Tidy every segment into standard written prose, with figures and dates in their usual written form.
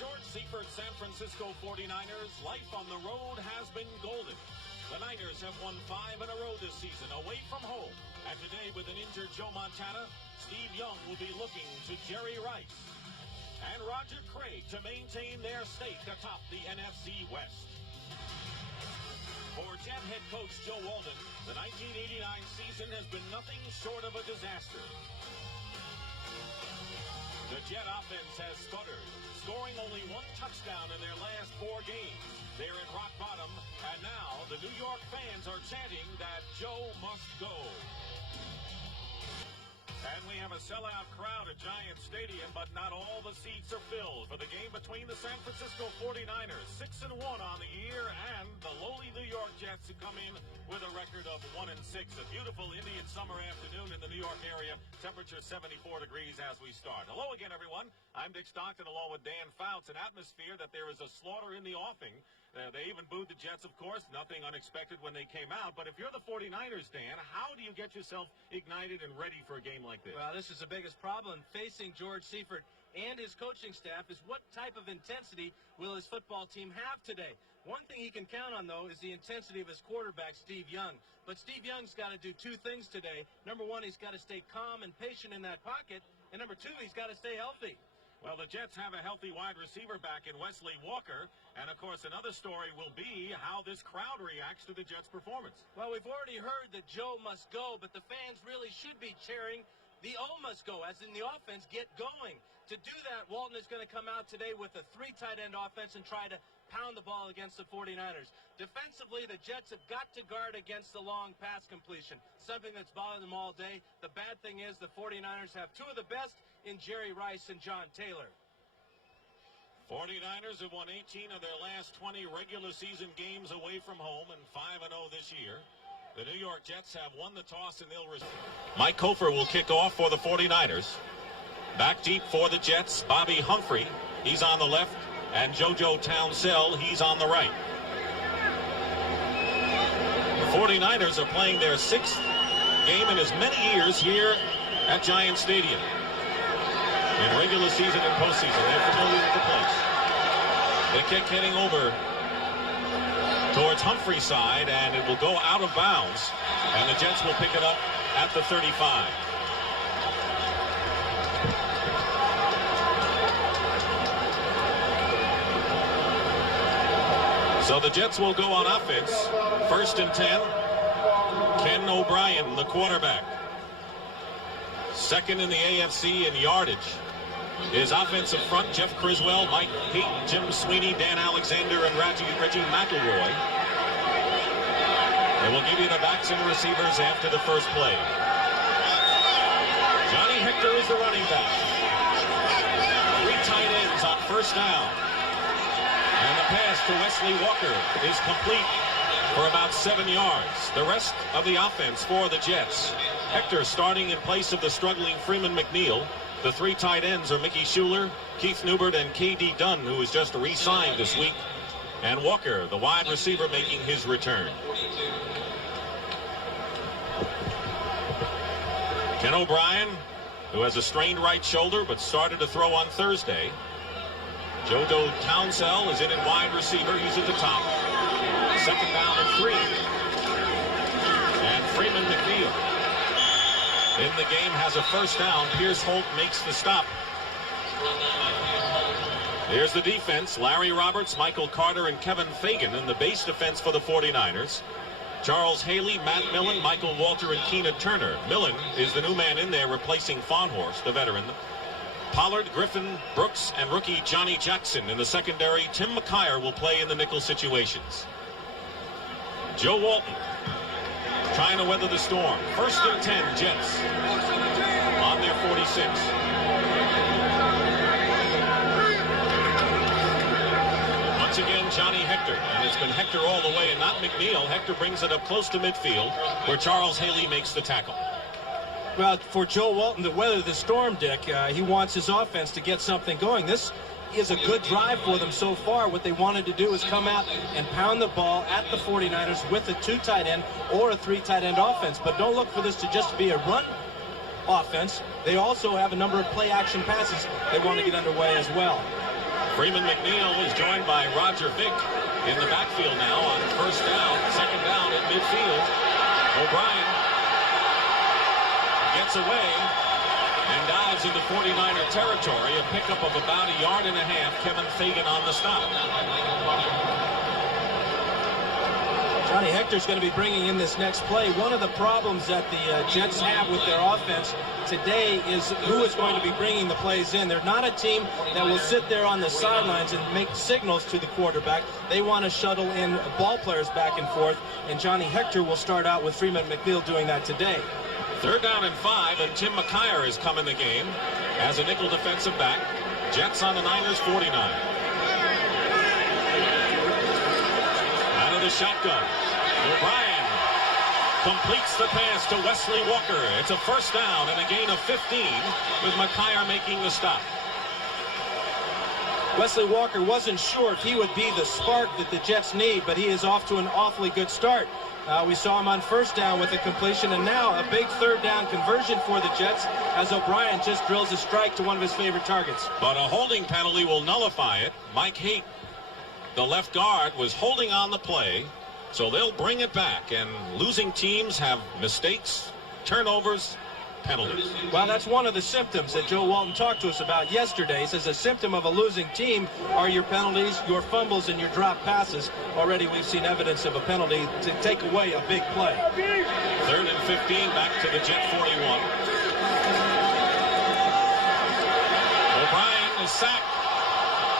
George Seifert, San Francisco 49ers, life on the road has been golden. The Niners have won 5 in a row this season away from home. And today, with an injured Joe Montana, Steve Young will be looking to Jerry Rice and Roger Craig to maintain their stake atop the NFC West. For Jet head coach Joe Walton, the 1989 season has been nothing short of a disaster. The Jet offense has sputtered, scoring only 1 touchdown in their last 4 games. They're at rock bottom, and now the New York fans are chanting that Joe must go. And we have a sellout crowd at Giant Stadium, but not all the seats are filled for the game between the San Francisco 49ers, 6-1 on the year, and the lowly New York Jets, who come in with a record of 1-6. A beautiful Indian summer afternoon in the New York area. Temperature 74 degrees as we start. Hello again, everyone. I'm Dick Stockton along with Dan Fouts. An atmosphere that there is a slaughter in the offing. They even booed the Jets, of course. Nothing unexpected when they came out. But if you're the 49ers, Dan, how do you get yourself ignited and ready for a game like this? Well, this is the biggest problem facing George Seifert and his coaching staff is what type of intensity will his football team have today. One thing he can count on, though, is the intensity of his quarterback, Steve Young. But Steve Young's got to do 2 things today. Number 1, he's got to stay calm and patient in that pocket. And number 2, he's got to stay healthy. Well, the Jets have a healthy wide receiver back in Wesley Walker. And, of course, another story will be how this crowd reacts to the Jets' performance. Well, we've already heard that Joe must go, but the fans really should be cheering the O must go, as in the offense, get going. To do that, Walton is going to come out today with a 3 tight end offense and try to pound the ball against the 49ers. Defensively, the Jets have got to guard against the long pass completion, something that's bothered them all day. The bad thing is the 49ers have 2 of the best in Jerry Rice and John Taylor. 49ers have won 18 of their last 20 regular season games away from home and 5-0 this year. The New York Jets have won the toss and they'll receive. Mike Kofer will kick off for the 49ers. Back deep for the Jets, Bobby Humphrey. He's on the left. And JoJo Townsell, he's on the right. The 49ers are playing their 6th game in as many years here at Giant Stadium. In regular season and postseason, they're familiar with the place. The kick heading over towards Humphrey's side, and it will go out of bounds. And the Jets will pick it up at the 35. So the Jets will go on offense. 1st and 10. Ken O'Brien, the quarterback. 2nd in the AFC in yardage. His offensive front, Jeff Criswell, Mike Payton, Jim Sweeney, Dan Alexander, and Reggie McElroy. They will give you the backs and receivers after the first play. Johnny Hector is the running back. 3 tight ends on 1st down. And the pass to Wesley Walker is complete for about 7 yards. The rest of the offense for the Jets. Hector starting in place of the struggling Freeman McNeil. The 3 tight ends are Mickey Schuler, Keith Newbert, and K.D. Dunn, who was just re-signed this week. And Walker, the wide receiver, making his return. Ken O'Brien, who has a strained right shoulder but started to throw on Thursday. JoJo Townsell is in at wide receiver. He's at the top. 2nd down and 3. And Freeman McNeil in the game has a 1st down. Pierce Holt makes the stop. There's the defense. Larry Roberts, Michael Carter, and Kevin Fagan in the base defense for the 49ers. Charles Haley, Matt Millen, Michael Walter, and Keena Turner. Millen is the new man in there replacing Farnhorst, the veteran. Pollard, Griffin, Brooks, and rookie Johnny Jackson in the secondary. Tim McKyer will play in the nickel situations. Joe Walton trying to weather the storm. 1st and 10, Jets on their 46. Once again, Johnny Hector, and it's been Hector all the way and not McNeil. Hector brings it up close to midfield where Charles Haley makes the tackle. Well, for Joe Walton to weather the storm, Dick, he wants his offense to get something going. This is a good drive for them so far. What they wanted to do is come out and pound the ball at the 49ers with a 2 tight end or a 3 tight end offense. But don't look for this to just be a run offense. They also have a number of play action passes they want to get underway as well. Freeman McNeil is joined by Roger Vick in the backfield now on first down, second down at midfield. O'Brien gets away and dives into 49er territory. A pickup of about 1.5 yards. Kevin Fagan on the stop. Johnny Hector's going to be bringing in this next play. One of the problems that the Jets have with their offense today is who is going to be bringing the plays in. They're not a team that will sit there on the sidelines and make signals to the quarterback. They want to shuttle in ball players back and forth, and Johnny Hector will start out with Freeman McNeil doing that today. 3rd down and 5, and Tim McKyer has come in the game as a nickel defensive back. Jets on the Niners 49. Out of the shotgun. O'Brien completes the pass to Wesley Walker. It's a first down and a gain of 15 with McKyer making the stop. Wesley Walker wasn't sure if he would be the spark that the Jets need, but he is off to an awfully good start. We saw him on first down with a completion, and now a big 3rd down conversion for the Jets as O'Brien just drills a strike to one of his favorite targets. But a holding penalty will nullify it. Mike Haight, the left guard, was holding on the play. So they'll bring it back, and losing teams have mistakes, turnovers, penalties. Well, that's one of the symptoms that Joe Walton talked to us about yesterday. He says a symptom of a losing team are your penalties, your fumbles, and your drop passes. Already we've seen evidence of a penalty to take away a big play. 3rd and 15, back to the Jet 41. O'Brien is sacked,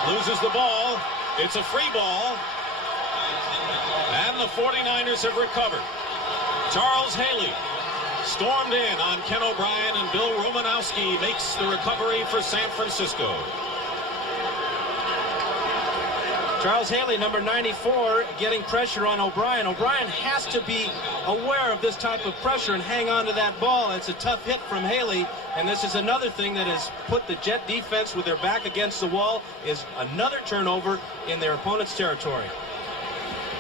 loses the ball. It's a free ball. And the 49ers have recovered. Charles Haley stormed in on Ken O'Brien, and Bill Romanowski makes the recovery for San Francisco. Charles Haley, number 94, getting pressure on O'Brien. O'Brien has to be aware of this type of pressure and hang on to that ball. It's a tough hit from Haley, and this is another thing that has put the Jet defense with their back against the wall, is another turnover in their opponent's territory.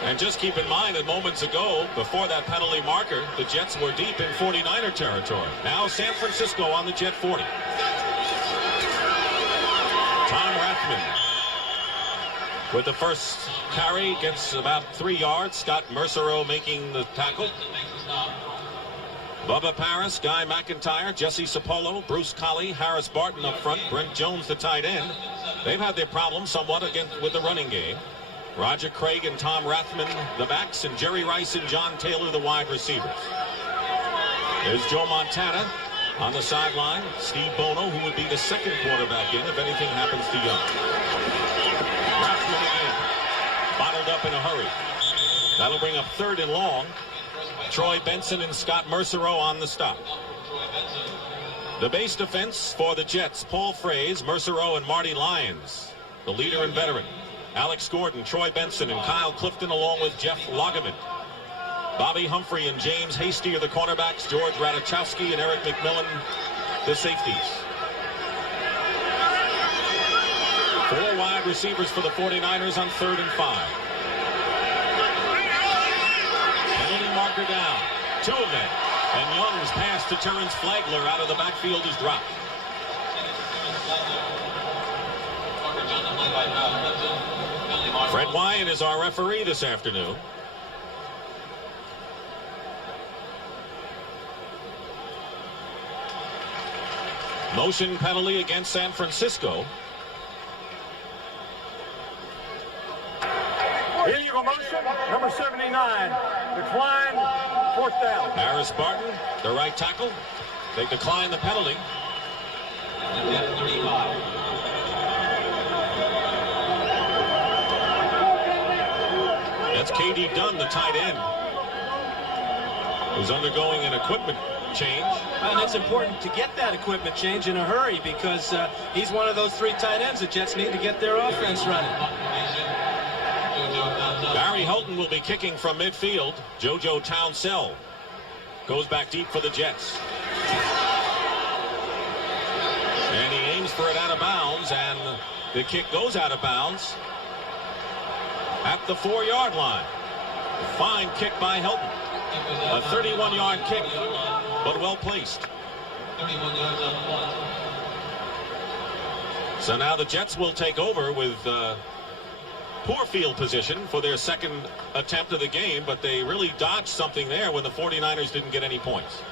And just keep in mind that moments ago, before that penalty marker, the Jets were deep in 49er territory. Now San Francisco on the Jet 40. Tom Rathman with the first carry, gets about 3 yards. Scott Mercereau making the tackle. Bubba Paris, Guy McIntyre, Jesse Sapolo, Bruce Colley, Harris Barton up front, Brent Jones the tight end. They've had their problems somewhat with the running game. Roger Craig and Tom Rathman, the backs, and Jerry Rice and John Taylor, the wide receivers. There's Joe Montana on the sideline. Steve Bono, who would be the second quarterback in if anything happens to Young. Rathman again, bottled up in a hurry. That'll bring up 3rd and long. Troy Benson and Scott Mercereau on the stop. The base defense for the Jets: Paul Fraze, Mercereau, and Marty Lyons, the leader and veteran. Alex Gordon, Troy Benson, and Kyle Clifton, along with Jeff Lageman. Bobby Humphrey and James Hasty are the cornerbacks. George Radachowski and Eric McMillan, the safeties. 4 wide receivers for the 49ers on 3rd and 5. Penalty marker down. 2 of them. And Young's pass to Terrence Flagler out of the backfield is dropped. Fred Wyatt is our referee this afternoon. Motion penalty against San Francisco. Illegal motion, number 79. Decline, 4th down. Harris Barton, the right tackle. They decline the penalty. That's K.D. Dunn, the tight end, who's undergoing an equipment change. And it's important to get that equipment change in a hurry because he's one of those 3 tight ends the Jets need to get their offense running. Barry Houghton will be kicking from midfield. JoJo Townsell goes back deep for the Jets. And he aims for it out of bounds, and the kick goes out of bounds at the 4-yard line. Fine kick by Houghton. A 31-yard kick, but well placed. So now the Jets will take over with poor field position for their second attempt of the game, but they really dodged something there when the 49ers didn't get any points.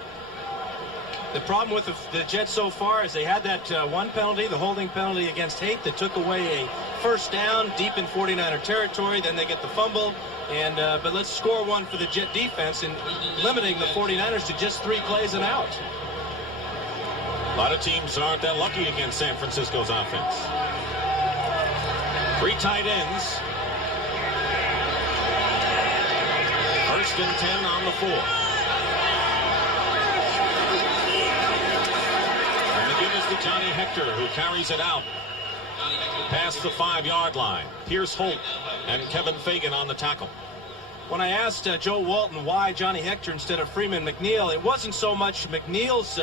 The problem with the Jets so far is they had that one penalty, the holding penalty against Haight, that took away a first down deep in 49er territory. Then they get the fumble. And but let's score one for the Jet defense and limiting the 49ers to just 3 plays and out. A lot of teams aren't that lucky against San Francisco's offense. 3 tight ends. 1st and 10 on the 4. And the give is to Johnny Hector, who carries it out past the 5-yard line. Pierce Holt and Kevin Fagan on the tackle. When I asked Joe Walton why Johnny Hector instead of Freeman McNeil, it wasn't so much McNeil's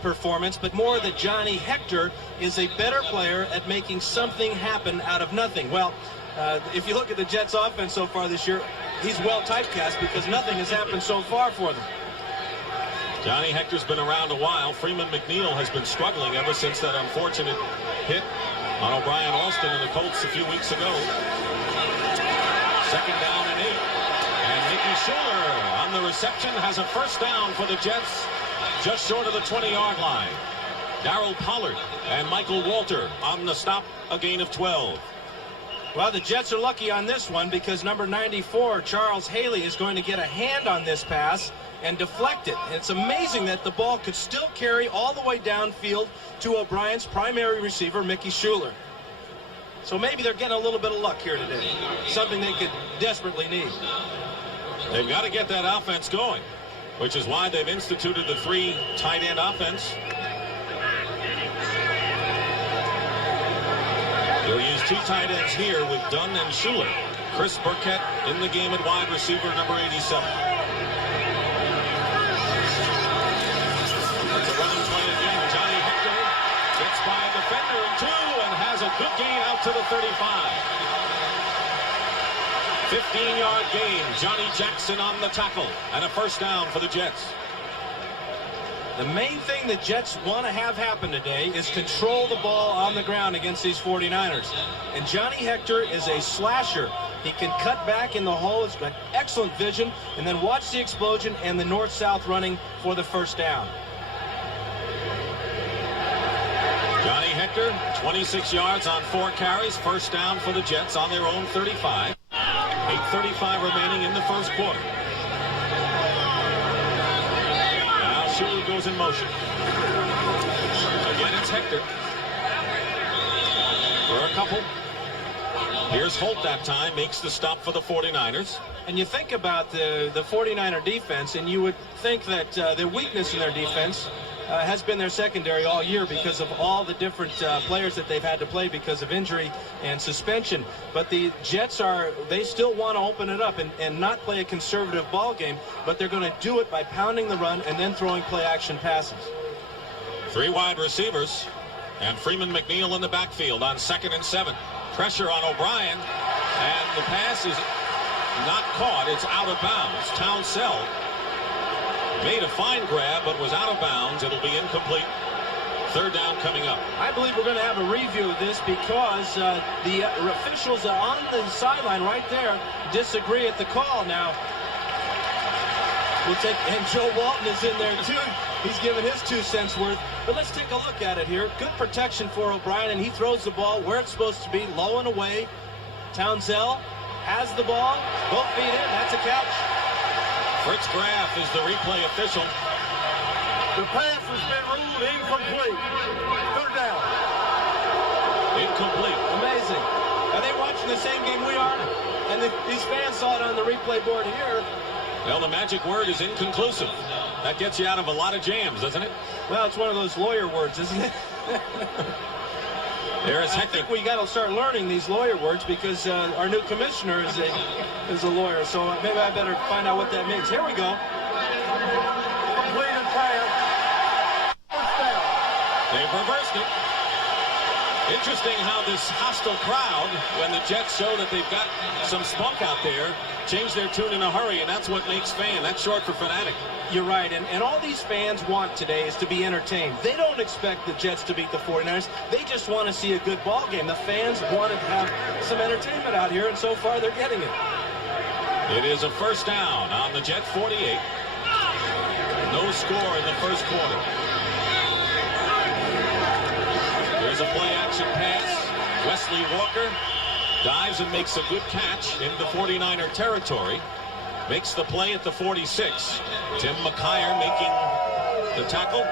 performance, but more that Johnny Hector is a better player at making something happen out of nothing. Well, if you look at the Jets offense so far this year, he's well typecast because nothing has happened so far for them. Johnny Hector's been around a while. Freeman McNeil has been struggling ever since that unfortunate hit on O'Brien Alston and the Colts a few weeks ago. 2nd down and 8. And Mickey Schuler on the reception has a first down for the Jets just short of the 20-yard line. Darryl Pollard and Michael Walter on the stop, a gain of 12. Well, the Jets are lucky on this one because number 94, Charles Haley, is going to get a hand on this pass and deflect it. And it's amazing that the ball could still carry all the way downfield to O'Brien's primary receiver, Mickey Schuler. So maybe they're getting a little bit of luck here today, something they could desperately need. They've got to get that offense going, which is why they've instituted the 3 tight end offense. They'll use 2 tight ends here with Dunn and Schuler. Chris Burkett in the game at wide receiver, number 87. It's a running play again. Johnny Hector gets by a defender and 2 and has a good gain out to the 35. 15-yard gain. Johnny Jackson on the tackle and a first down for the Jets. The main thing the Jets want to have happen today is control the ball on the ground against these 49ers. And Johnny Hector is a slasher. He can cut back in the hole. He's got excellent vision. And then watch the explosion and the north-south running for the first down. Johnny Hector, 26 yards on 4 carries. First down for the Jets on their own 35. 8:35 remaining in the first quarter. Now Schuler goes in motion. Again, it's Hector. For a couple. Here's Holt that time, makes the stop for the 49ers. And you think about the 49er defense, and you would think that their weakness in their defense has been their secondary all year because of all the different players that they've had to play because of injury and suspension. But the Jets they still want to open it up and not play a conservative ball game, but they're going to do it by pounding the run and then throwing play action passes. 3 wide receivers and Freeman McNeil in the backfield on 2nd and 7. Pressure on O'Brien, and the pass is not caught. It's out of bounds. Townsell made a fine grab, but was out of bounds. It'll be incomplete. 3rd down coming up. I believe we're going to have a review of this because the officials on the sideline right there disagree at the call. Now, and Joe Walton is in there too. He's giving his 2 cents worth. But let's take a look at it here. Good protection for O'Brien, and he throws the ball where it's supposed to be, low and away. Townsell has the ball, both feet in. That's a catch. Fritz Graf is the replay official. The pass has been ruled incomplete. 3rd down. Incomplete. Amazing. Are they watching the same game we are? And these fans saw it on the replay board here. Well, the magic word is inconclusive. That gets you out of a lot of jams, doesn't it? Well, it's one of those lawyer words, isn't it? There is I think we got to start learning these lawyer words because our new commissioner is a lawyer. So maybe I better find out what that means. Here we go. Completed pass. First down. They've reversed it. Interesting how this hostile crowd, when the Jets show that they've got some spunk out there, change their tune in a hurry, and that's what makes fan. That's short for fanatic. You're right, and all these fans want today is to be entertained. They don't expect the Jets to beat the 49ers. They just want to see a good ball game. The fans want to have some entertainment out here, and so far they're getting it. It is a first down on the Jet 48. No score in the first quarter. There's a play-action pass. Wesley Walker dives and makes a good catch into 49er territory. Makes the play at the 46. Tim McKyer making the tackle.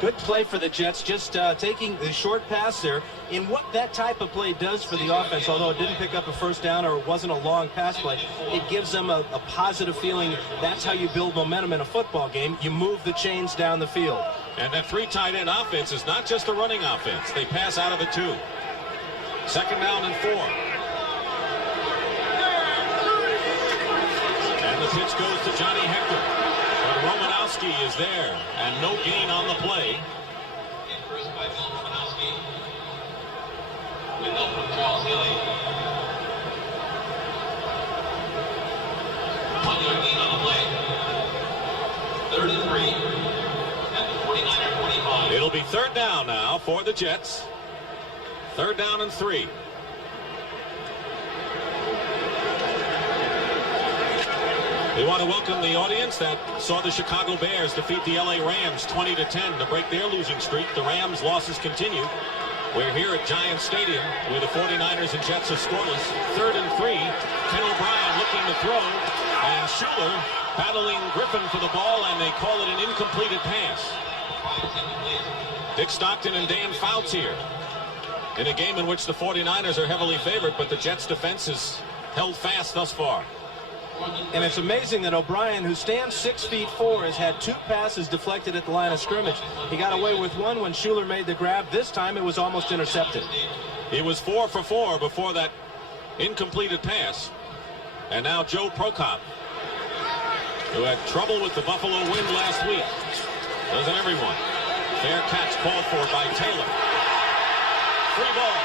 Good play for the Jets, just taking the short pass there. In what that type of play does for the offense, although it didn't pick up a first down or it wasn't a long pass play, it gives them a positive feeling. That's how you build momentum in a football game. You move the chains down the field. And that 3 tight end offense is not just a running offense. They pass out of the 2. Second down and 4. And the pitch goes to Johnny Hector. But Romanowski is there, and no gain on the play. First by Bill Romanowski. With help from Charles Haley. 1-yard gain on the play. 3rd and 3 at the 49er 45. It'll be third down now for the Jets. Third down and 3. We want to welcome the audience that saw the Chicago Bears defeat the LA Rams 20-10 to break their losing streak. The Rams' losses continue. We're here at Giant Stadium where the 49ers and Jets are scoreless. 3rd and 3. Ken O'Brien looking to throw. And Schuler battling Griffin for the ball, and they call it an incompleted pass. Dick Stockton and Dan Fouts here in a game in which the 49ers are heavily favored, but the Jets' defense is held fast thus far. And it's amazing that O'Brien, who stands 6'4", has had 2 passes deflected at the line of scrimmage. He got away with one when Schuler made the grab. This time it was almost intercepted. He was 4 for 4 before that incompleted pass. And now Joe Prokop, who had trouble with the Buffalo wind last week. Doesn't everyone? Fair catch called for by Taylor. Free ball.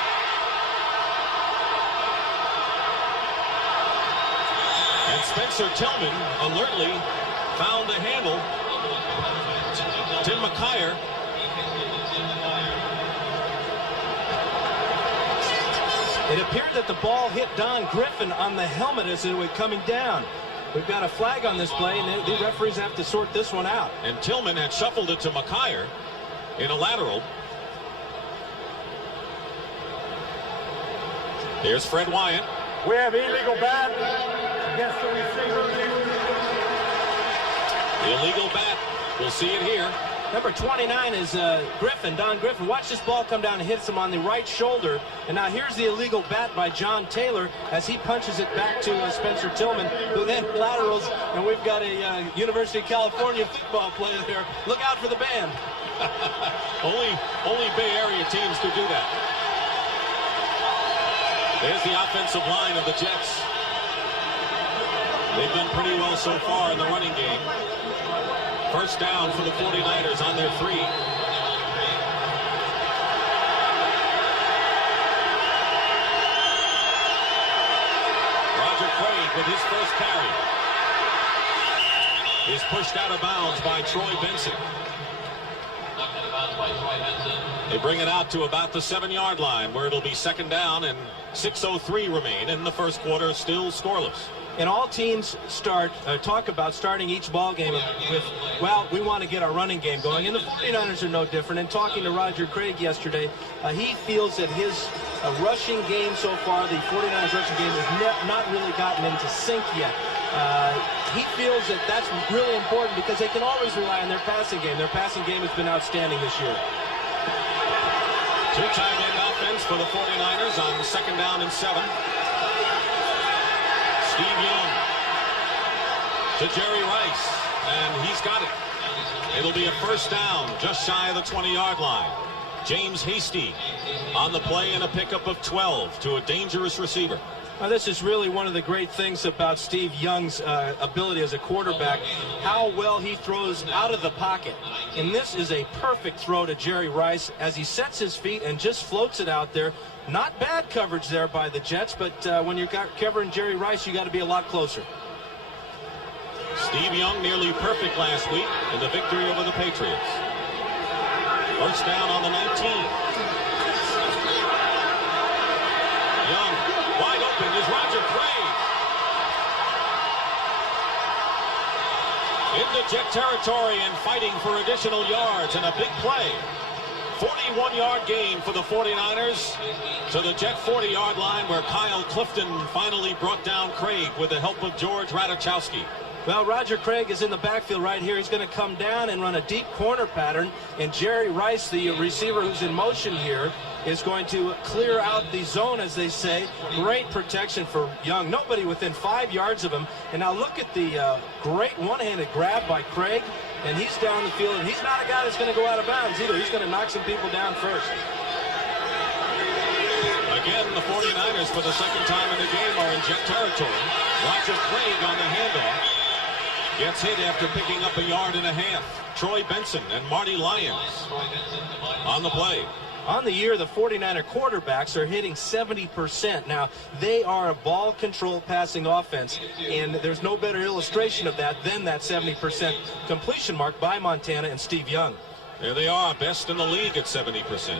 And Spencer Tillman alertly found the handle. Tim McKyer. It appeared that the ball hit Don Griffin on the helmet as it was coming down. We've got a flag on this play, and the referees have to sort this one out. And Tillman had shuffled it to McKyer in a lateral. Here's Fred Wyant. We have illegal bat against the receiver. The illegal bat. We'll see it here. Number 29 is Griffin, Don Griffin. Watch this ball come down and hits him on the right shoulder. And now here's the illegal bat by John Taylor as he punches it back to Spencer Tillman, who then laterals. And we've got a University of California football player there. Look out for the band. only Bay Area teams could do that. There's the offensive line of the Jets. They've done pretty well so far in the running game. First down for the 49ers on their 3. Roger Craig with his first carry is pushed out of bounds by Troy Benson. They bring it out to about the 7-yard line, where it'll be second down, and 6:03 remain in the first quarter, still scoreless. And all teams talk about starting each ball game with, well, we want to get our running game going. And the 49ers are no different. And talking to Roger Craig yesterday, he feels that his rushing game so far, the 49ers rushing game, has not really gotten into sync yet. He feels that that's really important because they can always rely on their passing game. Their passing game has been outstanding this year. 2 tight end offense for the 49ers on second down and 7. Steve Young to Jerry Rice, and he's got it. It'll be a first down just shy of the 20-yard line. James Hasty on the play and a pickup of 12 to a dangerous receiver. Now, this is really one of the great things about Steve Young's ability as a quarterback, how well he throws out of the pocket. And this is a perfect throw to Jerry Rice as he sets his feet and just floats it out there. Not bad coverage there by the Jets, but when you're covering Jerry Rice, you got to be a lot closer. Steve Young nearly perfect last week in the victory over the Patriots. First down on the 19. Young, wide open is Roger Craig. Into Jet territory and fighting for additional yards, and a big play. 41-yard gain for the 49ers to the Jet 40-yard line, where Kyle Clifton finally brought down Craig with the help of George Radachowski. Well, Roger Craig is in the backfield right here. He's going to come down and run a deep corner pattern, and Jerry Rice, the receiver who's in motion here, is going to clear out the zone, as they say. Great protection for Young. Nobody within 5 yards of him. And now look at the great one-handed grab by Craig, and he's down the field, and he's not a guy that's going to go out of bounds either. He's going to knock some people down first. Again, the 49ers for the second time in the game are in Jet territory. Roger Craig on the handoff. Gets hit after picking up 1.5 yards. Troy Benson and Marty Lyons on the play. On the year, the 49er quarterbacks are hitting 70%. Now, they are a ball-control passing offense, and there's no better illustration of that than that 70% completion mark by Montana and Steve Young. There they are, best in the league at 70%.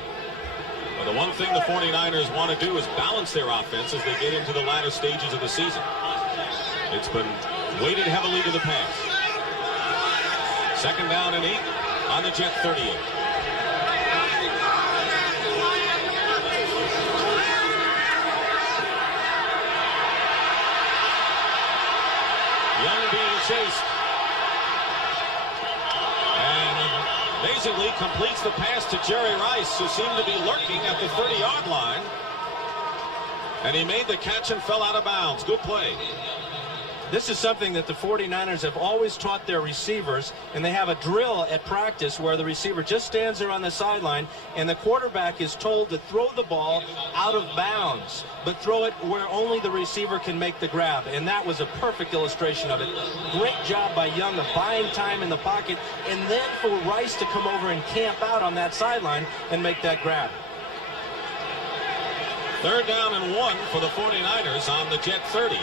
But the one thing the 49ers want to do is balance their offense as they get into the latter stages of the season. It's been weighted heavily to the pass. Second down and 8 on the Jet 38. Young being chased. And basically completes the pass to Jerry Rice, who seemed to be lurking at the 30-yard line. And he made the catch and fell out of bounds. Good play. This is something that the 49ers have always taught their receivers, and they have a drill at practice where the receiver just stands there on the sideline, and the quarterback is told to throw the ball out of bounds, but throw it where only the receiver can make the grab, and that was a perfect illustration of it. Great job by Young of buying time in the pocket, and then for Rice to come over and camp out on that sideline and make that grab. Third down and 1 for the 49ers on the Jet 30.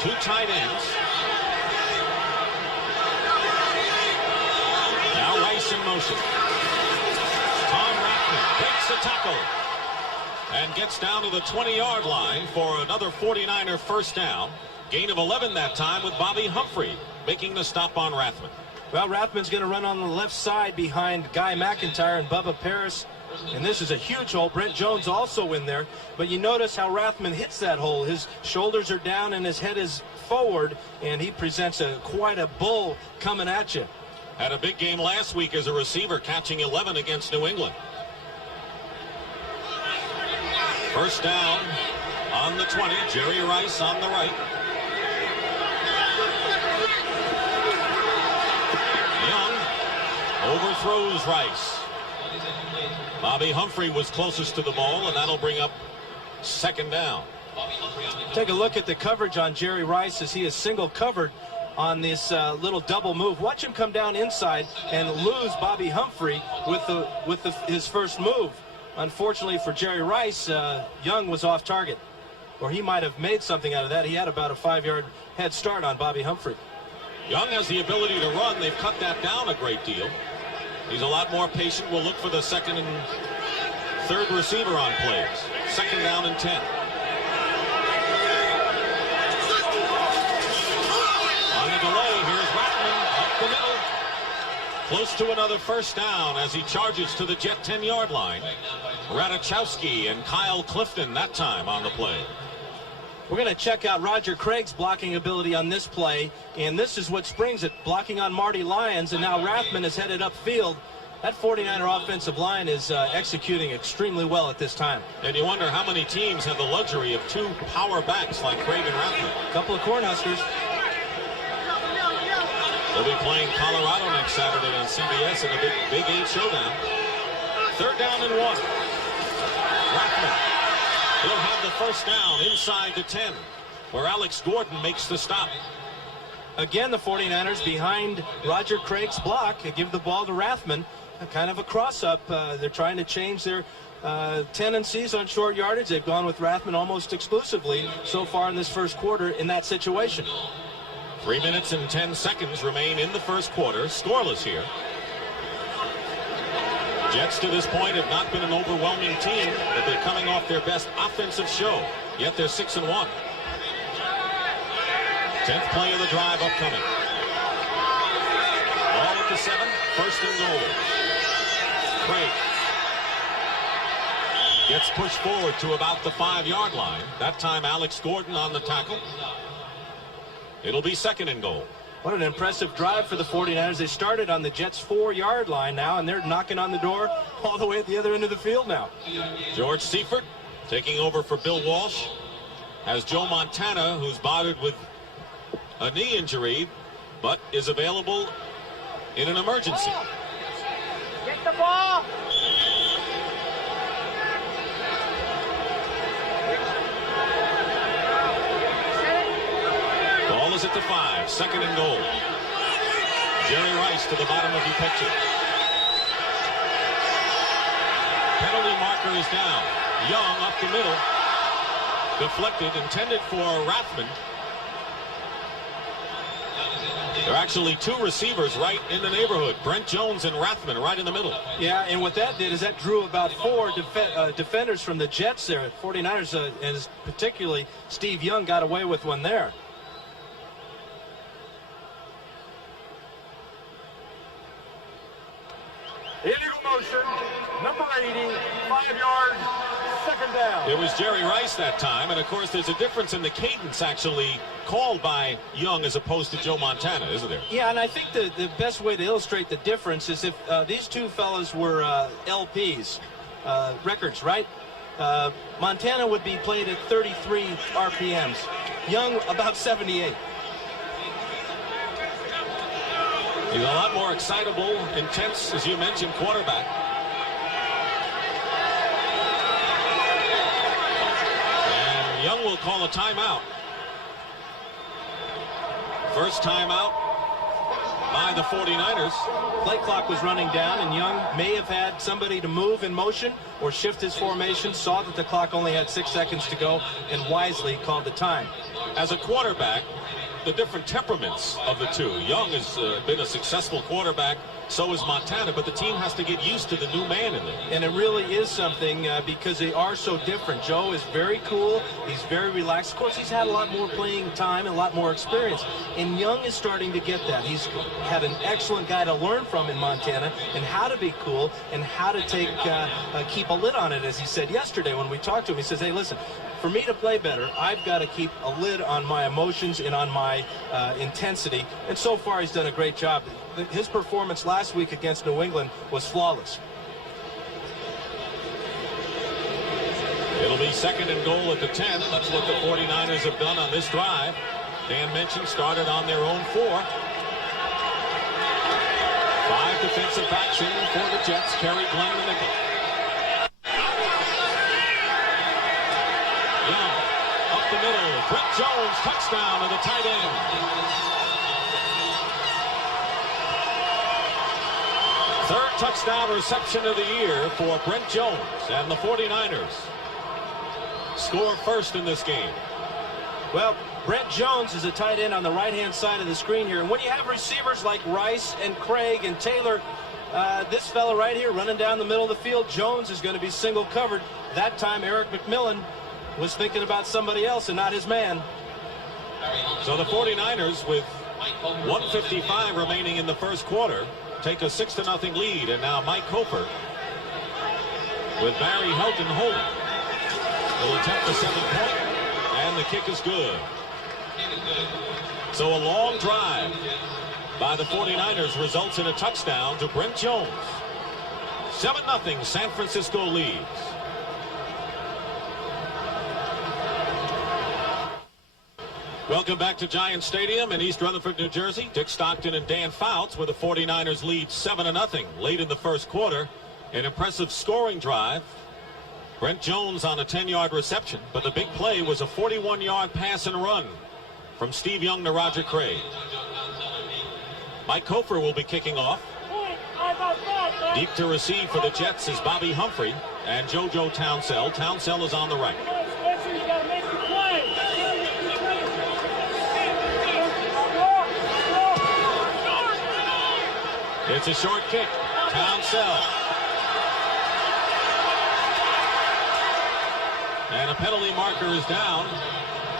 Two tight ends. Now Rice in motion. Tom Rathman breaks the tackle and gets down to the 20-yard line for another 49er first down. Gain of 11 that time with Bobby Humphrey making the stop on Rathman. Well, Rathman's going to run on the left side behind Guy McIntyre and Bubba Paris. And this is a huge hole. Brent Jones also in there. But you notice how Rathman hits that hole. His shoulders are down and his head is forward, and he presents quite a bull coming at you. Had a big game last week as a receiver, catching 11 against New England. First down on the 20. Jerry Rice on the right. Young overthrows Rice. Bobby Humphrey was closest to the ball, and that'll bring up second down. Take a look at the coverage on Jerry Rice as he is single covered on this little double move. Watch him come down inside and lose Bobby Humphrey with his first move. Unfortunately for Jerry Rice, Young was off target, or he might have made something out of that. He had about a 5-yard head start on Bobby Humphrey. Young has the ability to run. They've cut that down a great deal. He's a lot more patient. We'll look for the second and third receiver on plays. Second down and 10. On the delay, here's Rathman up the middle. Close to another first down as he charges to the Jet 10-yard line. Radachowski and Kyle Clifton that time on the play. We're going to check out Roger Craig's blocking ability on this play, and this is what springs it, blocking on Marty Lyons, and now Rathman is headed upfield. That 49er offensive line is executing extremely well at this time. And you wonder how many teams have the luxury of two power backs like Craig and Rathman. A couple of Cornhuskers. They'll be playing Colorado next Saturday on CBS in a Big 8 showdown. Third down and 1. Rathman He'll have the first down inside the 10, where Alex Gordon makes the stop. Again, the 49ers behind Roger Craig's block. They give the ball to Rathman. Kind of a cross-up. They're trying to change their tendencies on short yardage. They've gone with Rathman almost exclusively so far in this first quarter in that situation. 3 minutes and 10 seconds remain in the first quarter. Scoreless here. Jets to this point have not been an overwhelming team, but they're coming off their best offensive show. Yet they're 6-1. 10th play of the drive upcoming. Ball at the 7, first and goal. Craig gets pushed forward to about the 5-yard line. That time Alex Gordon on the tackle. It'll be second and goal. What an impressive drive for the 49ers. They started on the Jets' 4-yard line now, and they're knocking on the door all the way at the other end of the field now. George Seifert taking over for Bill Walsh. Has Joe Montana, who's bothered with a knee injury, but is available in an emergency. Get the ball. Ball is at the 5, second and goal. Jerry Rice to the bottom of your picture. Penalty marker is down. Young up the middle. Deflected, intended for Rathman. There are actually 2 receivers right in the neighborhood. Brent Jones and Rathman right in the middle. Yeah, and what that did is that drew about 4 defenders from the Jets there. 49ers, and particularly Steve Young, got away with one there. Illegal motion. Number 80. 5 yards. Second down. It was Jerry Rice that time, and of course there's a difference in the cadence actually called by Young as opposed to Joe Montana, isn't there? Yeah, and I think the best way to illustrate the difference is if these two fellas were LPs, records, right? Montana would be played at 33 RPMs. Young, about 78. He's a lot more excitable, intense, as you mentioned, quarterback. And Young will call a timeout. First timeout by the 49ers. Play clock was running down, and Young may have had somebody to move in motion or shift his formation, saw that the clock only had 6 seconds to go, and wisely called the time. As a quarterback, the different temperaments of the two. Young has been a successful quarterback, so is Montana, but the team has to get used to the new man in there. And it really is something because they are so different. Joe is very cool. He's very relaxed. Of course, he's had a lot more playing time and a lot more experience. And Young is starting to get that. He's had an excellent guy to learn from in Montana and how to be cool and how to keep a lid on it, as he said yesterday when we talked to him. He says, hey, listen, for me to play better, I've got to keep a lid on my emotions and on my intensity. And so far, he's done a great job. His performance last week against New England was flawless. It'll be second and goal at the 10. That's what the 49ers have done on this drive. Dan mentioned started on their own 4. 5 defensive backs in for the Jets. Kerry Glenn the nickel. Young up the middle. Brent Jones, touchdown to the tight end. Third touchdown reception of the year for Brent Jones, and the 49ers score first in this game. Well, Brent Jones is a tight end on the right-hand side of the screen here. And when you have receivers like Rice and Craig and Taylor, this fella right here running down the middle of the field, Jones is going to be single covered. That time, Eric McMillan was thinking about somebody else and not his man. So the 49ers, with 1:55 remaining in the first quarter, take a 6-0 lead. And now Mike Cofer with Barry Helton holding. Will attempt the 7-point, and the kick is good. So a long drive by the 49ers results in a touchdown to Brent Jones. 7-0 San Francisco leads. Welcome back to Giant Stadium in East Rutherford, New Jersey. Dick Stockton and Dan Fouts with the 49ers lead 7-0 late in the first quarter. An impressive scoring drive Brent Jones on a 10-yard reception, but the big play was a 41-yard pass and run from Steve Young to Roger Craig. Mike Kofer will be kicking off. Deep to receive for the Jets is Bobby Humphrey and JoJo Townsell. Townsell is on the right. It's a short kick. Townsell. And a penalty marker is down.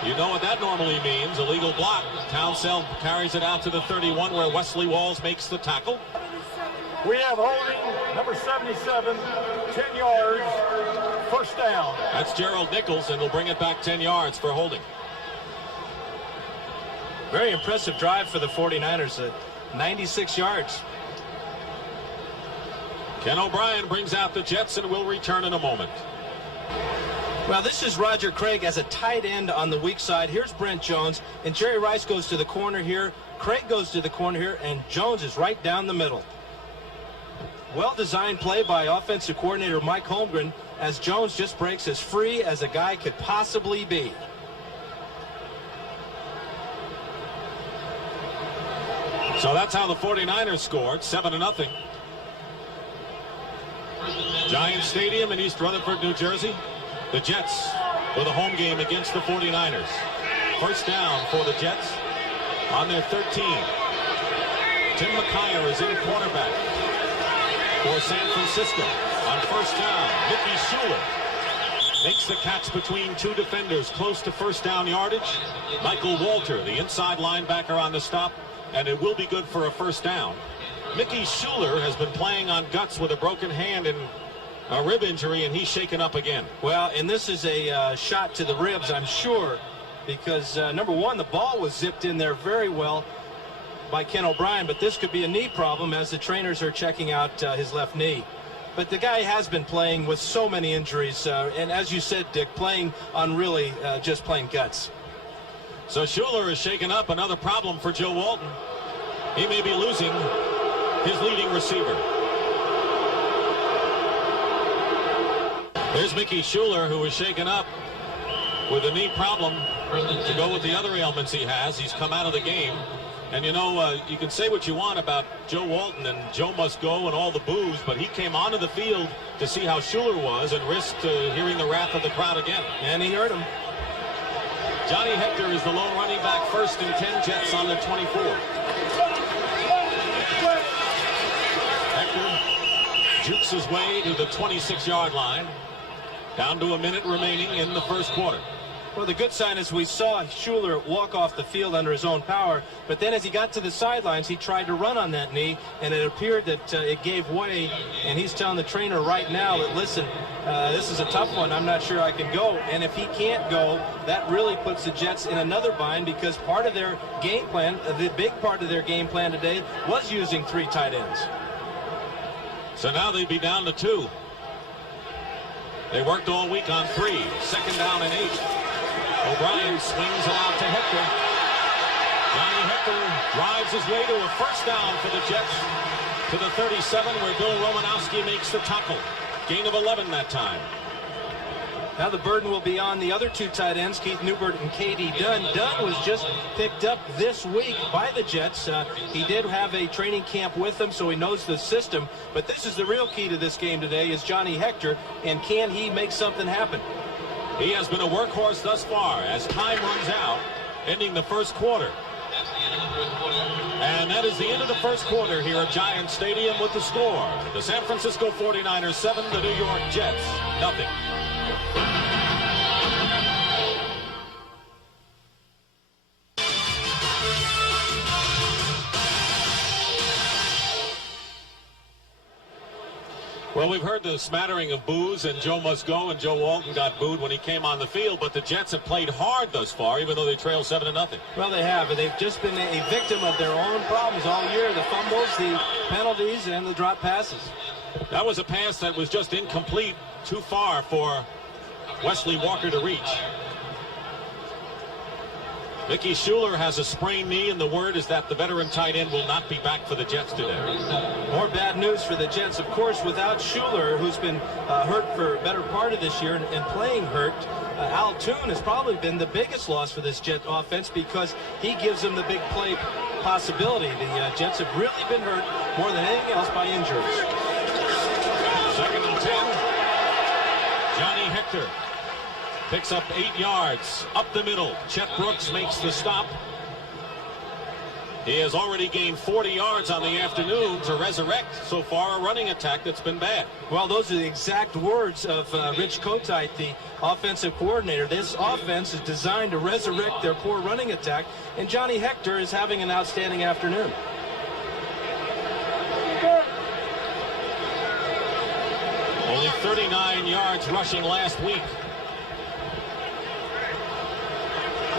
You know what that normally means, illegal block. Townsell carries it out to the 31 where Wesley Walls makes the tackle. We have holding, number 77, 10 yards, first down. That's Gerald Nichols, and he'll bring it back 10 yards for holding. Very impressive drive for the 49ers, 96 yards. Ken O'Brien brings out the Jets and will return in a moment. Well, this is Roger Craig as a tight end on the weak side. Here's Brent Jones, and Jerry Rice goes to the corner here. Craig goes to the corner here, and Jones is right down the middle. Well-designed play by offensive coordinator Mike Holmgren as Jones just breaks as free as a guy could possibly be. So that's how the 49ers scored, 7-0. Giant Stadium in East Rutherford, New Jersey. The Jets with a home game against the 49ers. First down for the Jets on their 13. Tim McKyer is in quarterback for San Francisco. On first down, Mickey Schuler makes the catch between two defenders close to first down yardage. Michael Walter, the inside linebacker, on the stop, and it will be good for a first down. Mickey Schuler has been playing on guts with a broken hand and a rib injury, and he's shaken up again. Well, and this is a shot to the ribs, I'm sure, because number one, the ball was zipped in there very well by Ken O'Brien, but this could be a knee problem as the trainers are checking out his left knee. But the guy has been playing with so many injuries, and as you said, Dick, playing on really just plain guts. So Schuler is shaken up, another problem for Joe Walton. He may be losing his leading receiver. There's Mickey Schuler, who is shaken up with a knee problem to go with the other ailments he has. He's come out of the game. And, you know, you can say what you want about Joe Walton and Joe Must Go and all the boos, but he came onto the field to see how Schuler was and risked hearing the wrath of the crowd again. And he hurt him. Johnny Hector is the lone running back, 1st and 10, Jets on their 24. Hector jukes his way to the 26-yard line. Down to a minute remaining in the first quarter. Well, the good sign is we saw Schuler walk off the field under his own power, but then as he got to the sidelines, he tried to run on that knee, and it appeared that it gave way, and he's telling the trainer right now that, listen, this is a tough one. I'm not sure I can go, and if he can't go, that really puts the Jets in another bind because part of their game plan, the big part of their game plan today, was using 3 tight ends. So now they'd be down to 2. They worked all week on 3. Second down and 8. O'Brien swings it out to Hector. Johnny Hector drives his way to a first down for the Jets to the 37 where Bill Romanowski makes the tackle. Gain of 11 that time. Now the burden will be on the other 2 tight ends, Keith Newbert and K.D. Dunn. Dunn was just picked up this week by the Jets. He did have a training camp with them, so he knows the system. But this is the real key to this game today is Johnny Hector, and can he make something happen? He has been a workhorse thus far as time runs out, ending the first quarter. And that is the end of the first quarter here at Giant Stadium with the score. The San Francisco 49ers 7, the New York Jets nothing. Well, we've heard the smattering of boos, and Joe Must Go, and Joe Walton got booed when he came on the field, but the Jets have played hard thus far, even though they trail 7-0. Well, they have, and they've just been a victim of their own problems all year. The fumbles, the penalties, and the drop passes. That was a pass that was just incomplete, too far for Wesley Walker to reach. Mickey Schuler has a sprained knee, and the word is that the veteran tight end will not be back for the Jets today. More bad news for the Jets, of course, without Schuler, who's been hurt for a better part of this year and playing hurt. Al Toon has probably been the biggest loss for this Jet offense because he gives them the big play possibility. The Jets have really been hurt more than anything else by injuries. 2nd and 10. Johnny Hector picks up 8 yards up the middle. Chet Brooks makes the stop. He has already gained 40 yards on the afternoon to resurrect so far a running attack that's been bad. Well, those are the exact words of Rich Kotite, the offensive coordinator. This offense is designed to resurrect their poor running attack, and Johnny Hector is having an outstanding afternoon. Only 39 yards rushing last week.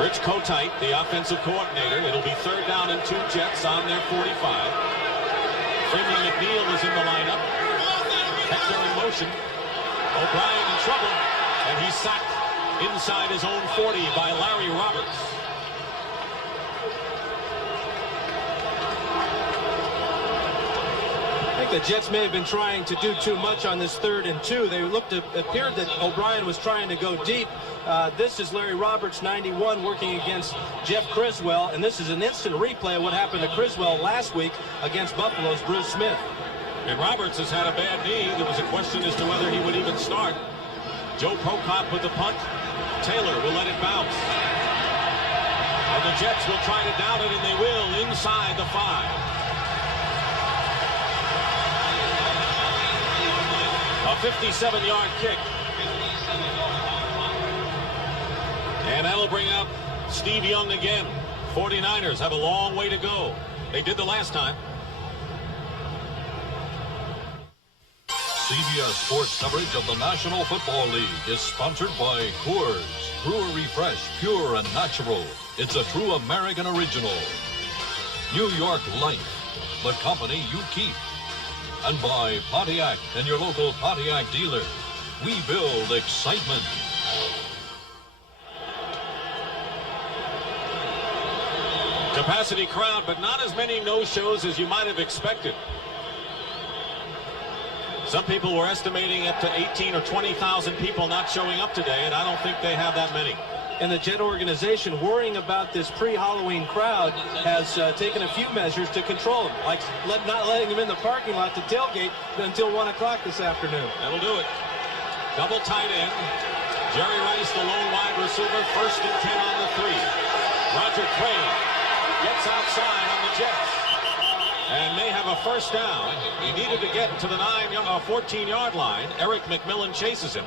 Rich Kotite, the offensive coordinator. It'll be 3rd down and 2 Jets on their 45. Freeman McNeil is in the lineup. Hector in motion. O'Brien in trouble. And he's sacked inside his own 40 by Larry Roberts. I think the Jets may have been trying to do too much on this 3rd and 2. They appeared that O'Brien was trying to go deep. This is Larry Roberts, 91, working against Jeff Criswell, and this is an instant replay of what happened to Criswell last week against Buffalo's Bruce Smith. And Roberts has had a bad knee. There was a question as to whether he would even start. Joe Prokop with the punt. Taylor will let it bounce. And the Jets will try to down it, and they will inside the 5. A 57-yard kick. And that'll bring out Steve Young again. 49ers have a long way to go. They did the last time. CBS Sports coverage of the National Football League is sponsored by Coors. Brewery Fresh, pure and natural. It's a true American original. New York Life, the company you keep. And by Pontiac and your local Pontiac dealer. We build excitement. Capacity crowd, but not as many no-shows as you might have expected. Some people were estimating up to 18 or 20,000 people not showing up today, and I don't think they have that many. And the Jet organization, worrying about this pre-Halloween crowd, has taken a few measures to control them, like not letting them in the parking lot to tailgate until 1 o'clock this afternoon. That'll do it. Double tight end. Jerry Rice, the lone wide receiver, 1st and 10 on the 3. Roger Craig gets outside on the Jets and may have a 1st down. He needed to get to the 14-yard line. Eric McMillan chases him.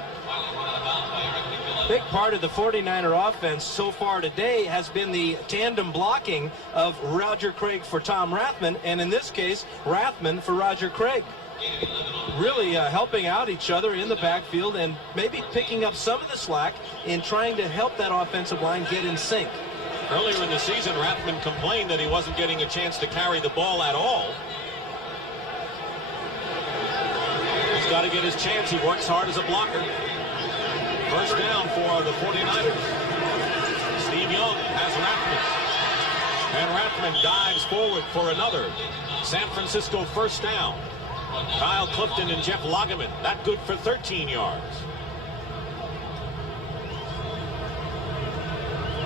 Big part of the 49er offense so far today has been the tandem blocking of Roger Craig for Tom Rathman, and in this case, Rathman for Roger Craig. Really helping out each other in the backfield and maybe picking up some of the slack in trying to help that offensive line get in sync. Earlier in the season, Rathman complained that he wasn't getting a chance to carry the ball at all. He's got to get his chance. He works hard as a blocker. 1st down for the 49ers. Steve Young has Rathman. And Rathman dives forward for another San Francisco 1st down. Kyle Clifton and Jeff Lageman, not good for 13 yards.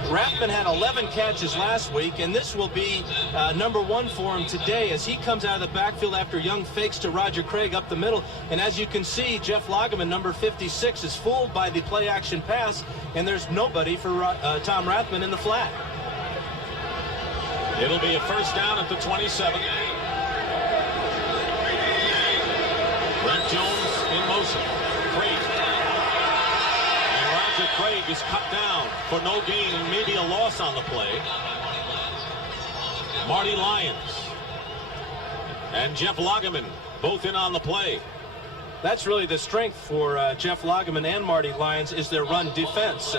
Rathman had 11 catches last week, and this will be number 1 for him today as he comes out of the backfield after Young fakes to Roger Craig up the middle. And as you can see, Jeff Lageman, number 56, is fooled by the play-action pass, and there's nobody for Tom Rathman in the flat. It'll be a 1st down at the 27. Brent Jones in motion. Craig. Craig is cut down for no gain and maybe a loss on the play. Marty Lyons and Jeff Lageman both in on the play. That's really the strength for Jeff Lageman and Marty Lyons is their run defense.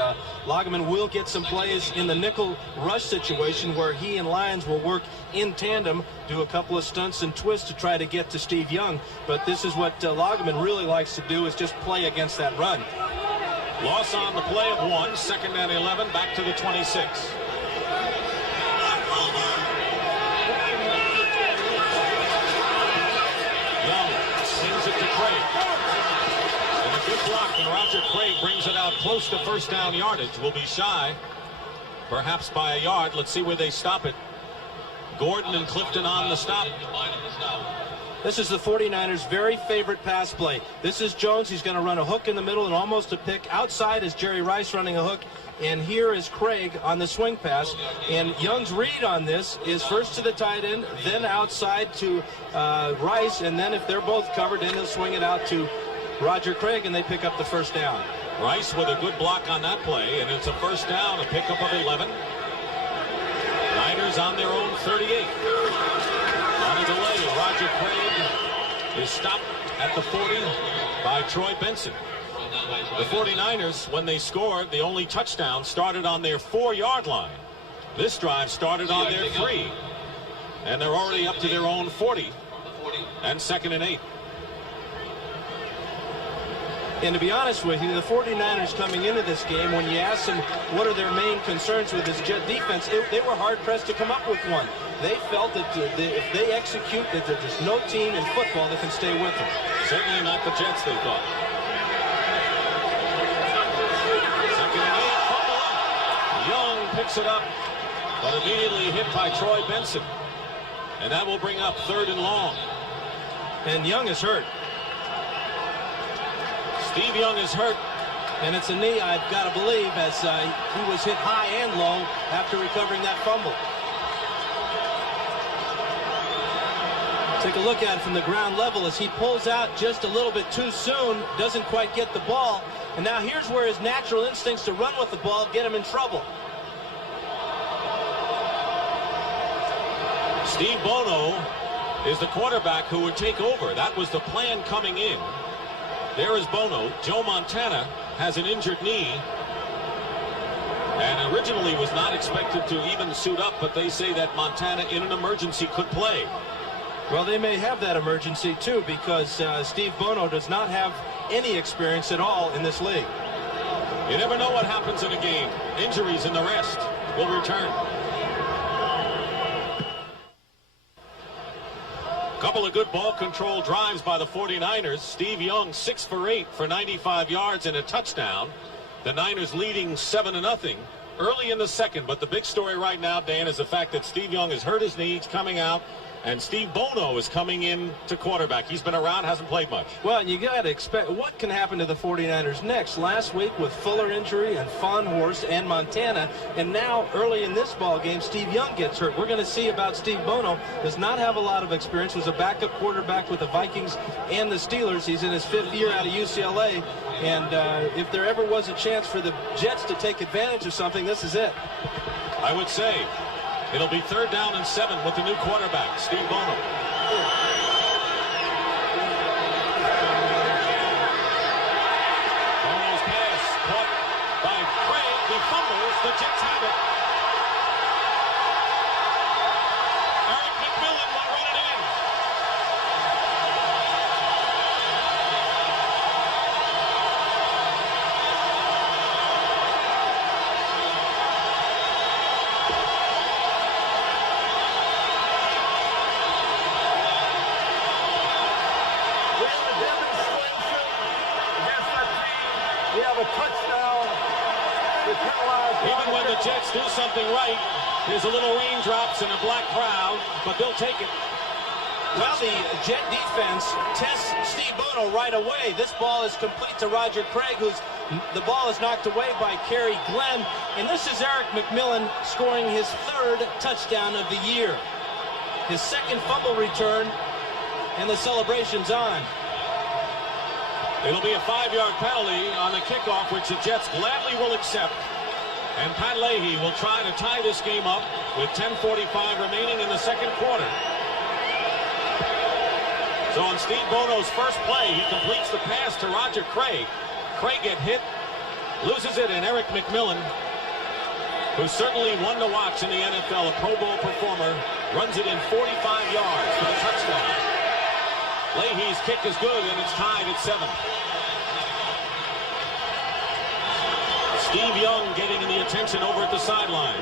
Lageman will get some plays in the nickel rush situation where he and Lyons will work in tandem, do a couple of stunts and twists to try to get to Steve Young. But this is what Lageman really likes to do, is just play against that run. Loss on the play of 1, 2nd and 11, back to the 26. Roger Craig brings it out close to first down yardage. Will be shy, perhaps by a yard. Let's see where they stop it. Gordon and Clifton on the stop. This is the 49ers' very favorite pass play. This is Jones. He's going to run a hook in the middle and almost a pick. Outside is Jerry Rice running a hook. And here is Craig on the swing pass. And Young's read on this is first to the tight end, then outside to Rice. And then if they're both covered, then he'll swing it out to Roger Craig, and they pick up the first down. Rice with a good block on that play, and it's a first down, a pickup of 11. Niners on their own 38. On a delay, Roger Craig is stopped at the 40 by Troy Benson. The 49ers, when they scored, the only touchdown started on their 4-yard line. This drive started on their 3. And they're already up to their own 40. And 2nd and 8. And to be honest with you, the 49ers coming into this game, when you ask them what are their main concerns with this Jet defense, they were hard-pressed to come up with one. They felt that if they execute, that there's no team in football that can stay with them. Certainly not the Jets, they thought. 2nd and 8, fumble up. Young picks it up, but immediately hit by Troy Benson. And that will bring up 3rd and long. And Young is hurt. Steve Young is hurt. And it's a knee, I've got to believe, as he was hit high and low after recovering that fumble. Take a look at it from the ground level as he pulls out just a little bit too soon, doesn't quite get the ball. And now here's where his natural instincts to run with the ball get him in trouble. Steve Bono is the quarterback who would take over. That was the plan coming in. There is Bono. Joe Montana has an injured knee and originally was not expected to even suit up, but they say that Montana in an emergency could play. Well, they may have that emergency too, because Steve Bono does not have any experience at all in this league. You never know what happens in a game. Injuries and the rest will return. Couple of good ball control drives by the 49ers. Steve Young 6 for 8 for 95 yards and a touchdown. The Niners leading 7-0 early in the second. But the big story right now, Dan, is the fact that Steve Young has hurt his knee. He's coming out. And Steve Bono is coming in to quarterback. He's been around, hasn't played much. Well, and you got to expect what can happen to the 49ers next. Last week with Fuller injury and Fonhorst and Montana, and now early in this ball game, Steve Young gets hurt. We're going to see about Steve Bono. Does not have a lot of experience. Was a backup quarterback with the Vikings and the Steelers. He's in his 5th year out of UCLA. And if there ever was a chance for the Jets to take advantage of something, this is it. I would say. It'll be 3rd down and 7 with the new quarterback, Steve Bono. Bono's pass caught by Craig. He fumbles. The Jets have it. Eric McMillan will run it in. Even when the Jets do something right, there's a little raindrops and a black crowd, but they'll take it. Well, the Jet defense tests Steve Bono right away. This ball is complete to Roger Craig, the ball is knocked away by Kerry Glenn. And this is Eric McMillan scoring his 3rd touchdown of the year. His 2nd fumble return, and the celebration's on. It'll be a 5-yard penalty on the kickoff, which the Jets gladly will accept. And Pat Leahy will try to tie this game up with 10:45 remaining in the second quarter. So on Steve Bono's first play, he completes the pass to Roger Craig. Craig gets hit, loses it, and Eric McMillan, who's certainly one to watch in the NFL, a Pro Bowl performer, runs it in 45 yards for the touchdown. Leahy's kick is good, and it's tied at 7. Steve Young getting the attention over at the sidelines.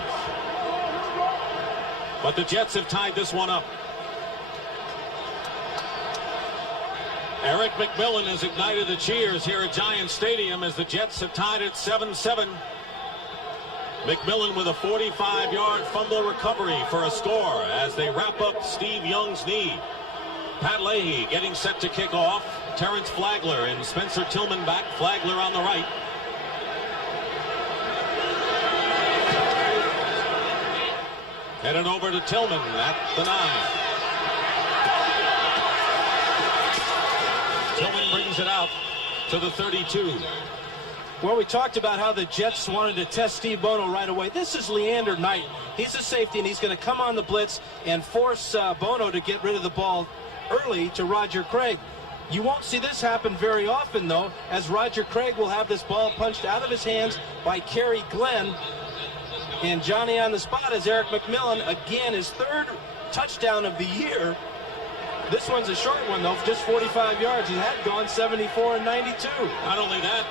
But the Jets have tied this one up. Eric McMillan has ignited the cheers here at Giant Stadium as the Jets have tied it 7-7. McMillan with a 45-yard fumble recovery for a score as they wrap up Steve Young's knee. Pat Leahy getting set to kick off. Terrence Flagler and Spencer Tillman back. Flagler on the right. Headed over to Tillman at the 9. Tillman brings it out to the 32. Well, we talked about how the Jets wanted to test Steve Bono right away. This is Leander Knight. He's a safety, and he's going to come on the blitz and force Bono to get rid of the ball early to Roger Craig. You won't see this happen very often, though, as Roger Craig will have this ball punched out of his hands by Kerry Glenn. And Johnny on the spot is Eric McMillan, again, his 3rd touchdown of the year. This one's a short one, though, just 45 yards. He had gone 74 and 92. Not only that,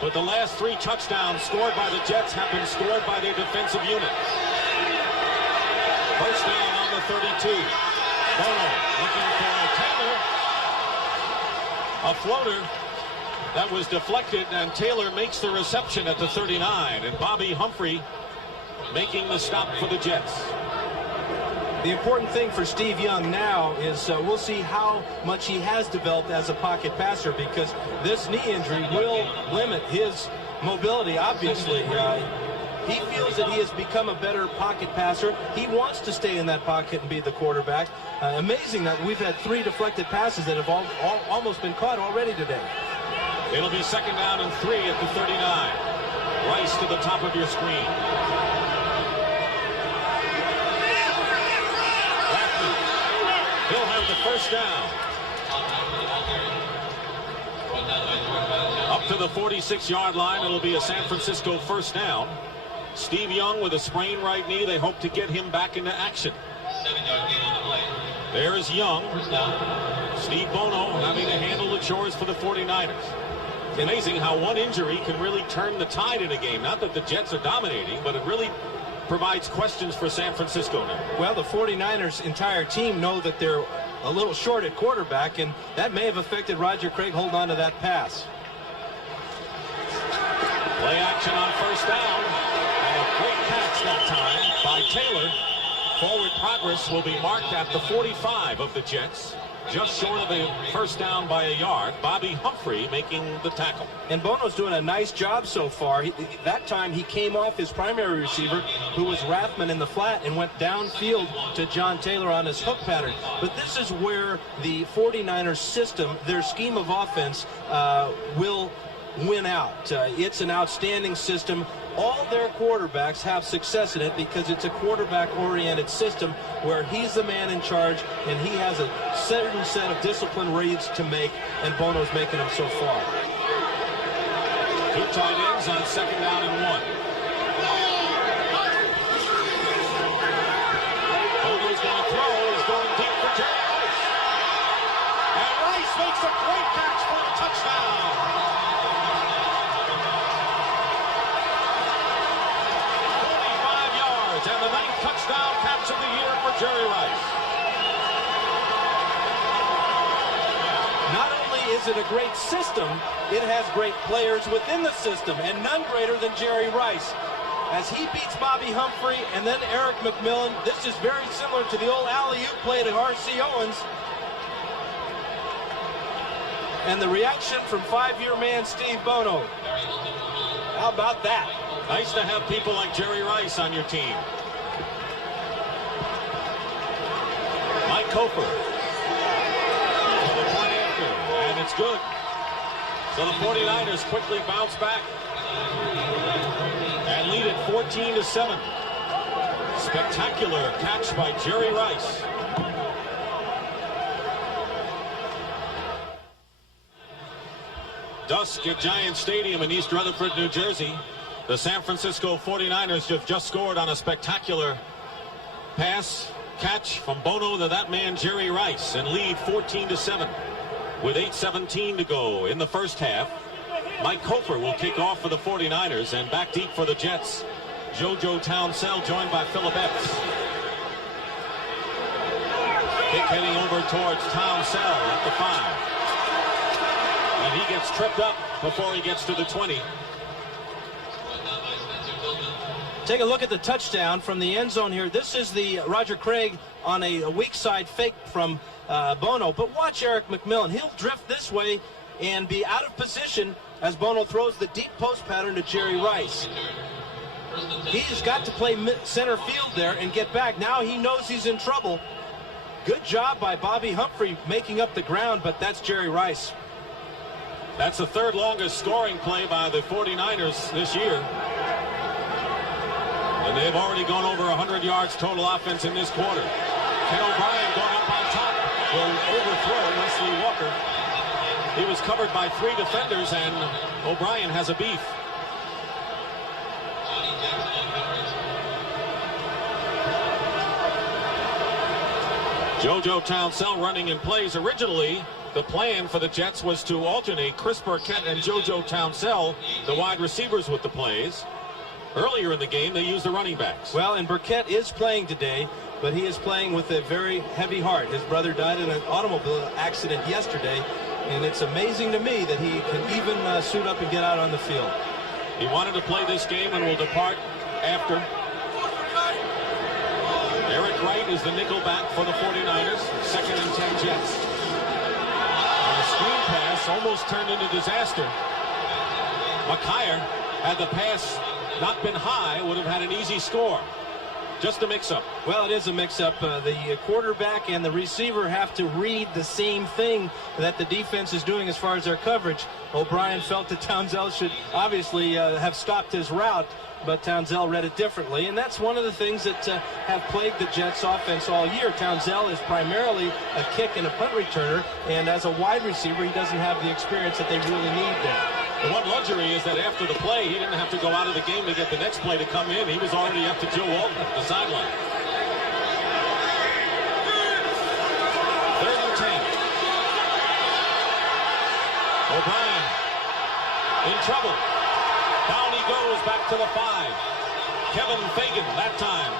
but the last 3 touchdowns scored by the Jets have been scored by their defensive unit. First down on the 32. Bono looking for Taylor. A floater that was deflected, and Taylor makes the reception at the 39. And Bobby Humphrey making the stop for the Jets. The important thing for Steve Young now is we'll see how much he has developed as a pocket passer, because this knee injury will limit his mobility, obviously. He feels that he has become a better pocket passer. He wants to stay in that pocket and be the quarterback. Amazing that we've had 3 deflected passes that have almost been caught already today. It'll be second down and 3 at the 39. Rice to the top of your screen. He'll have the first down. Up to the 46-yard line, it'll be a San Francisco first down. Steve Young with a sprained right knee. They hope to get him back into action. There's Young. Steve Bono having to handle the chores for the 49ers. It's amazing how one injury can really turn the tide in a game. Not that the Jets are dominating, but it really provides questions for San Francisco now. Well, the 49ers' entire team know that they're a little short at quarterback, and that may have affected Roger Craig holding on to that pass. Play action on first down, and a great catch that time by Taylor. Forward progress will be marked at the 45 of the Jets, just short of a first down by a yard. Bobby Humphrey making the tackle. And Bono's doing a nice job so far. That time he came off his primary receiver, who was Rathman, in the flat, and went downfield to John Taylor on his hook pattern. But this is where the 49ers system, their scheme of offense, will win out. It's an outstanding system. All their quarterbacks have success in it because it's a quarterback-oriented system where he's the man in charge and he has a certain set of discipline reads to make, and Bono's making them so far. 2 tight ends on second down and 1. Bono's going to throw. He's going deep for Jerry Rice. And Rice makes a great catch for a touchdown. 45 yards and the 9th touchdown catch of the year for Jerry Rice. Not only is it a great system, it has great players within the system, and none greater than Jerry Rice. As he beats Bobby Humphrey and then Eric McMillan, this is very similar to the old alley-oop play to R.C. Owens. And the reaction from 5-year man Steve Bono. How about that? Nice to have people like Jerry Rice on your team. Mike Cofer. And it's good. So the 49ers quickly bounce back and lead it 14-7. Spectacular catch by Jerry Rice. Dusk at Giant Stadium in East Rutherford, New Jersey. The San Francisco 49ers have just scored on a spectacular pass catch from Bono to that man Jerry Rice and lead 14-7 with 8:17 to go in the first half. Mike Cofer will kick off for the 49ers, and back deep for the Jets, JoJo Townsell joined by Phillip Epps. Kick heading over towards Townsell at the 5. And he gets tripped up before he gets to the 20. Take a look at the touchdown from the end zone here. This is the Roger Craig on a weak side fake from Bono. But watch Eric McMillan. He'll drift this way and be out of position as Bono throws the deep post pattern to Jerry Rice. He's got to play center field there and get back. Now he knows he's in trouble. Good job by Bobby Humphrey making up the ground, but that's Jerry Rice. That's the third longest scoring play by the 49ers this year. And they've already gone over 100 yards total offense in this quarter. Ken O'Brien going up on top will overthrow Wesley Walker. He was covered by 3 defenders, and O'Brien has a beef. JoJo Townsell running in plays. Originally, the plan for the Jets was to alternate Chris Burkett and JoJo Townsell, the wide receivers, with the plays. Earlier in the game, they used the running backs. Well, and Burkett is playing today, but he is playing with a very heavy heart. His brother died in an automobile accident yesterday, and it's amazing to me that he can even suit up and get out on the field. He wanted to play this game and will depart after. Eric Wright is the nickel back for the 49ers. 2nd and 10 Jets. And the screen pass almost turned into disaster. McKyer, had the pass not been high, would have had an easy score. Just a mix-up. Well, it is a mix-up. The quarterback and the receiver have to read the same thing that the defense is doing as far as their coverage. O'Brien felt that Townsell should obviously have stopped his route, but Townsell read it differently, and that's one of the things that have plagued the Jets offense all year. Townsell is primarily a kick and a punt returner, and as a wide receiver, he doesn't have the experience that they really need there. The one luxury is that after the play, he didn't have to go out of the game to get the next play to come in. He was already up to Joe Walton at the sideline. 3rd and 10. O'Brien in trouble. Down he goes back to the 5. Kevin Fagan that time.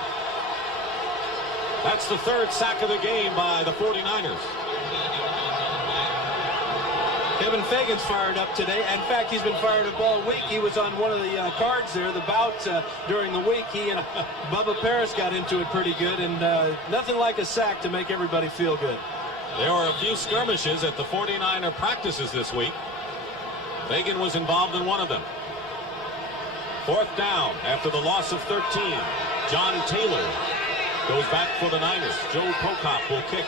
That's the 3rd sack of the game by the 49ers. Kevin Fagan's fired up today. In fact, he's been fired up all week. He was on one of the cards there, the bout during the week. He and Bubba Paris got into it pretty good, and nothing like a sack to make everybody feel good. There were a few skirmishes at the 49er practices this week. Fagan was involved in one of them. 4th down after the loss of 13. John Taylor goes back for the Niners. Joe Prokop will kick.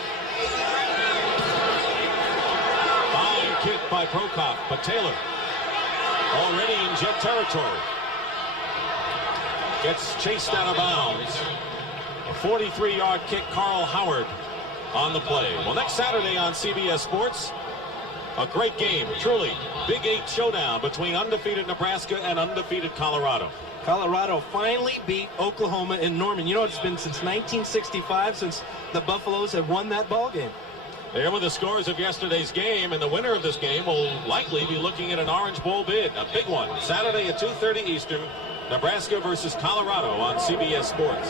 Fine kick by Prokop, but Taylor already in Jet territory. Gets chased out of bounds. A 43-yard kick, Carl Howard on the play. Well, next Saturday on CBS Sports, a great game, truly. Big 8 showdown between undefeated Nebraska and undefeated Colorado. Colorado finally beat Oklahoma in Norman. You know, it's been since 1965 since the Buffaloes have won that ball game. There were the scores of yesterday's game, and the winner of this game will likely be looking at an Orange Bowl bid, a big one. Saturday at 2:30 Eastern, Nebraska versus Colorado on CBS Sports.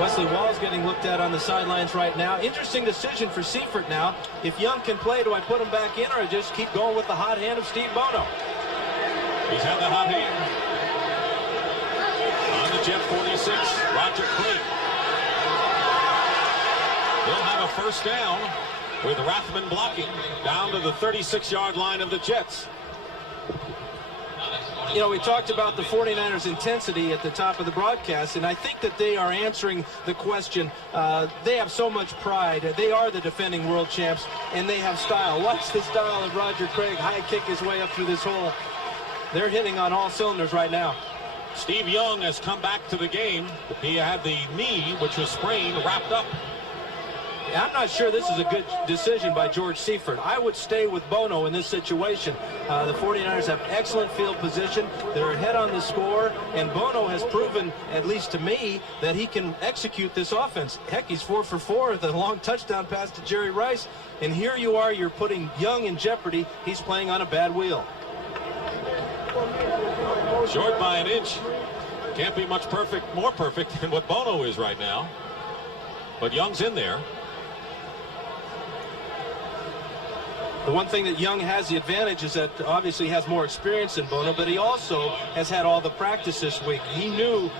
Wesley Wall's getting looked at on the sidelines right now. Interesting decision for Seifert now. If Young can play, do I put him back in, or I just keep going with the hot hand of Steve Bono? He's had the hot hand. On the Jet 46, Roger Craig. He'll have a 1st down with Rathman blocking down to the 36-yard line of the Jets. You know, we talked about the 49ers' intensity at the top of the broadcast, and I think that they are answering the question. They have so much pride. They are the defending world champs, and they have style. Watch the style of Roger Craig high kick his way up through this hole. They're hitting on all cylinders right now. Steve Young has come back to the game. He had the knee, which was sprained, wrapped up. I'm not sure this is a good decision by George Seifert. I would stay with Bono in this situation. The 49ers have excellent field position. They're ahead on the score, and Bono has proven, at least to me, that he can execute this offense. Heck, he's 4 for 4 with a long touchdown pass to Jerry Rice, and here you are, you're putting Young in jeopardy. He's playing on a bad wheel. Short by an inch. Can't be much more perfect than what Bono is right now. But Young's in there. The one thing that Young has the advantage is that obviously he has more experience than Bono, but he also has had all the practice this week. He knew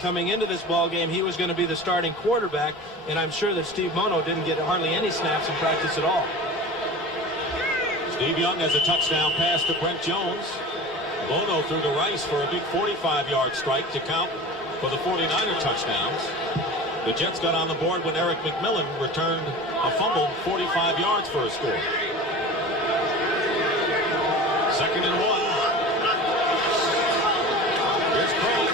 coming into this ball game he was going to be the starting quarterback, and I'm sure that Steve Bono didn't get hardly any snaps in practice at all. Steve Young has a touchdown pass to Brent Jones. Bono threw to Rice for a big 45-yard strike to count for the 49er touchdowns. The Jets got on the board when Eric McMillan returned a fumble 45 yards for a score. 2nd and 1. Here's Craig.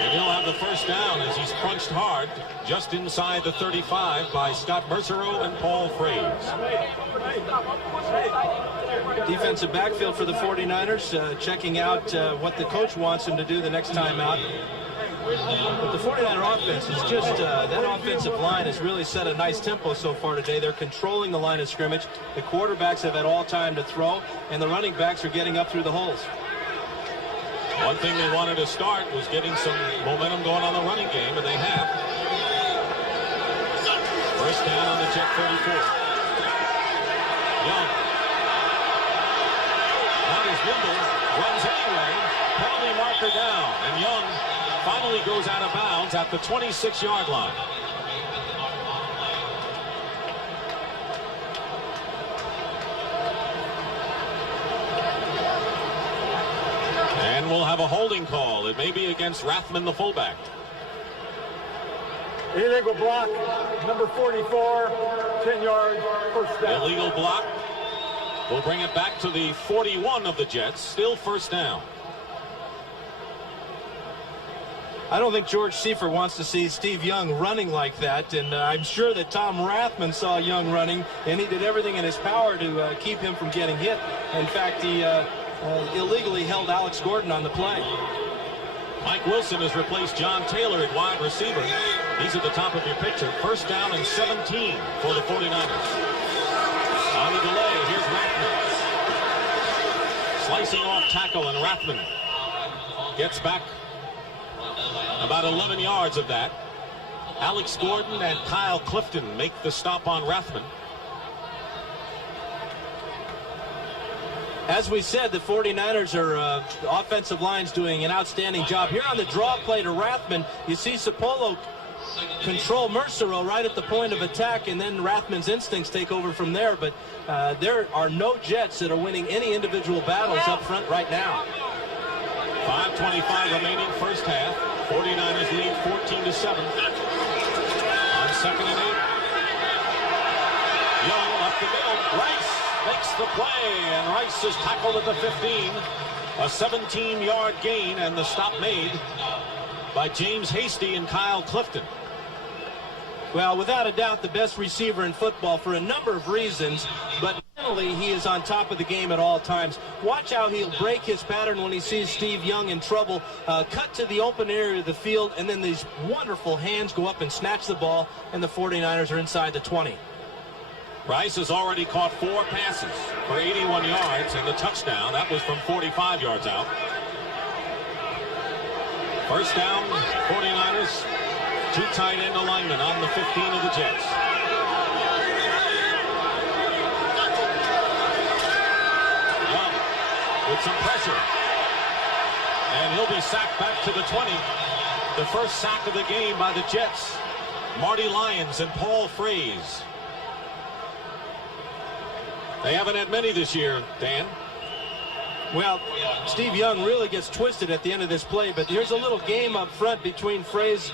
And he'll have the first down as he's crunched hard just inside the 35 by Scott Mercereau and Paul Fraze. Defensive backfield for the 49ers, checking out what the coach wants him to do the next time out. But the 49er offense is just, that offensive line has really set a nice tempo so far today. They're controlling the line of scrimmage. The quarterbacks have had all time to throw, and the running backs are getting up through the holes. One thing they wanted to start was getting some momentum going on the running game, and they have. First down on the Jet 34. Young. Not as nimble, runs anyway. Penalty marker down, and Young finally goes out of bounds at the 26-yard line. And we'll have a holding call. It may be against Rathman, the fullback. Illegal block, number 44, 10 yards, first down. Illegal block. We'll bring it back to the 41 of the Jets. Still first down. I don't think George Seifert wants to see Steve Young running like that, and I'm sure that Tom Rathman saw Young running, and he did everything in his power to keep him from getting hit. In fact, he illegally held Alex Gordon on the play. Mike Wilson has replaced John Taylor at wide receiver. He's at the top of your picture. First down and 17 for the 49ers. On the delay, here's Rathman. Slicing off tackle, and Rathman gets back about 11 yards of that. Alex Gordon and Kyle Clifton make the stop on Rathman. As we said, the 49ers are offensive line's doing an outstanding job. Here on the draw play to Rathman, you see Sapolo control Mercereau right at the point of attack, and then Rathman's instincts take over from there. But there are no Jets that are winning any individual battles up front right now. 5:25 remaining first half. 49ers lead 14-7. On 2nd and 8. Young up the middle. Rice makes the play, and Rice is tackled at the 15. A 17-yard gain, and the stop made by James Hasty and Kyle Clifton. Well, without a doubt, the best receiver in football for a number of reasons, but mentally he is on top of the game at all times. Watch how he'll break his pattern when he sees Steve Young in trouble, cut to the open area of the field, and then these wonderful hands go up and snatch the ball, and the 49ers are inside the 20. Rice has already caught 4 passes for 81 yards, and the touchdown, that was from 45 yards out. First down, 49ers. 2 tight end alignment on the 15 of the Jets. Young with some pressure. And he'll be sacked back to the 20. The first sack of the game by the Jets. Marty Lyons and Paul Fraze. They haven't had many this year, Dan. Well, Steve Young really gets twisted at the end of this play, but here's a little game up front between Fraze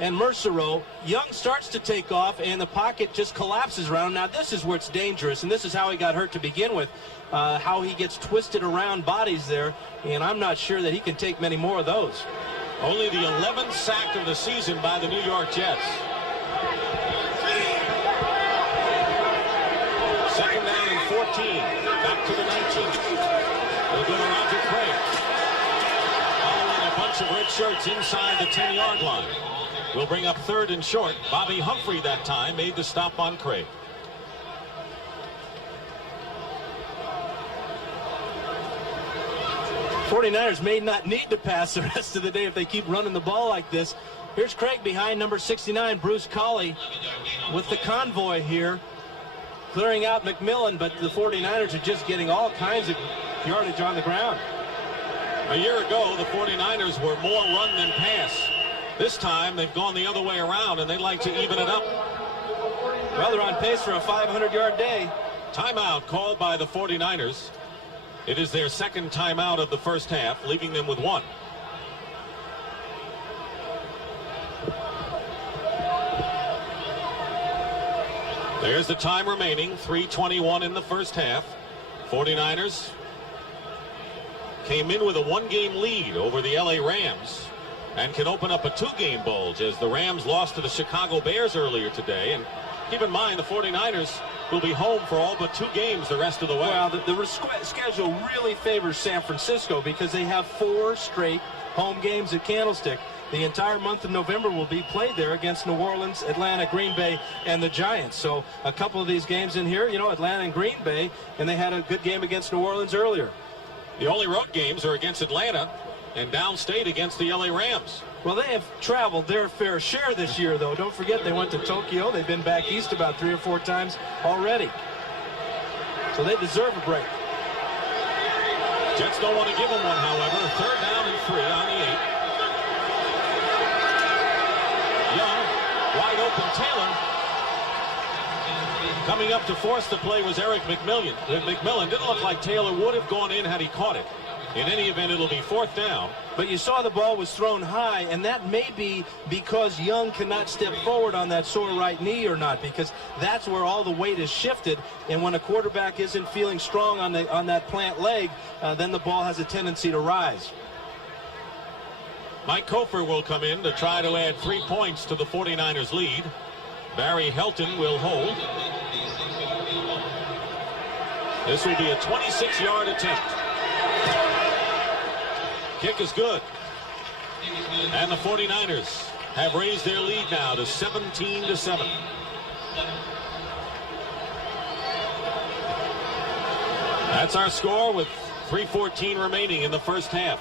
and Mercereau. Young starts to take off, and the pocket just collapses around. Now, this is where it's dangerous, and this is how he got hurt to begin with, how he gets twisted around bodies there, and I'm not sure that he can take many more of those. Only the 11th sack of the season by the New York Jets. Second down and 14. Back to the 19. They'll go to Roger Craig. Following a bunch of red shirts inside the 10-yard line. We'll bring up 3rd and short. Bobby Humphrey that time made the stop on Craig. '49ers may not need to pass the rest of the day if they keep running the ball like this. Here's Craig behind number 69, Bruce Colley, with the convoy here. clearing out McMillan, but the 49ers are just getting all kinds of yardage on the ground. A year ago, the 49ers were more run than pass. This time, they've gone the other way around, and they'd like to even it up. Well, they're on pace for a 500-yard day. Timeout called by the 49ers. It is their second timeout of the first half, leaving them with one. There's the time remaining, 3:21 in the first half. 49ers came in with a one-game lead over the LA Rams and can open up a two-game bulge as the Rams lost to the Chicago Bears earlier today. And keep in mind, the 49ers will be home for all but two games the rest of the way. Well, the schedule really favors San Francisco because they have 4 straight home games at Candlestick. The entire month of November will be played there against New Orleans, Atlanta, Green Bay, and the Giants. So a couple of these games in here, you know, Atlanta and Green Bay, and they had a good game against New Orleans earlier. The only road games are against Atlanta and downstate against the LA Rams. Well, they have traveled their fair share this year, though. Don't forget they went to Tokyo. They've been back east about 3 or 4 times already. So they deserve a break. Jets don't want to give them one, however. 3rd down and 3 on the 8. Young, wide open Taylor. Coming up to force the play was Eric McMillan. Didn't look like Taylor would have gone in had he caught it. In any event, it'll be 4th down. But you saw the ball was thrown high, and that may be because Young cannot step forward on that sore right knee or not, because that's where all the weight is shifted. And when a quarterback isn't feeling strong on that plant leg, then the ball has a tendency to rise. Mike Kofer will come in to try to add 3 points to the 49ers lead. Barry Helton will hold. This will be a 26-yard attempt. Kick is good. And the 49ers have raised their lead now to 17-7. That's our score with 3:14 remaining in the first half.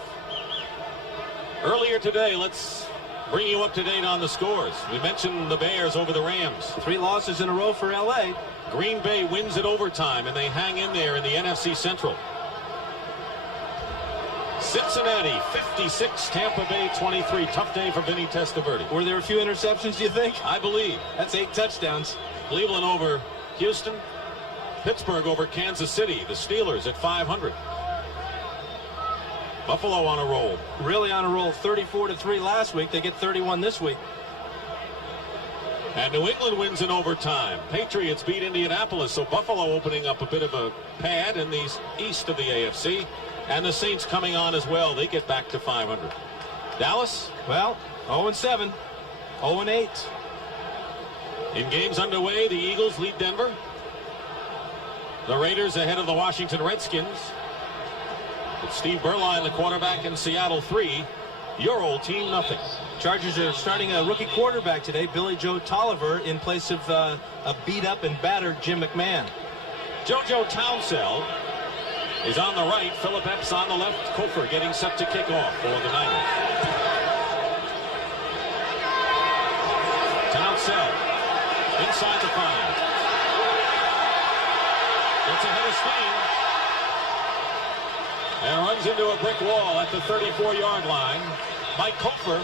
Earlier today, let's bring you up to date on the scores. We mentioned the Bears over the Rams. 3 losses in a row for LA. Green Bay wins at overtime, and they hang in there in the NFC Central. Cincinnati 56, Tampa Bay 23. Tough day for Vinny Testaverde. Were there a few interceptions, do you think? I believe. That's 8 touchdowns. Cleveland over Houston. Pittsburgh over Kansas City. The Steelers at 500. Buffalo on a roll. Really on a roll. 34-3 last week. They get 31 this week. And New England wins in overtime. Patriots beat Indianapolis, so Buffalo opening up a bit of a pad in the east of the AFC. And the Saints coming on as well. They get back to 500. Dallas? Well, 0-7. 0-8. In games underway, the Eagles lead Denver. The Raiders ahead of the Washington Redskins. With Steve Berline, the quarterback, in Seattle 3. Your old team, nothing. Chargers are starting a rookie quarterback today, Billy Joe Tolliver, in place of a beat-up and battered Jim McMahon. JoJo Townsell is on the right. Philip Epps on the left. Kofer getting set to kick off for the Niners. Townsell inside the 5. Gets ahead of steam. And runs into a brick wall at the 34-yard line. Mike Kofer,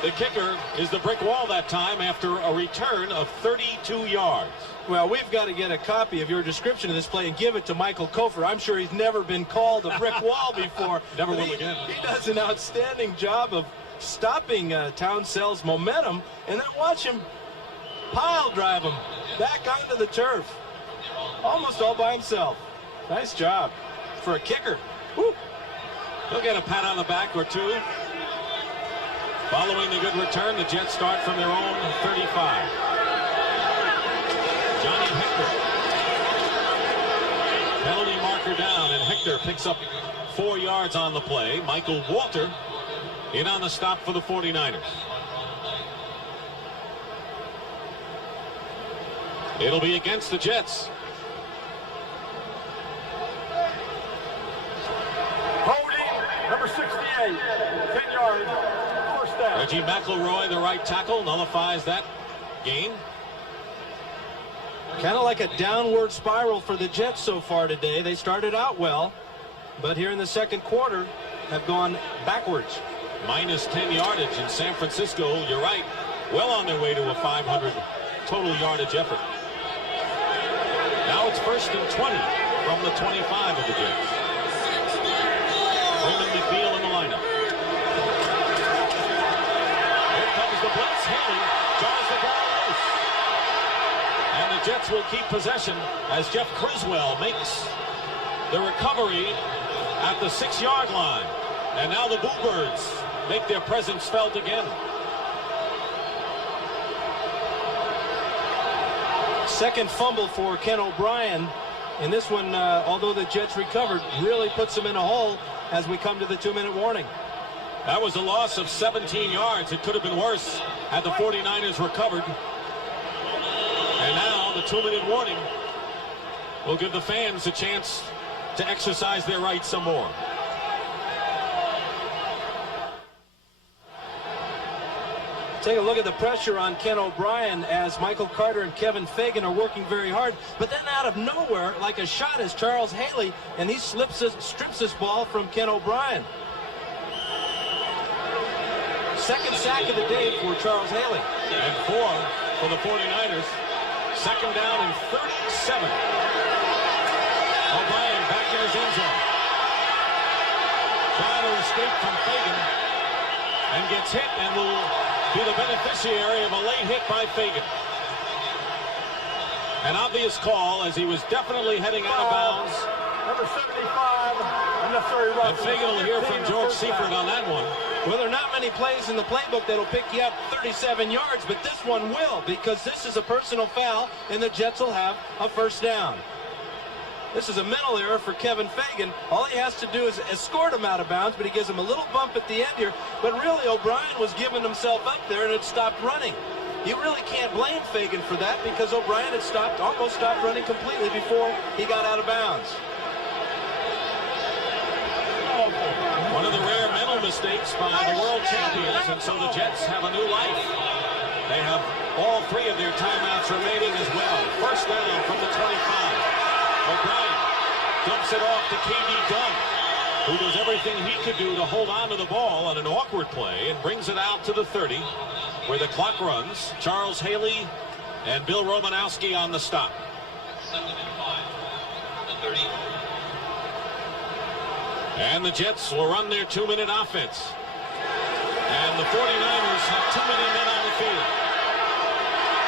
the kicker, is the brick wall that time after a return of 32 yards. Well, we've got to get a copy of your description of this play and give it to Michael Kofer. I'm sure he's never been called a brick wall before. Never will again. He does an outstanding job of stopping Townsell's momentum, and then watch him pile drive him back onto the turf. Almost all by himself. Nice job for a kicker. Woo. He'll get a pat on the back or two. Following the good return, the Jets start from their own 35. Johnny Hector. Penalty marker down, and Hector picks up 4 yards on the play. Michael Walter in on the stop for the 49ers. It'll be against the Jets. Number 68, 10 yards, first down. Reggie McElroy, the right tackle, nullifies that gain. Kind of like a downward spiral for the Jets so far today. They started out well, but here in the second quarter have gone backwards. Minus 10 yardage in San Francisco. You're right. Well on their way to a 500 total yardage effort. Now it's 1st and 20 from the 25 of the Jets. Raymond McNeil in the lineup. Here comes the blitz. Haley jars the ball loose. And the Jets will keep possession as Jeff Criswell makes the recovery at the 6-yard line. And now the Bluebirds make their presence felt again. Second fumble for Ken O'Brien. And this one, although the Jets recovered, really puts them in a hole as we come to the 2-minute warning. That was a loss of 17 yards. It could have been worse had the 49ers recovered. And now the 2-minute warning will give the fans a chance to exercise their rights some more. Take a look at the pressure on Ken O'Brien as Michael Carter and Kevin Fagan are working very hard. But then out of nowhere, like a shot, is Charles Haley, and he strips this ball from Ken O'Brien. Second sack of the day for Charles Haley. And 4 for the 49ers. Second down and 37. O'Brien back in his end zone. Trying to escape from Fagan. And gets hit and will be the beneficiary of a late hit by Fagan. An obvious call as he was definitely heading out of bounds. Number 75, unnecessary roughness. And Fagan will hear from George Seifert on that one. Well, there are not many plays in the playbook that'll pick you up 37 yards, but this one will, because this is a personal foul, and the Jets will have a first down. This is a mental error for Kevin Fagan. All he has to do is escort him out of bounds, but he gives him a little bump at the end here. But really, O'Brien was giving himself up there, and it stopped running. You really can't blame Fagan for that, because O'Brien had almost stopped running completely before he got out of bounds. One of the rare mental mistakes by the world champions, and so the Jets have a new life. They have all 3 of their timeouts remaining as well. First down from the 25. O'Brien dumps it off to K.D. Dunn, who does everything he could do to hold on to the ball on an awkward play and brings it out to the 30, where the clock runs. Charles Haley and Bill Romanowski on the stop. 2nd and 5. The 30. And the Jets will run their 2-minute offense. And the 49ers have too many men on the field.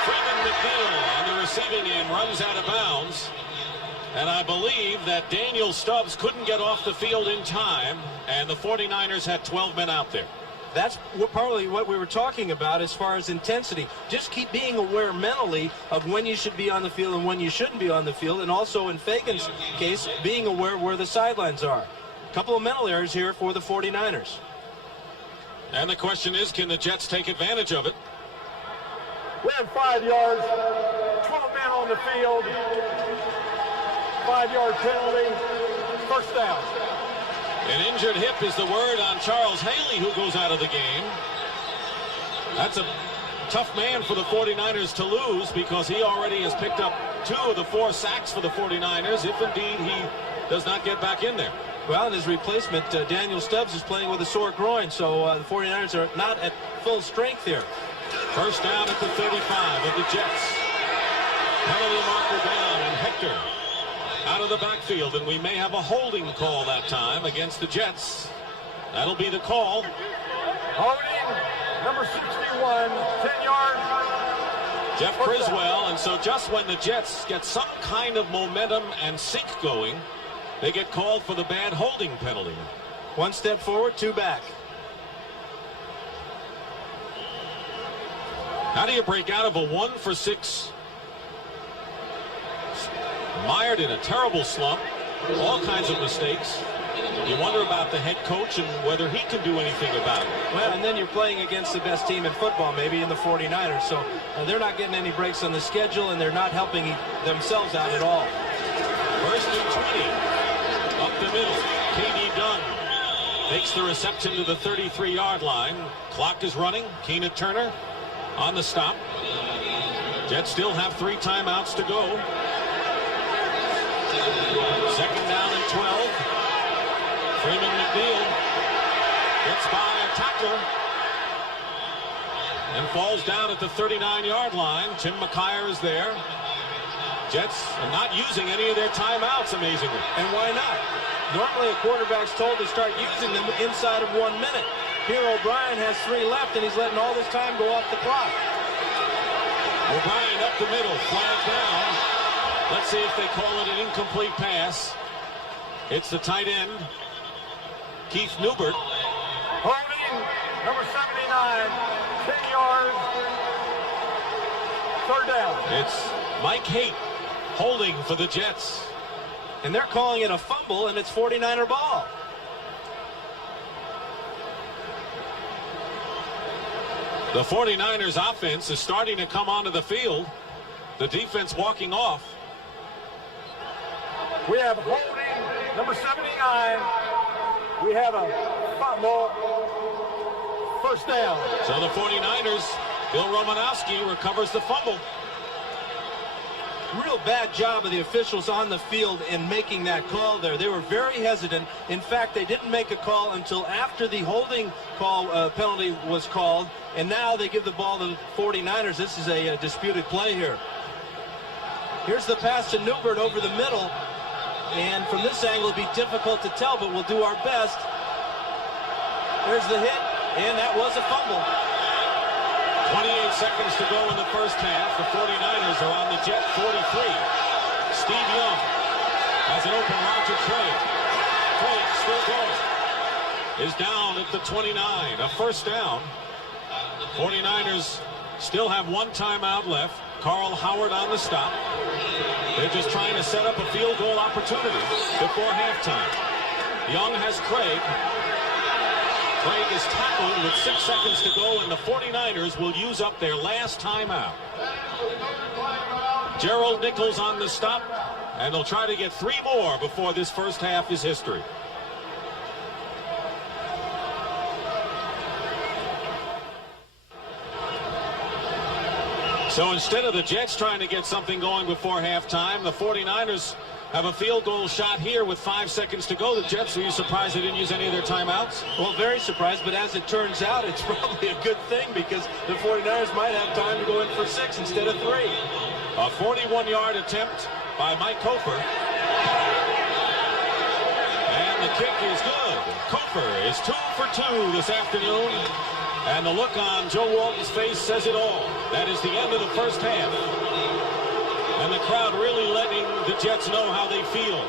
Freeman McNeil on the receiving end runs out of bounds. And I believe that Daniel Stubbs couldn't get off the field in time, and the 49ers had 12 men out there. That's partly what we were talking about as far as intensity. Just keep being aware mentally of when you should be on the field and when you shouldn't be on the field, and also in Fagan's case, being aware where the sidelines are. A couple of mental errors here for the 49ers. And the question is, can the Jets take advantage of it? We have 5 yards, 12 men on the field, 5-yard penalty, first down. An injured hip is the word on Charles Haley, who goes out of the game. That's a tough man for the 49ers to lose, because he already has picked up 2 of the 4 sacks for the 49ers, if indeed he does not get back in there. Well, in his replacement, Daniel Stubbs is playing with a sore groin, so the 49ers are not at full strength here. First down at the 35 of the Jets. Penalty marker down, and Hector out of the backfield, and we may have a holding call that time against the Jets. That'll be the call. Holding, number 61, 10 yards. Jeff Criswell, and so just when the Jets get some kind of momentum and sync going, they get called for the bad holding penalty. 1 step forward, 2 back. How do you break out of a 1-for-6? Mired in a terrible slump, all kinds of mistakes. You wonder about the head coach and whether he can do anything about it. Well, and then you're playing against the best team in football, maybe in the 49ers, so they're not getting any breaks on the schedule, and they're not helping themselves out at all. First and 20. Up the middle, K.D. Dunn makes the reception to the 33-yard line. Clock is running. Keena Turner on the stop. Jets still have 3 timeouts to go. Second down and 12. Freeman McNeil gets by a tackler and falls down at the 39-yard line. Tim McKyer is there. Jets are not using any of their timeouts, amazingly. And why not? Normally a quarterback's told to start using them inside of 1 minute. Here O'Brien has 3 left, and he's letting all this time go off the clock. O'Brien up the middle, flag down. Let's see if they call it an incomplete pass. It's the tight end, Keith Newbert. Holding, number 79, 10 yards, third down. It's Mike Haight holding for the Jets. And they're calling it a fumble, and it's 49er ball. The 49ers offense is starting to come onto the field. The defense walking off. We have holding, number 79. We have a fumble, first down. So the 49ers, Bill Romanowski recovers the fumble. Real bad job of the officials on the field in making that call there. They were very hesitant. In fact, they didn't make a call until after the holding call penalty was called, and now they give the ball to the 49ers. This is a disputed play here. Here's the pass to Newbert over the middle, and from this angle it'd be difficult to tell, but we'll do our best. There's the hit, and that was a fumble. 28 seconds to go in the first half. The 49ers are on the Jet 43. Steve Young has an open Roger Craig. Craig still going. Is down at the 29. A first down. 49ers still have 1 timeout left. Carl Howard on the stop. They're just trying to set up a field goal opportunity before halftime. Young has Craig. Craig is tackled with 6 seconds to go, and the 49ers will use up their last timeout. Gerald Nichols on the stop, and they'll try to get 3 more before this first half is history. So instead of the Jets trying to get something going before halftime, the 49ers have a field goal shot here with 5 seconds to go. The Jets, are you surprised they didn't use any of their timeouts? Well, very surprised, but as it turns out, it's probably a good thing because the 49ers might have time to go in for 6 instead of 3. A 41-yard attempt by Mike Kofer. And the kick is good. Kofer is 2 for 2 this afternoon. And the look on Joe Walton's face says it all. That is the end of the first half. And the crowd really letting the Jets know how they feel.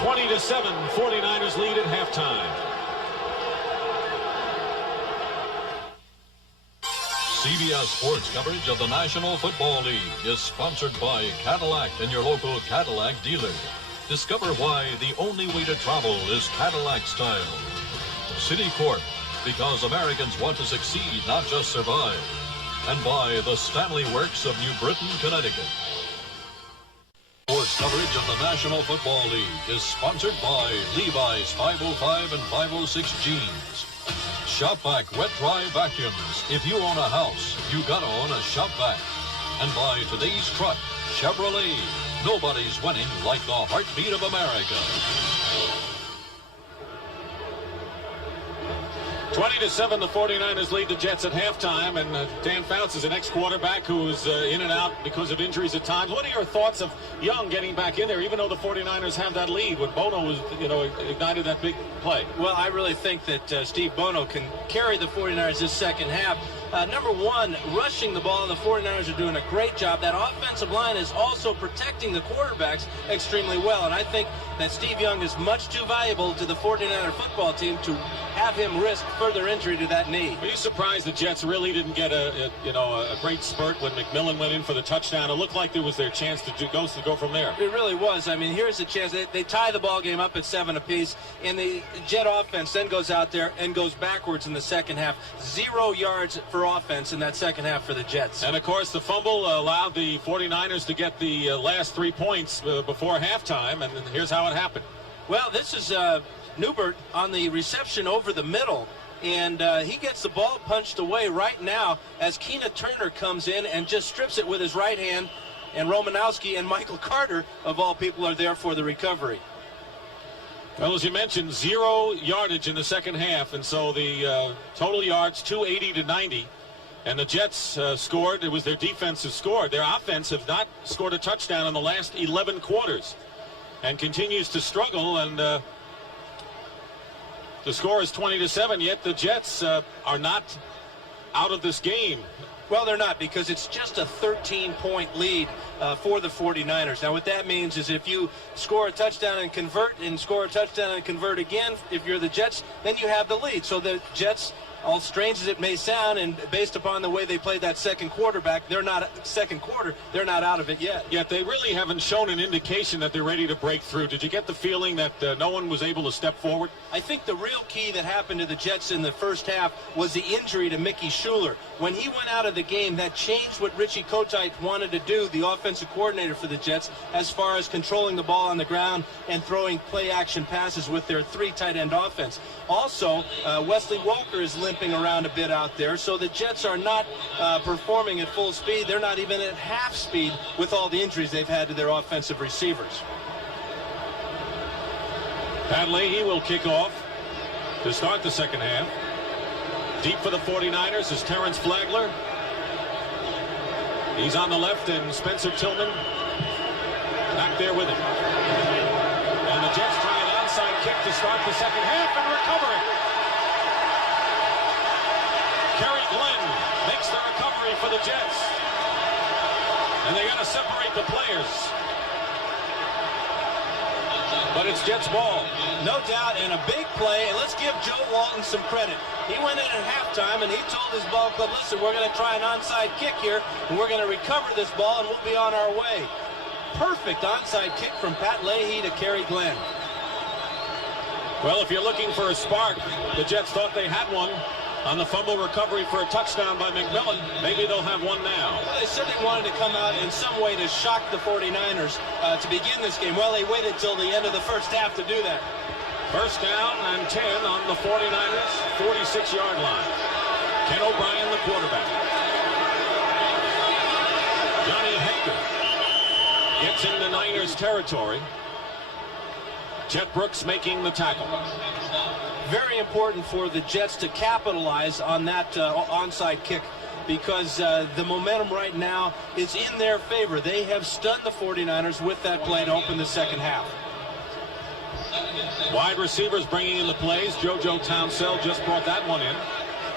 20-7, 49ers lead at halftime. CBS Sports coverage of the National Football League is sponsored by Cadillac and your local Cadillac dealer. Discover why the only way to travel is Cadillac style. City Corp, because Americans want to succeed, not just survive. And by the Stanley Works of New Britain, Connecticut. Sports coverage of the National Football League is sponsored by Levi's 505 and 506 jeans. Shopback Wet Dry Vacuums. If you own a house, you gotta own a Shopback. And by today's truck, Chevrolet. Nobody's winning like the heartbeat of America. 20-7, the 49ers lead the Jets at halftime, and Dan Fouts is an ex-quarterback who's in and out because of injuries at times. What are your thoughts of Young getting back in there, even though the 49ers have that lead when Bono was, ignited that big play? Well, I really think that Steve Bono can carry the 49ers this second half. Number one, rushing the ball. The 49ers are doing a great job. That offensive line is also protecting the quarterbacks extremely well. And I think that Steve Young is much too valuable to the 49er football team to have him risk further injury to that knee. Are you surprised the Jets really didn't get a great spurt when McMillan went in for the touchdown? It looked like there was their chance to go from there. It really was. I mean, here's the chance. They tie the ball game up at 7 apiece, and the Jet offense then goes out there and goes backwards in the second half. 0 yards for offense in that second half for the Jets. And, of course, the fumble allowed the 49ers to get the last 3 points before halftime, and here's how it happened. Well, this is Newbert on the reception over the middle. and he gets the ball punched away right now as Keena Turner comes in and just strips it with his right hand, and Romanowski and Michael Carter, of all people, are there for the recovery. Well, as you mentioned, 0 yardage in the second half, and so the total yards 280 to 90. And the Jets scored. It was their defense who scored. Their offense have not scored a touchdown in the last 11 quarters and continues to struggle. And the score is 20-7, yet the Jets are not out of this game. Well, they're not, because it's just a 13-point lead for the 49ers. Now, what that means is if you score a touchdown and convert, and score a touchdown and convert again, if you're the Jets, then you have the lead. So the Jets, all strange as it may sound, and based upon the way they played that second quarter, they're not out of it yet. Yet they really haven't shown an indication that they're ready to break through. Did you get the feeling that no one was able to step forward? I think the real key that happened to the Jets in the first half was the injury to Mickey Schuler. When he went out of the game, that changed what Richie Kotite wanted to do, the offensive coordinator for the Jets, as far as controlling the ball on the ground and throwing play-action passes with their 3 tight end offense. Also, Wesley Walker is limping around a bit out there, so the Jets are not performing at full speed. They're not even at half speed with all the injuries they've had to their offensive receivers. Pat Leahy will kick off to start the second half. Deep for the 49ers is Terrence Flagler. He's on the left, and Spencer Tillman back there with him. And the Jets try an onside kick to start the second half and recover it. Kerry Glenn makes the recovery for the Jets. And they're going to separate the players. But it's Jets ball. No doubt, and a big play. And let's give Joe Walton some credit. He went in at halftime, and he told his ball club, listen, we're going to try an onside kick here, and we're going to recover this ball, and we'll be on our way. Perfect onside kick from Pat Leahy to Kerry Glenn. Well, if you're looking for a spark, the Jets thought they had one on the fumble recovery for a touchdown by McMillan. Maybe they'll have one now. Well, they said they wanted to come out in some way to shock the 49ers to begin this game. Well, they waited till the end of the first half to do that. First down and 10 on the 49ers 46-yard line. Ken O'Brien, the quarterback. Johnny Hector gets into Niners territory. Jet Brooks making the tackle. Very important for the Jets to capitalize on that onside kick, because the momentum right now is in their favor. They have stunned the 49ers with that play to open the second half. Wide receivers bringing in the plays. JoJo Townsell just brought that one in.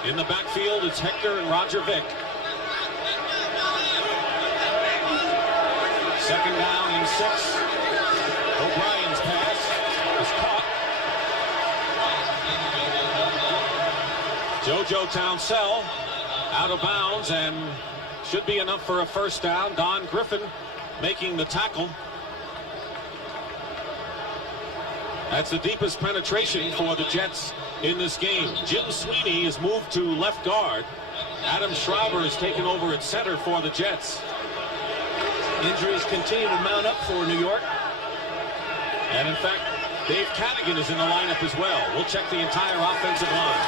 In the backfield, it's Hector and Roger Vick. Second down and 6. O'Brien's pass is caught. JoJo Townsell out of bounds, and should be enough for a first down. Don Griffin making the tackle. That's the deepest penetration for the Jets in this game. Jim Sweeney is moved to left guard. Adam Schreiber is taken over at center for the Jets. Injuries continue to mount up for New York. And in fact, Dave Cadigan is in the lineup as well. We'll check the entire offensive line.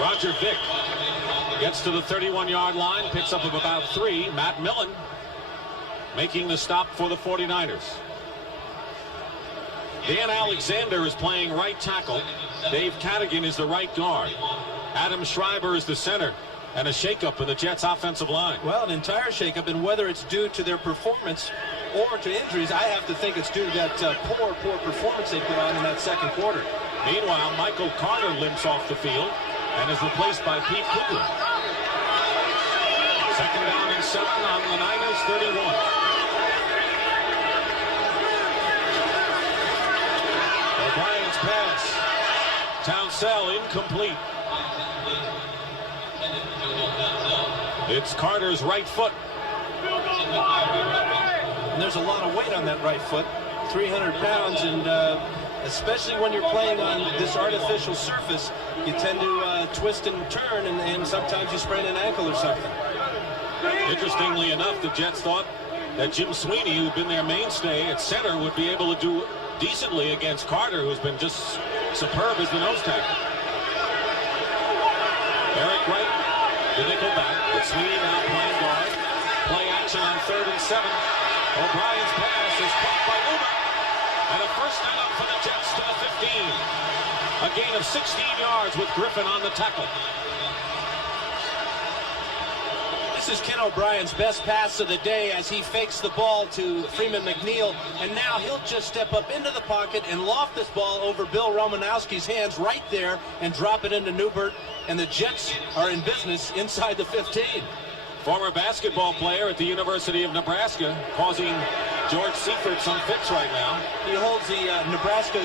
Roger Vick gets to the 31-yard line, picks up of about 3. Matt Millen making the stop for the 49ers. Dan Alexander is playing right tackle. Dave Cadigan is the right guard. Adam Schreiber is the center. And a shakeup in the Jets' offensive line. Well, an entire shakeup, and whether it's due to their performance or to injuries, I have to think it's due to that poor performance they put on in that second quarter. Meanwhile, Michael Carter limps off the field and is replaced by Pete Coughlin. Second down and 7 on the Niners 31. O'Brien's pass. Townsell incomplete. It's Carter's right foot. And there's a lot of weight on that right foot, 300 pounds, and especially when you're playing on this artificial surface, you tend to twist and turn, and sometimes you sprain an ankle or something. Interestingly enough, the Jets thought that Jim Sweeney, who'd been their mainstay at center, would be able to do decently against Carter, who's been just Superb is the nose tackle. Eric Wright, the nickel back. With Sweeney now playing guard. Play action on 3rd and 7. O'Brien's pass is caught by Uber. And a first down for the Jets to the 15. A gain of 16 yards with Griffin on the tackle. This is Ken O'Brien's best pass of the day as he fakes the ball to Freeman McNeil, and now he'll just step up into the pocket and loft this ball over Bill Romanowski's hands right there and drop it into Newbert, and the Jets are in business inside the 15. Former basketball player at the University of Nebraska, causing George Seifert some fits right now. He holds the Nebraska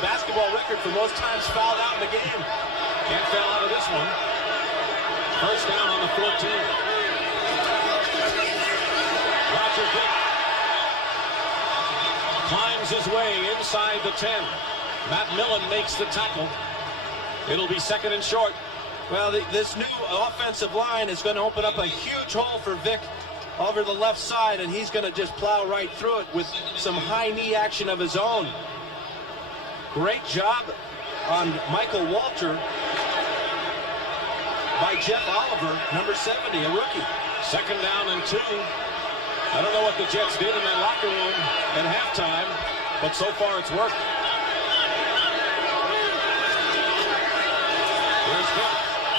basketball record for most times fouled out in the game. Can't foul out of this one. First down on the 14. Roger Vick climbs his way inside the 10. Matt Millen makes the tackle. It'll be 2nd and short. Well, this new offensive line is going to open up a huge hole for Vick over the left side, and he's going to just plow right through it with some high knee action of his own. Great job on Michael Walter by Jeff Oliver, number 70, a rookie. 2nd down and 2. I don't know what the Jets did in that locker room at halftime, but so far it's worked. Here's Vick,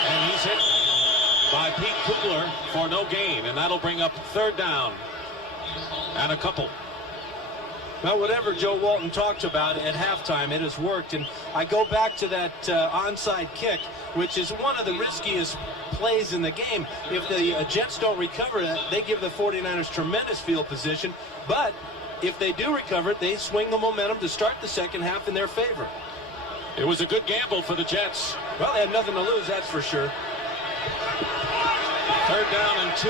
and he's hit by Pete Kugler for no gain, and that'll bring up 3rd down and a couple. Well, whatever Joe Walton talked about at halftime, it has worked. And I go back to that onside kick, which is one of the riskiest plays in the game. If the Jets don't recover it, they give the 49ers tremendous field position. But if they do recover it, they swing the momentum to start the second half in their favor. It was a good gamble for the Jets. Well, they had nothing to lose, that's for sure. 3rd down and 2.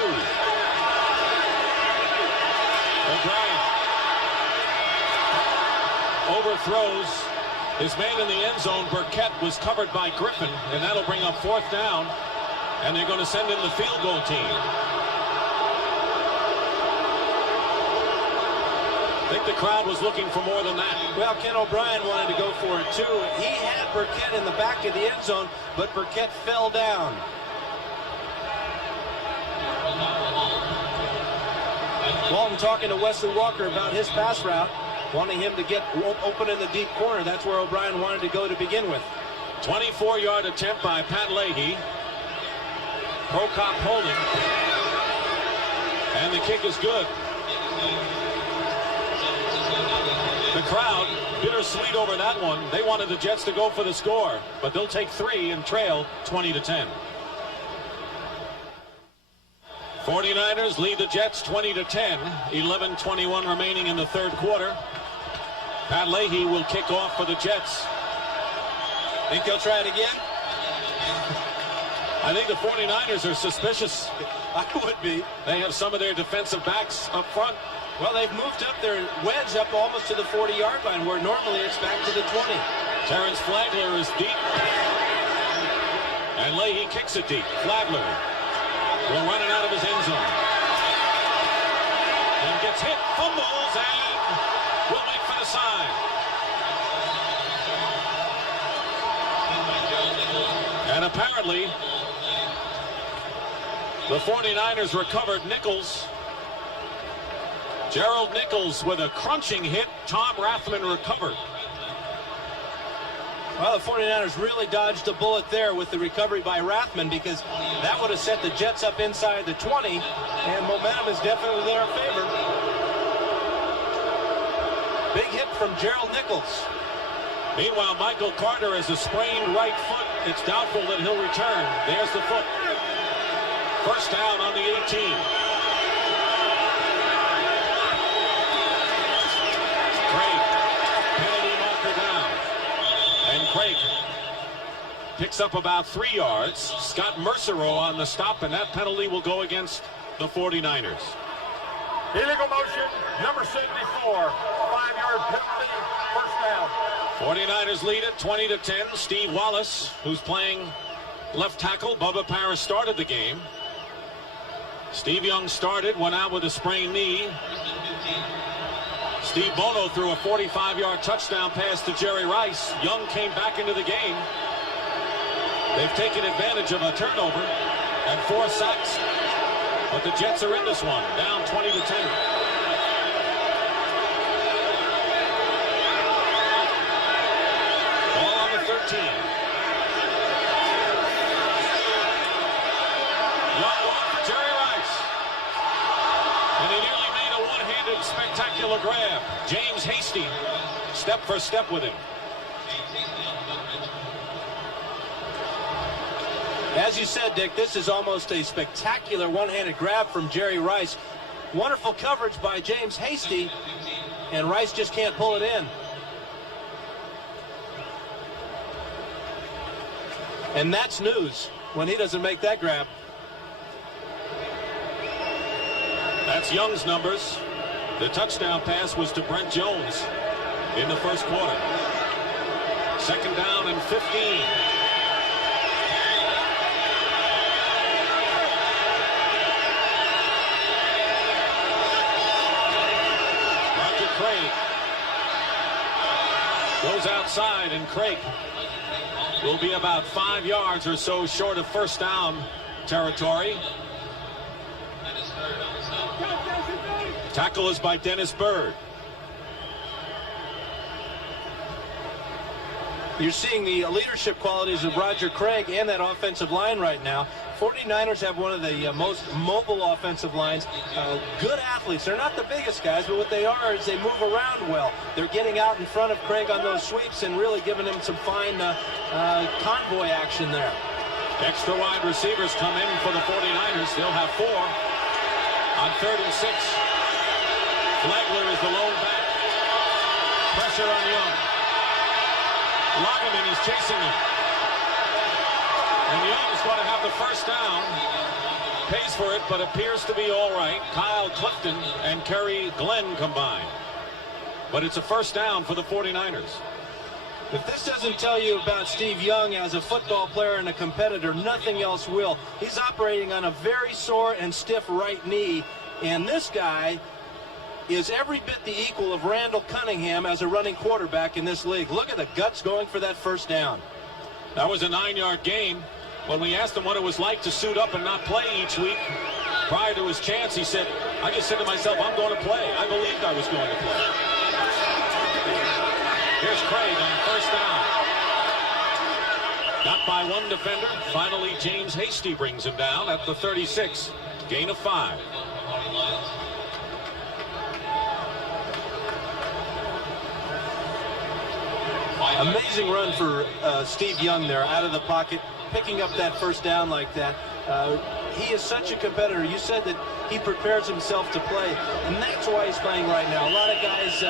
O'Brien overthrows his man in the end zone. Burkett was covered by Griffin, and that'll bring up 4th down, and they're going to send in the field goal team. I think the crowd was looking for more than that. Well, Ken O'Brien wanted to go for it too. He had Burkett in the back of the end zone, but Burkett fell down. Walton talking to Wesley Walker about his pass route, wanting him to get open in the deep corner. That's where O'Brien wanted to go to begin with. 24-yard attempt by Pat Leahy. Prokop holding. And the kick is good. The crowd, bittersweet over that one. They wanted the Jets to go for the score, but they'll take 3 and trail 20-10. 49ers lead the Jets 20-10. 11:21 remaining in the 3rd quarter. Pat Leahy will kick off for the Jets. Think they'll try it again? I think the 49ers are suspicious. I would be. They have some of their defensive backs up front. Well, they've moved up their wedge up almost to the 40-yard line, where normally it's back to the 20. Terrence Flagler is deep. And Leahy kicks it deep. Flagler will run it out of his end zone. And gets hit, fumbles, and will make for the side. And apparently, the 49ers recovered Nichols. Gerald Nichols with a crunching hit. Tom Rathman recovered. Well, the 49ers really dodged a bullet there with the recovery by Rathman, because that would have set the Jets up inside the 20, and momentum is definitely their favor. Big hit from Gerald Nichols. Meanwhile, Michael Carter has a sprained right foot. It's doubtful that he'll return. There's the foot. First down on the 18. Craig, penalty marker down. And Craig picks up about 3 yards. Scott Mercereau on the stop, and that penalty will go against the 49ers. Illegal motion, number 74. 5-yard penalty, first down. 49ers lead it 20-10. Steve Wallace, who's playing left tackle. Bubba Parris started the game. Steve Young started, went out with a sprained knee. Steve Bono threw a 45-yard touchdown pass to Jerry Rice. Young came back into the game. They've taken advantage of a turnover and 4 sacks. But the Jets are in this one, down 20-10. Ball on the 13. Young going for Jerry Rice. And he nearly made a one-handed spectacular grab. James Hasty, step for step with him. As you said, Dick, this is almost a spectacular one-handed grab from Jerry Rice. Wonderful coverage by James Hasty, and Rice just can't pull it in. And that's news when he doesn't make that grab. That's Young's numbers. The touchdown pass was to Brent Jones in the first quarter. 2nd down and 15. Craig goes outside, and Craig will be about 5 yards or so short of first down territory. Tackle is by Dennis Byrd. You're seeing the leadership qualities of Roger Craig and that offensive line right now. 49ers have one of the most mobile offensive lines. Good athletes. They're not the biggest guys, but what they are is they move around well. They're getting out in front of Craig on those sweeps and really giving him some fine convoy action there. Extra wide receivers come in for the 49ers. They'll have 4 on 3rd and 6. Flagler is the lone back. Pressure on Young. Lageman is chasing him. And Young's going to have the first down. Pays for it, but appears to be all right. Kyle Clifton and Kerry Glenn combined. But it's a first down for the 49ers. If this doesn't tell you about Steve Young as a football player and a competitor, nothing else will. He's operating on a very sore and stiff right knee, and this guy is every bit the equal of Randall Cunningham as a running quarterback in this league. Look at the guts going for that first down. That was a 9-yard gain. When we asked him what it was like to suit up and not play each week prior to his chance, he said, I just said to myself, I'm going to play. I believed I was going to play. Here's Craig on first down. Got by one defender. Finally, James Hasty brings him down at the 36. Gain of 5. Amazing run for Steve Young there, out of the pocket, picking up that first down like that. He is such a competitor. You said that he prepares himself to play, and that's why he's playing right now. A lot of guys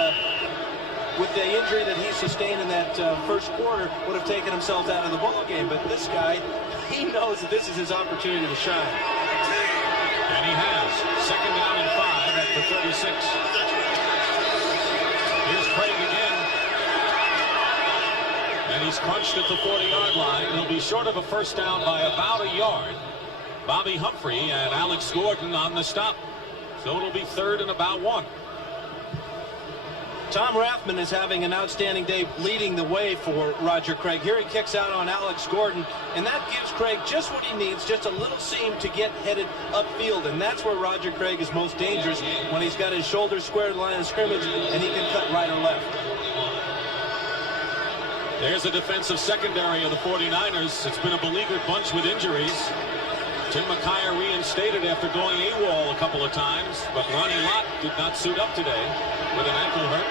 with the injury that he sustained in that first quarter would have taken themselves out of the ball game, but this guy, he knows that this is his opportunity to shine. And he has. 2nd down and 5 at the 36. Here's Craig again. And he's crunched at the 40-yard line. He'll be short of a first down by about a yard. Bobby Humphrey and Alex Gordon on the stop. So it'll be 3rd and about 1. Tom Rathman is having an outstanding day leading the way for Roger Craig. Here he kicks out on Alex Gordon, and that gives Craig just what he needs, just a little seam to get headed upfield, and that's where Roger Craig is most dangerous, when he's got his shoulders squared to the line of scrimmage and he can cut right or left. There's a defensive secondary of the 49ers. It's been a beleaguered bunch with injuries. Tim McKyer reinstated after going AWOL a couple of times, but Ronnie Lott did not suit up today with an ankle hurt.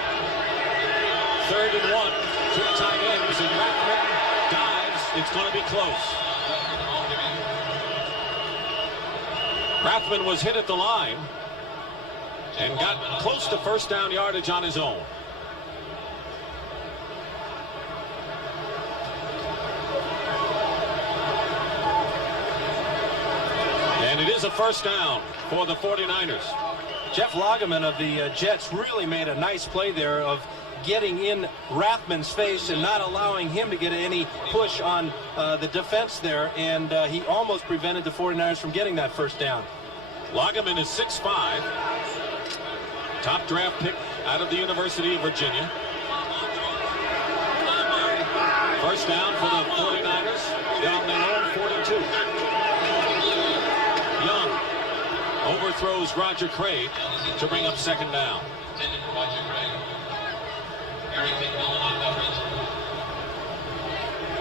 3rd and 1, 2 tight ends, and Rathman dives. It's going to be close. Rathman was hit at the line and got close to first down yardage on his own. And it is a first down for the 49ers. Jeff Lageman of the Jets really made a nice play there of getting in Rathman's face and not allowing him to get any push on the defense there, and he almost prevented the 49ers from getting that first down. Lageman is 6'5", top draft pick out of the University of Virginia. First down for the 49ers down their own 42. Young overthrows Roger Craig to bring up second down.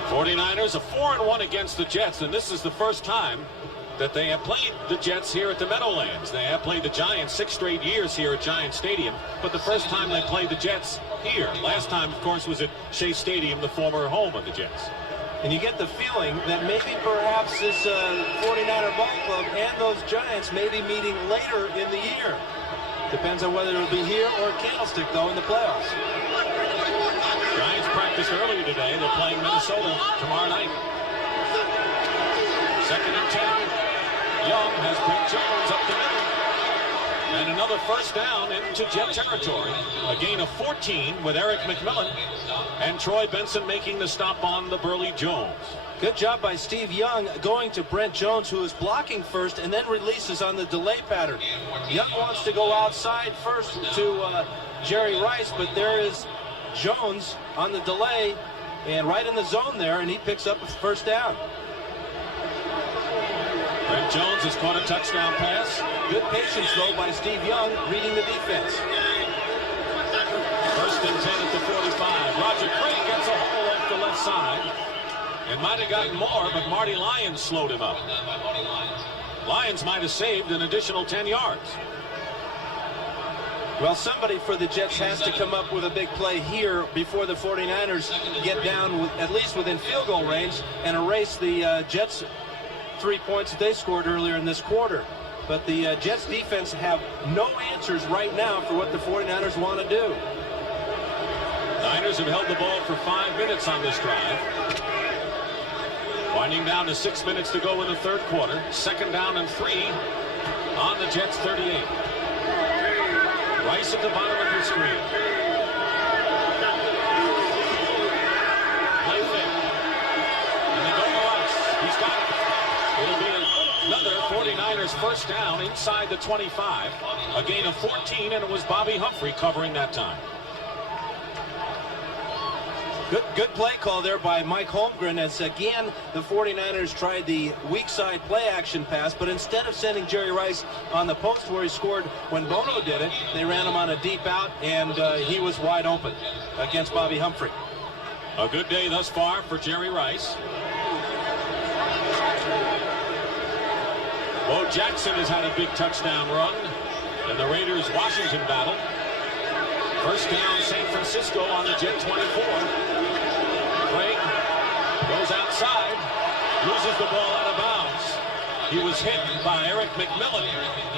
49ers are 4-1 against the Jets, and this is the first time that they have played the Jets here at the Meadowlands. They have played the Giants 6 straight years here at Giant Stadium, but the first time they played the Jets here. Last time, of course, was at Shea Stadium, the former home of the Jets. And you get the feeling that maybe perhaps this 49er ball club and those Giants may be meeting later in the year. Depends on whether it'll be here or Candlestick, though, in the playoffs. Giants practiced earlier today. They're playing Minnesota tomorrow night. Second and 10. Young has Brent Jones up the middle. And another first down into Jet territory. A gain of 14 with Eric McMillan and Troy Benson making the stop on the Burley Jones. Good job by Steve Young going to Brent Jones, who is blocking first and then releases on the delay pattern. Young wants to go outside first to Jerry Rice, but there is Jones on the delay and right in the zone there, and he picks up a first down. Brent Jones has caught a touchdown pass. Good patience, though, by Steve Young, reading the defense. First and 10 at the 45. Roger Craig gets a hole off the left side. It might have gotten more, but Marty Lyons slowed him up. Lyons might have saved an additional 10 yards. Well, somebody for the Jets has to come up with a big play here before the 49ers get down at least within field goal range and erase the Jets' 3 points that they scored earlier in this quarter. But the Jets defense have no answers right now for what the 49ers want to do. Niners have held the ball for 5 minutes on this drive. Winding down to 6 minutes to go in the third quarter. Second down and 3 on the Jets 38. Rice at the bottom of the screen. Play fake. And they go to Rice. He's got it. It'll be another 49ers first down inside the 25. A gain of 14, and it was Bobby Humphrey covering that time. Good play call there by Mike Holmgren, as again the 49ers tried the weak side play action pass, but instead of sending Jerry Rice on the post where he scored when Bono did it, they ran him on a deep out, and he was wide open against Bobby Humphrey. A good day thus far for Jerry Rice. Bo Jackson has had a big touchdown run in the Raiders-Washington battle. First down, San Francisco on the Jet 24. Craig goes outside, loses the ball out of bounds. He was hit by Eric McMillan,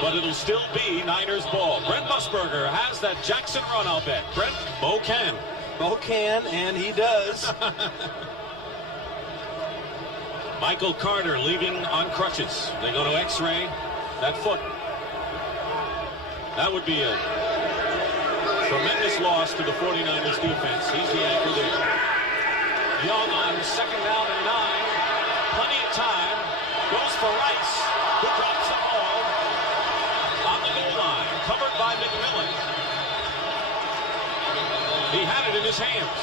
but it'll still be Niners ball. Brent Musburger has that Jackson run, I'll bet. Brent, Bo can. Bo can, and he does. Michael Carter leaving on crutches. They go to X-ray that foot. That would be a tremendous loss to the 49ers defense. He's the anchor there. Young on second down and 9. Plenty of time. Goes for Rice, who drops the ball on the goal line. Covered by McMillan. He had it in his hands.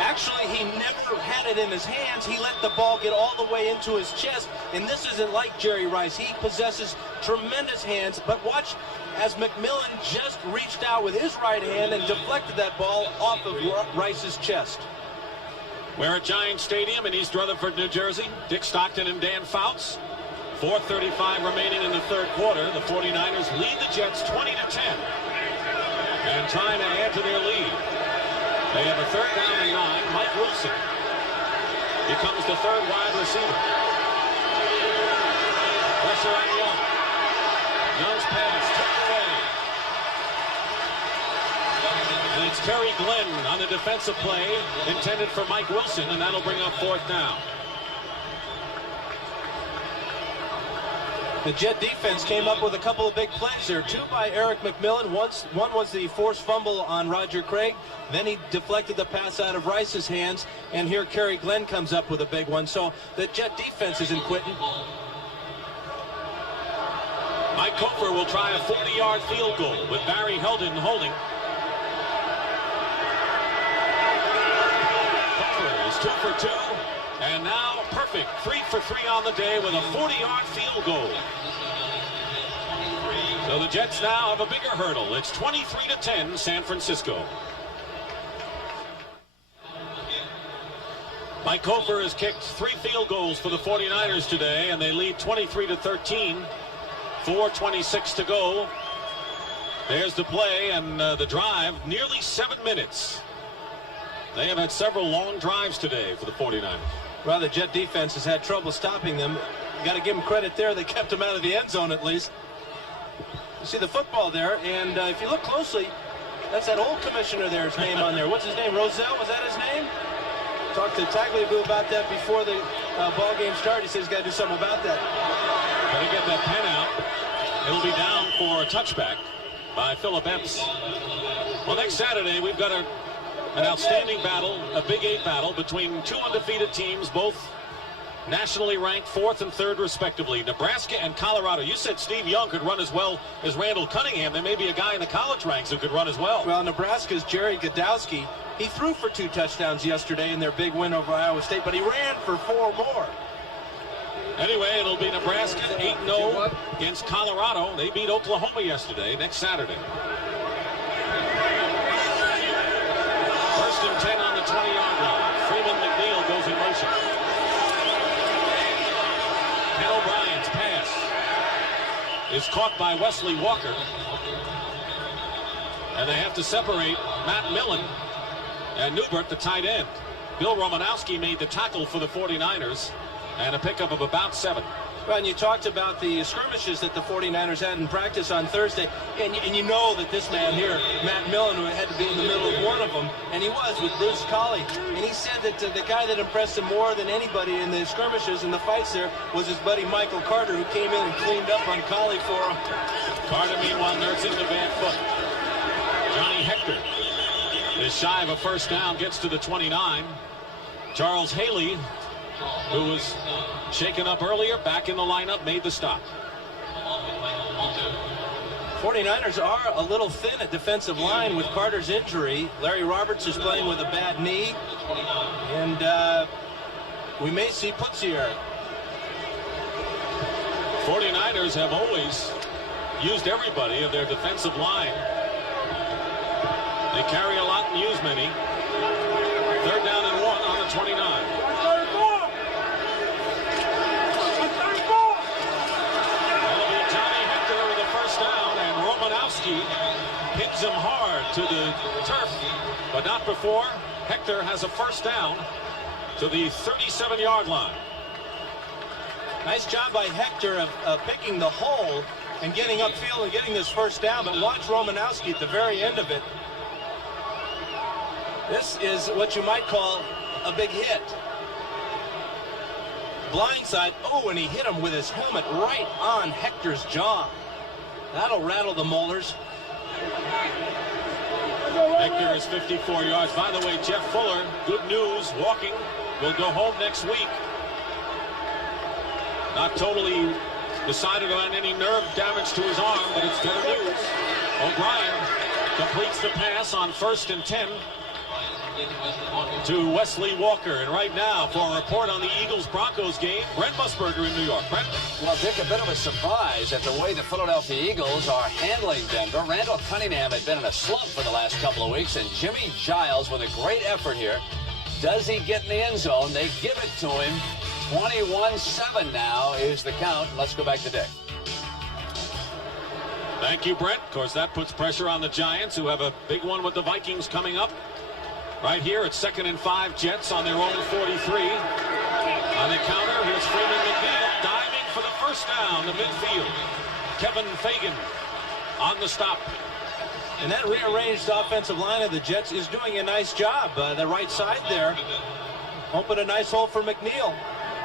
Actually, he never had it in his hands. He let the ball get all the way into his chest, and this isn't like Jerry Rice. He possesses tremendous hands, but watch as McMillan just reached out with his right hand and deflected that ball off of Rice's chest. We're at Giant Stadium in East Rutherford, New Jersey. Dick Stockton and Dan Fouts. 4:35 remaining in the third quarter. The 49ers lead the Jets 20-10. And trying to add to their lead. They have a third down and 9. Mike Wilson becomes the third wide receiver. Pressure on Young. Young's pass tipped away. And it's Terry Glenn on the defensive play intended for Mike Wilson, and that'll bring up fourth down. The Jet defense came up with a couple of big plays there. 2 by Eric McMillan. One was the forced fumble on Roger Craig. Then he deflected the pass out of Rice's hands. And here Terry Glenn comes up with a big one. So the Jet defense isn't quitting. Mike Cofer will try a 40-yard field goal with Barry Heldon holding. Cofer is 2 for 2, and now perfect 3 for 3 on the day with a 40-yard field goal. So the Jets now have a bigger hurdle. It's 23-10 San Francisco. Mike Cofer has kicked 3 field goals for the 49ers today, and they lead 23-13. 4:26 to go. There's the play and the drive, nearly 7 minutes. They have had several long drives today for the 49ers. Well, the Jet defense has had trouble stopping them. You got to give them credit there. They kept them out of the end zone at least. You see the football there, and if you look closely, that's that old commissioner there's name on there. What's his name? Rozelle, was that his name? Talked to Tagliabue about that before the ball game started. He said he's got to do something about that. Got to get that pen out. It'll be down for a touchback by Philip Epps. Well, next Saturday, we've got an outstanding battle, a Big 8 battle between 2 undefeated teams, both nationally ranked 4th and 3rd respectively. Nebraska and Colorado. You said Steve Young could run as well as Randall Cunningham. There may be a guy in the college ranks who could run as well. Well, Nebraska's Jerry Godowski. He threw for 2 touchdowns yesterday in their big win over Iowa State, but he ran for 4 more. Anyway, it'll be Nebraska 8-0 against Colorado. They beat Oklahoma yesterday, next Saturday. 1st and 10 on the 20-yard line. Freeman McNeil goes in motion. Ken O'Brien's pass is caught by Wesley Walker. And they have to separate Matt Millen and Newbert, the tight end. Bill Romanowski made the tackle for the 49ers. And a pickup of about 7. Well, and you talked about the skirmishes that the 49ers had in practice on Thursday, and you know that this man here, Matt Millen, had to be in the middle of one of them, and he was with Bruce Colley. And he said that the guy that impressed him more than anybody in the skirmishes and the fights there was his buddy Michael Carter, who came in and cleaned up on Colley for him. Carter, meanwhile, nursing the bad foot. Johnny Hector is shy of a first down, gets to the 29. Charles Haley, who was shaken up earlier, back in the lineup, made the stop. 49ers are a little thin at defensive line with Carter's injury. Larry Roberts is playing with a bad knee, and we may see Putzier. 49ers have always used everybody of their defensive line. They carry a lot and use many. 3rd down and 1 on the 29. Romanowski hits him hard to the turf, but not before Hector has a first down to the 37-yard line. Nice job by Hector of picking the hole and getting upfield and getting this first down, but watch Romanowski at the very end of it. This is what you might call a big hit. Blindside, oh, and he hit him with his helmet right on Hector's jaw. That'll rattle the molars. Hector is 54 yards. By the way, Jeff Fuller, good news, walking, will go home next week. Not totally decided on any nerve damage to his arm, but it's good news. O'Brien completes the pass on 1st and 10 to Wesley Walker. And right now, for a report on the Eagles-Broncos game, Brent Musburger in New York. Brent? Well, Dick, a bit of a surprise at the way the Philadelphia Eagles are handling Denver. Randall Cunningham had been in a slump for the last couple of weeks, and Jimmy Giles with a great effort here. Does he get in the end zone? They give it to him. 21-7 now is the count. Let's go back to Dick. Thank you, Brent. Of course, that puts pressure on the Giants, who have a big one with the Vikings coming up. Right here, it's 2nd and 5, Jets on their own 43. On the counter, here's Freeman McNeil diving for the first down to midfield. Kevin Fagan on the stop. And that rearranged offensive line of the Jets is doing a nice job. The right side there, open a nice hole for McNeil.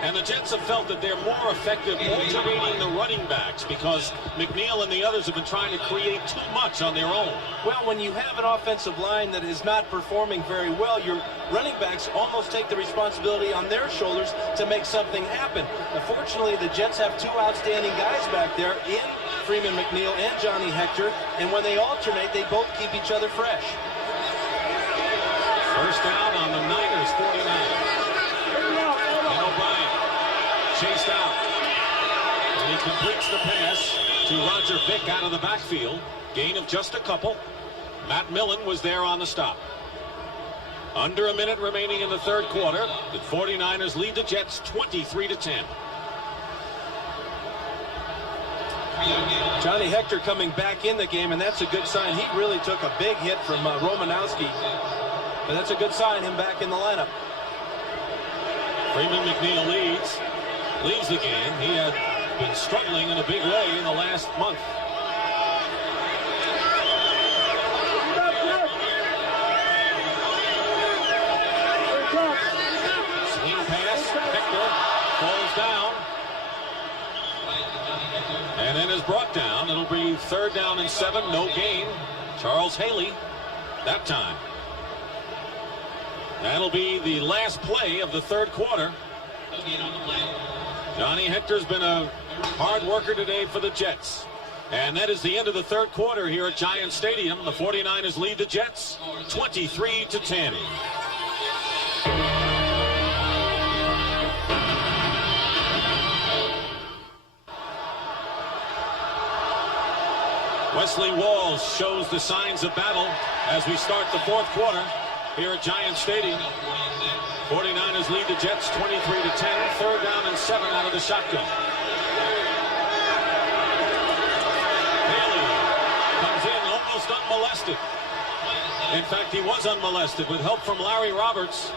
And the Jets have felt that they're more effective alternating the running backs because McNeil and the others have been trying to create too much on their own. Well, when you have an offensive line that is not performing very well, your running backs almost take the responsibility on their shoulders to make something happen. Unfortunately, the Jets have 2 outstanding guys back there in Freeman McNeil and Johnny Hector, and when they alternate, they both keep each other fresh. First down on the Niners 49. And O'Brien chased out. And he completes the pass to Roger Vick out of the backfield. Gain of just a couple. Matt Millen was there on the stop. Under a minute remaining in the third quarter. The 49ers lead the Jets 23-10. Johnny Hector coming back in the game, and that's a good sign. He really took a big hit from Romanowski, but that's a good sign, him back in the lineup. Freeman McNeil leaves the game. He had been struggling in a big way in the last month. Swing pass, Hector falls down. And then is brought down. It'll be 3rd down and 7, no gain. Charles Haley that time. That'll be the last play of the third quarter. Johnny Hector's been a hard worker today for the Jets. And that is the end of the third quarter here at Giant Stadium. The 49ers lead the Jets 23-10. Wesley Walls shows the signs of battle as we start the fourth quarter here at Giant Stadium. 49ers lead the Jets 23-10. 3rd down and 7 out of the shotgun. Haley comes in almost unmolested. In fact, he was unmolested with help from Larry Roberts.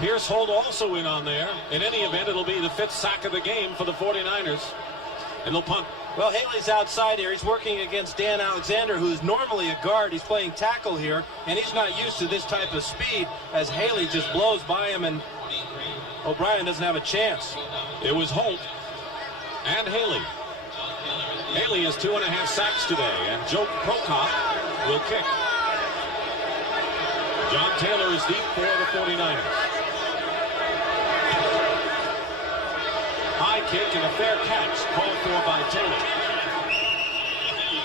Pierce Holt also in on there. In any event, it'll be the 5th sack of the game for the 49ers. And they'll punt. Well, Haley's outside here. He's working against Dan Alexander, who's normally a guard. He's playing tackle here, and he's not used to this type of speed as Haley just blows by him, and O'Brien doesn't have a chance. It was Holt and Haley. Haley has 2.5 sacks today, and Joe Prokop will kick. John Taylor is deep for the 49ers. High kick and a fair catch called for by Taylor.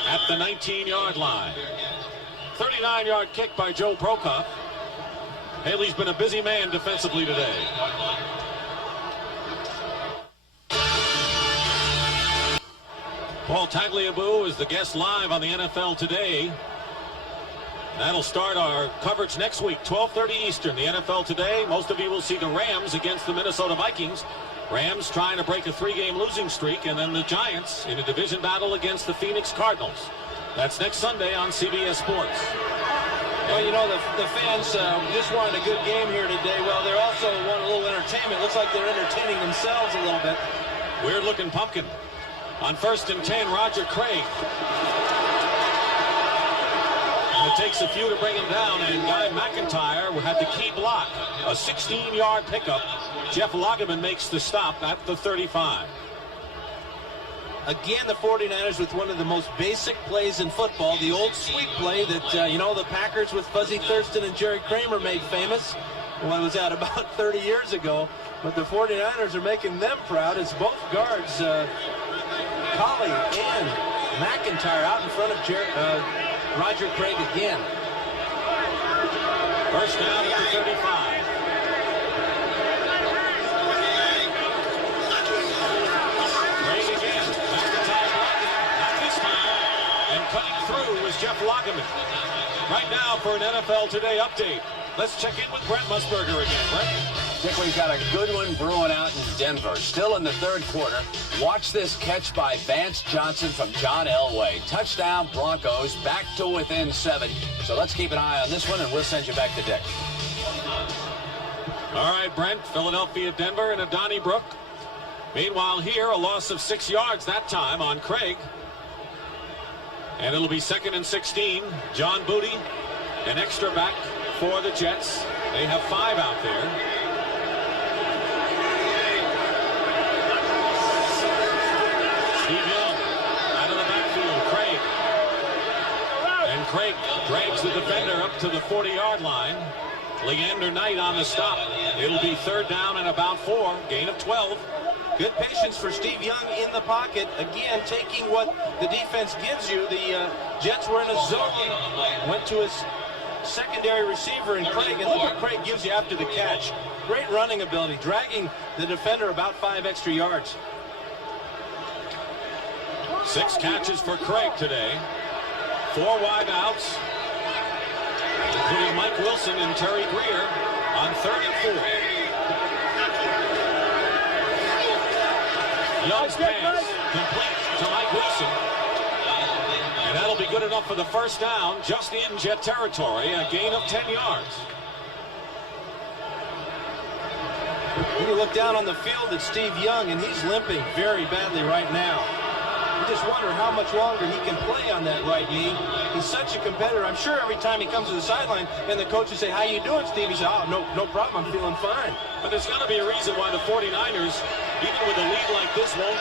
At the 19-yard line. 39-yard kick by Joe Prokop. Haley's been a busy man defensively today. Paul Tagliabue is the guest live on the NFL Today. That'll start our coverage next week, 12:30 Eastern. The NFL Today, most of you will see the Rams against the Minnesota Vikings. Rams trying to break a 3-game losing streak, and then the Giants in a division battle against the Phoenix Cardinals. That's next Sunday on CBS Sports. Well, you know, the fans just wanted a good game here today. Well, they also want a little entertainment. Looks like they're entertaining themselves a little bit. Weird-looking pumpkin. On 1st and 10, Roger Craig. And it takes a few to bring him down, and Guy McIntyre had the key block. A 16-yard pickup. Jeff Lageman makes the stop at the 35. Again, the 49ers with one of the most basic plays in football, the old sweep play that, you know, the Packers with Fuzzy Thurston and Jerry Kramer made famous. Well, it was at about 30 years ago. But the 49ers are making them proud as both guards, Colley and McIntyre, out in front of Roger Craig again. First down at the 35. Jeff Lageman. Right now for an NFL Today update. Let's check in with Brent Musburger again. Brent? I think we've got a good one brewing out in Denver. Still in the third quarter. Watch this catch by Vance Johnson from John Elway. Touchdown Broncos, back to within 7. So let's keep an eye on this one, and we'll send you back to Dick. All right, Brent. Philadelphia, Denver, and a Donnybrook. Meanwhile here, a loss of 6 yards that time on Craig. And it'll be 2nd and 16. John Booty, an extra back for the Jets. They have 5 out there. Steve Young out of the backfield. Craig. And Craig drags the defender up to the 40-yard line. Leander Knight on the stop. It'll be 3rd down and about 4. Gain of 12. Good patience for Steve Young in the pocket. Again, taking what the defense gives you. The Jets were in a zone. Went to his secondary receiver in Craig, and look what Craig gives you after the catch. Great running ability, dragging the defender about 5 extra yards. 6 catches for Craig today. 4 wideouts, including Mike Wilson and Terry Greer on 3rd and 4. Young's pass complete to Mike Wilson. And that'll be good enough for the first down, just in Jet territory, a gain of 10 yards. When you look down on the field at Steve Young, and he's limping very badly right now. You just wonder how much longer he can play on that right knee. He's such a competitor. I'm sure every time he comes to the sideline and the coaches say, "How you doing, Steve?" He says, "Oh, no problem. I'm feeling fine." But there's got to be a reason why the 49ers, even with a lead like this, won't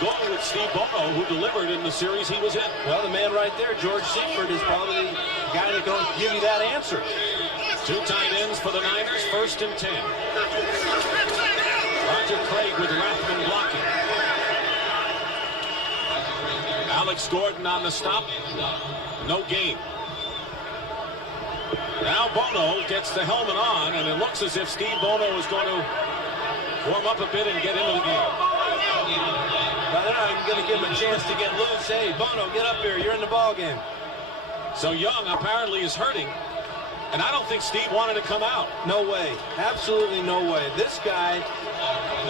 go with Steve Bono, who delivered in the series he was in. Well, the man right there, George Seifert, is probably the guy that can give you that answer. 2 tight ends for the Niners, 1st and 10. Roger Craig with Rathman blocking. Alex Gordon on the stop. No gain. Now Bono gets the helmet on, and it looks as if Steve Bono is going to warm up a bit and get into the game. Now they're not even going to give him a chance to get loose. Hey, Bono, get up here. You're in the ball game. So Young apparently is hurting, and I don't think Steve wanted to come out. No way. Absolutely no way. This guy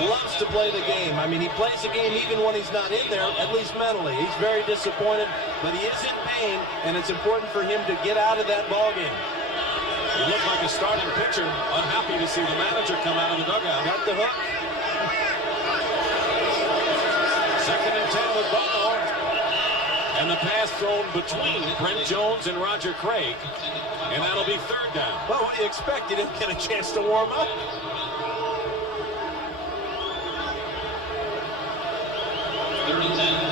loves to play the game. I mean, he plays the game even when he's not in there, at least mentally. He's very disappointed, but he is in pain, and it's important for him to get out of that ball game. He looked like a starting pitcher, unhappy to see the manager come out of the dugout. Got the hook. 2nd and 10 with Bono. And the pass thrown between Brent Jones and Roger Craig. And that'll be 3rd down. Well, what do you expect? He didn't get a chance to warm up.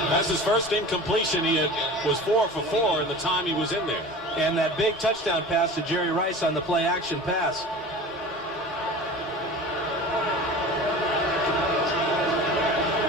That's his first incompletion. He was 4 for 4 in the time he was in there. And that big touchdown pass to Jerry Rice on the play action pass.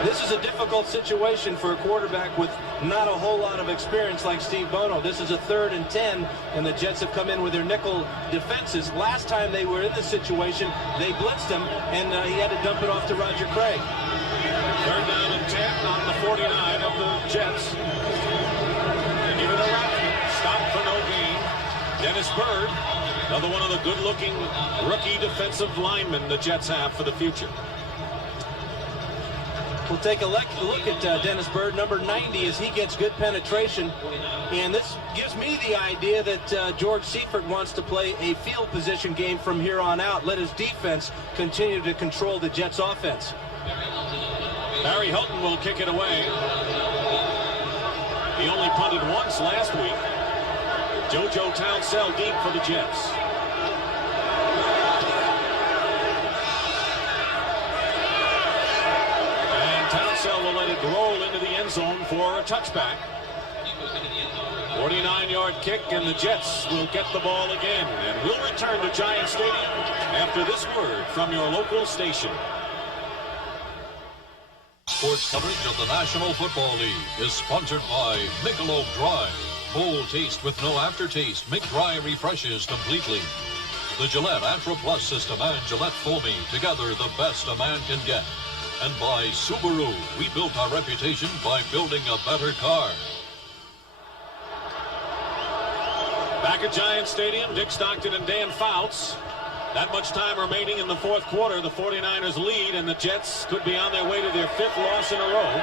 This is a difficult situation for a quarterback with not a whole lot of experience like Steve Bono. This is a 3rd and 10, and the Jets have come in with their nickel defenses. Last time they were in this situation, they blitzed him, and he had to dump it off to Roger Craig. 3rd down and 10 on the 49 of the Jets. And even a Rathman stopped for no gain. Dennis Byrd, another one of the good-looking rookie defensive linemen the Jets have for the future. We'll take a look at Dennis Byrd, number 90, as he gets good penetration. And this gives me the idea that George Seifert wants to play a field position game from here on out. Let his defense continue to control the Jets' offense. Barry Hilton will kick it away. He only punted once last week. JoJo Townsell deep for the Jets. And Townsell will let it roll into the end zone for a touchback. 49-yard kick, and the Jets will get the ball again. And we'll return to Giant Stadium after this word from your local station. Sports coverage of the National Football League is sponsored by Michelob Dry. Bold taste with no aftertaste. Make dry refreshes completely. The Gillette Antra Plus system and Gillette Foamy, together the best a man can get. And by Subaru, we built our reputation by building a better car. Back at Giant Stadium, Dick Stockton and Dan Fouts. That much time remaining in the 4th quarter. The 49ers lead, and the Jets could be on their way to their 5th loss in a row.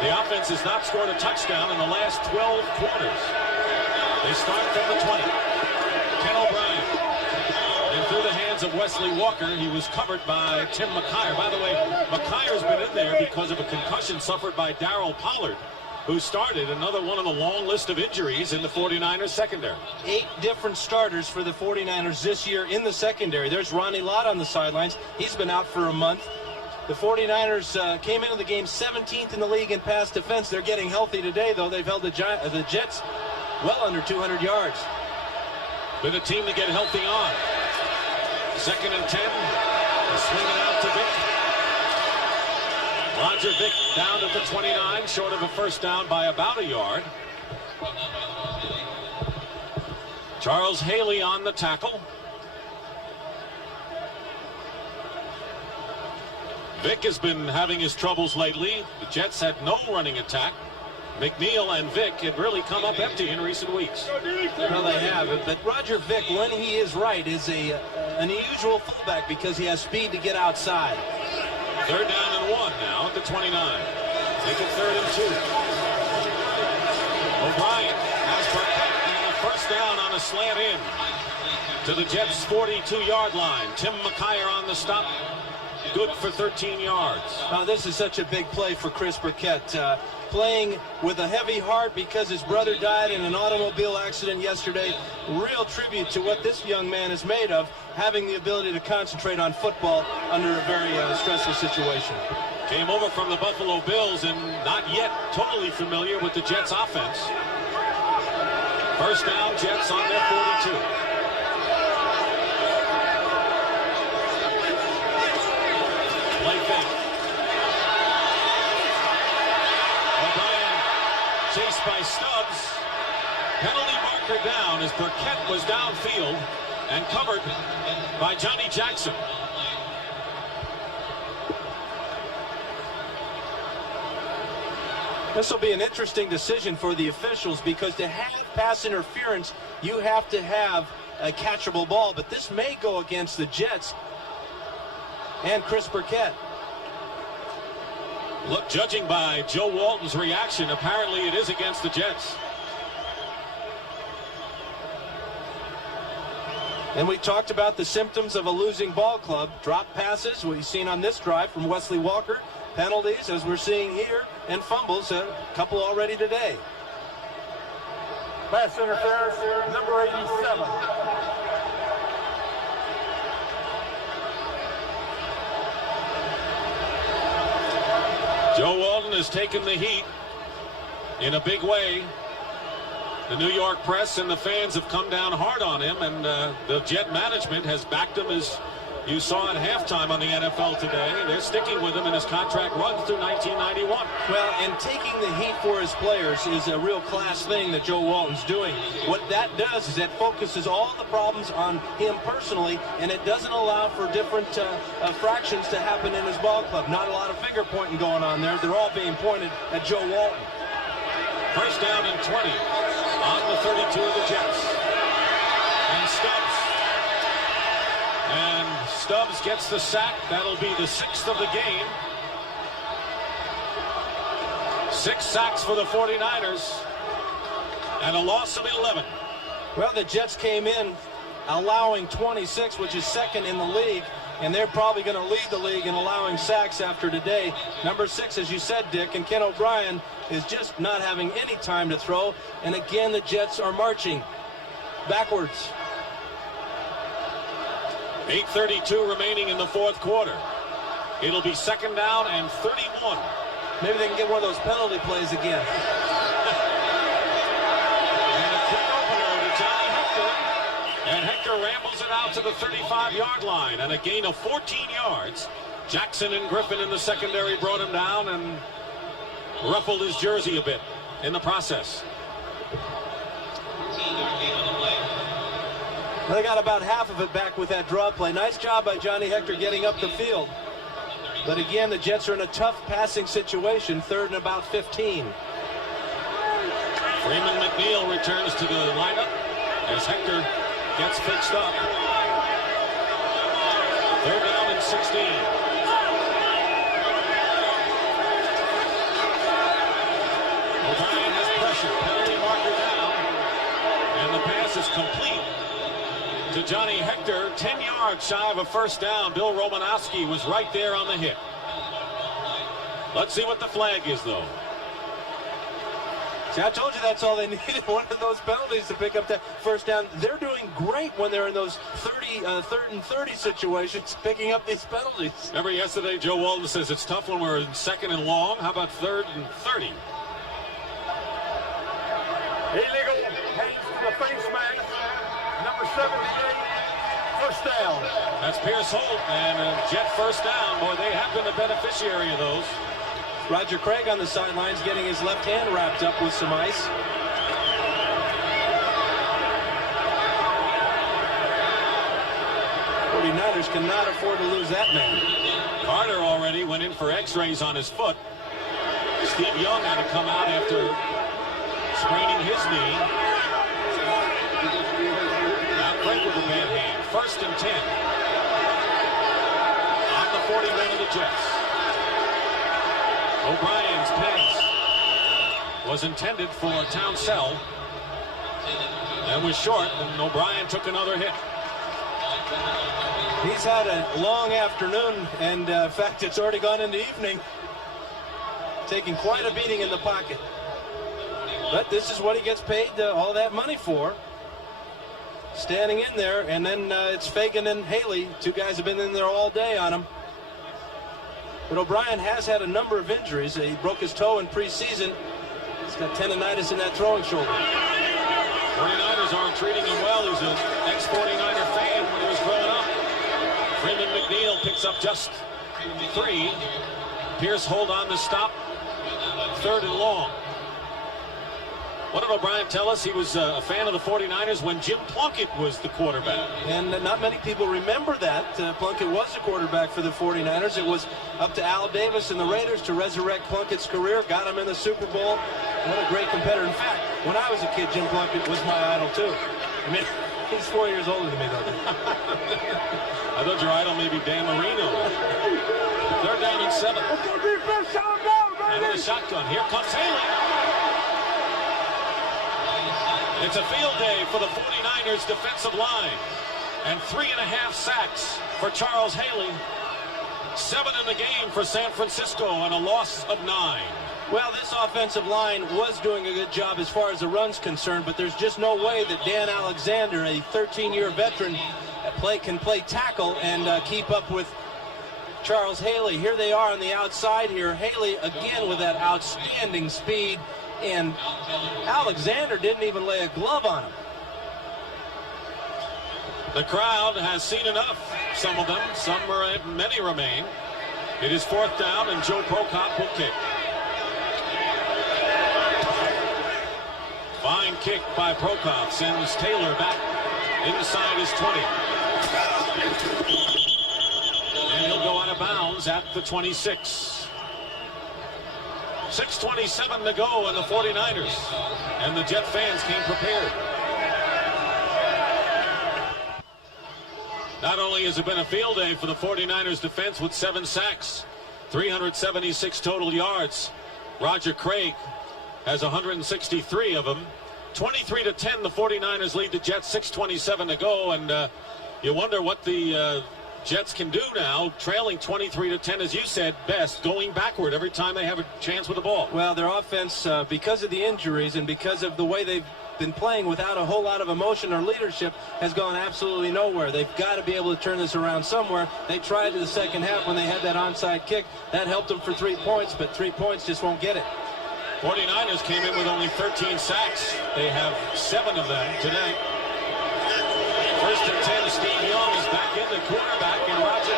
The offense has not scored a touchdown in the last 12 quarters. They start from the 20. Ken O'Brien. And through the hands of Wesley Walker, he was covered by Tim McKyer. By the way, McKyer's been in there because of a concussion suffered by Darryl Pollard, who started another one on the long list of injuries in the 49ers secondary. 8 different starters for the 49ers this year in the secondary. There's Ronnie Lott on the sidelines. He's been out for a month. The 49ers came into the game 17th in the league in pass defense. They're getting healthy today, though. They've held the Jets well under 200 yards. Been a team to get healthy on. 2nd and 10. Swing it out to Vick. Roger Vick down at the 29, short of a first down by about a yard. Charles Haley on the tackle. Vick has been having his troubles lately. The Jets had no running attack. McNeil and Vick had really come up empty in recent weeks. Well, they have. But Roger Vick, when he is right, is an unusual fullback because he has speed to get outside. 3rd down and 1 now at the 29. Make it 3rd and 2. O'Brien has a first down on a slant in to the Jets' 42-yard line. Tim McKyer on the stop. Good for 13 yards. This is such a big play for Chris Burkett. Playing with a heavy heart because his brother died in an automobile accident yesterday. Real tribute to what this young man is made of, having the ability to concentrate on football under a very stressful situation. Came over from the Buffalo Bills and not yet totally familiar with the Jets offense. First down, Jets on their 42. Play fake. O'Brien chased by Stubbs. Penalty marker down as Burkett was downfield and covered by Johnny Jackson. This will be an interesting decision for the officials because to have pass interference, you have to have a catchable ball. But this may go against the Jets and Chris Burkett. Look, judging by Joe Walton's reaction, apparently it is against the Jets. And we talked about the symptoms of a losing ball club. Drop passes, what you've seen on this drive from Wesley Walker. Penalties, as we're seeing here, and fumbles, a couple already today. Pass interference, number 87. Joe Walton has taken the heat in a big way. The New York press and the fans have come down hard on him, and the Jet management has backed him, as you saw at halftime on the NFL today. They're sticking with him, and his contract runs through 1991. Well, and taking the heat for his players is a real class thing that Joe Walton's doing. What that does is that focuses all the problems on him personally, and it doesn't allow for different fractions to happen in his ball club. Not a lot of finger pointing going on there. They're all being pointed at Joe Walton. First down and 20 on the 32 of the Jets. And Stubbs gets the sack. That'll be the 6th of the game. 6 sacks for the 49ers and a loss of 11. Well, the Jets came in allowing 26, which is 2nd in the league, and they're probably going to lead the league in allowing sacks after today. Number 6, as you said, Dick, and Ken O'Brien is just not having any time to throw. And again, the Jets are marching backwards. 8:32 remaining in the 4th quarter. It'll be 2nd down and 31. Maybe they can get one of those penalty plays again. And a quick opener to Johnny Hector. And Hector rambles it out to the 35-yard line. And a gain of 14 yards. Jackson and Griffin in the secondary brought him down and ruffled his jersey a bit in the process. They got about half of it back with that draw play. Nice job by Johnny Hector getting up the field. But again, the Jets are in a tough passing situation, 3rd and about 15. Freeman McNeil returns to the lineup as Hector gets fixed up. 3rd down and 16. O'Brien has pressure. Penalty marker down. And the pass is complete to Johnny Hector. 10 yards shy of a first down. Bill Romanowski was right there on the hit. Let's see what the flag is, though. See, I told you that's all they needed, one of those penalties to pick up that first down. They're doing great when they're in those 3rd and 30 situations, picking up these penalties. Remember yesterday, Joe Walton says it's tough when we're in 2nd and long. How about 3rd and 30? Illegal hands to the face man. Number 78, first down. That's Pierce Holt, and Jet first down. Boy, they have been the beneficiary of those. Roger Craig on the sidelines getting his left hand wrapped up with some ice. '49ers cannot afford to lose that man. Carter already went in for x-rays on his foot. Steve Young had to come out after spraining his knee. Now Craig with a bad hand. 1st and 10. On the 40-man of the Jets. O'Brien's pass was intended for Townsell and was short, and O'Brien took another hit. He's had a long afternoon, and in fact, it's already gone into evening. Taking quite a beating in the pocket. But this is what he gets paid all that money for. Standing in there, and then it's Fagan and Haley. 2 guys have been in there all day on him. But O'Brien has had a number of injuries. He broke his toe in preseason. He's got tendonitis in that throwing shoulder. 49ers aren't treating him well. He's an ex-49er fan when he was growing up. Freeman McNeil picks up just 3. Pierce hold on to stop. 3rd and long. What did O'Brien tell us? He was a fan of the 49ers when Jim Plunkett was the quarterback. And not many people remember that. Plunkett was the quarterback for the 49ers. It was up to Al Davis and the Raiders to resurrect Plunkett's career. Got him in the Super Bowl. What a great competitor. In fact, when I was a kid, Jim Plunkett was my idol, too. I mean, he's 4 years older than me, though. I thought your idol may be Dan Marino. 3rd down and 7. And the shotgun. Here comes Haley. It's a field day for the 49ers defensive line. And 3.5 sacks for Charles Haley. 7 in the game for San Francisco and a loss of 9. Well, this offensive line was doing a good job as far as the run's concerned, but there's just no way that Dan Alexander, a 13-year veteran, can play tackle and keep up with Charles Haley. Here they are on the outside here. Haley again with that outstanding speed, and Alexander didn't even lay a glove on him. The crowd has seen enough. Some of them, many remain. It is 4th down, and Joe Prokop will kick. Fine kick by Prokop sends Taylor back inside his 20. And he'll go out of bounds at the 26. 6:27 to go in the 49ers. And the Jet fans came prepared. Not only has it been a field day for the 49ers defense with 7 sacks, 376 total yards. Roger Craig has 163 of them. 23-10, the 49ers lead the Jets, 6:27 to go, and you wonder what the Jets can do now, trailing 23-10, as you said, best, going backward every time they have a chance with the ball. Well, their offense, because of the injuries and because of the way they've been playing without a whole lot of emotion or leadership, has gone absolutely nowhere. They've got to be able to turn this around somewhere. They tried in the second half when they had that onside kick. That helped them for 3 points, but 3 points just won't get it. 49ers came in with only 13 sacks. They have 7 of them today. 1st and 10, Steve Young is back in the quarterback, and Roger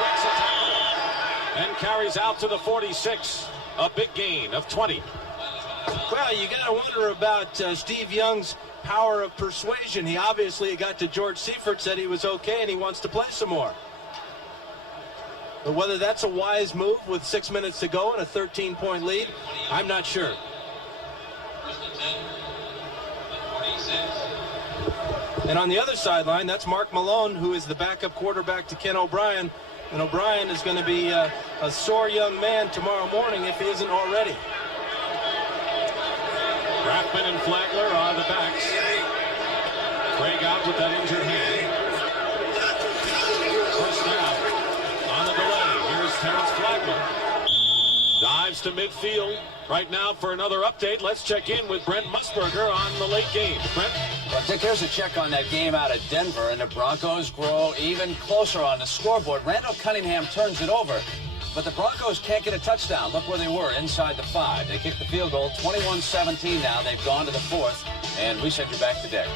breaks it down and carries out to the 46. A big gain of 20. Well, you got to wonder about Steve Young's power of persuasion. He obviously got to George Seifert, said he was okay, and he wants to play some more. But whether that's a wise move with 6 minutes to go and a 13-point lead, I'm not sure. And on the other sideline, that's Mark Malone, who is the backup quarterback to Ken O'Brien. And O'Brien is going to be a sore young man tomorrow morning if he isn't already. Rathman and Flagler are the backs. Craig out with that injured hand. First down on the delay. Here's Terrence Flagler. Dives to midfield. Right now for another update, let's check in with Brent Musburger on the late game. Brent? Well, Dick, here's a check on that game out of Denver, and the Broncos grow even closer on the scoreboard. Randall Cunningham turns it over, but the Broncos can't get a touchdown. Look where they were, inside the 5. They kicked the field goal, 21-17 now. They've gone to the 4th, and we send you back to Dick.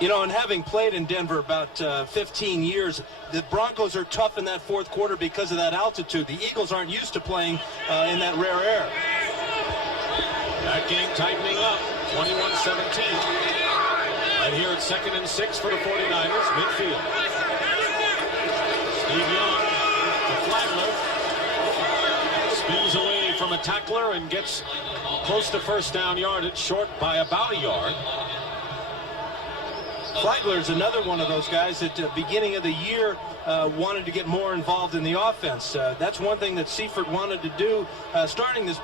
You know, and having played in Denver about 15 years, the Broncos are tough in that fourth quarter because of that altitude. The Eagles aren't used to playing in that rare air. That game tightening up, 21-17. Right here at 2nd and 6 for the 49ers, midfield. Steve Young to Flagler. Spins away from a tackler and gets close to first down yardage, short by about a yard. Flagler's another one of those guys that at the beginning of the year wanted to get more involved in the offense. That's one thing that Seifert wanted to do starting this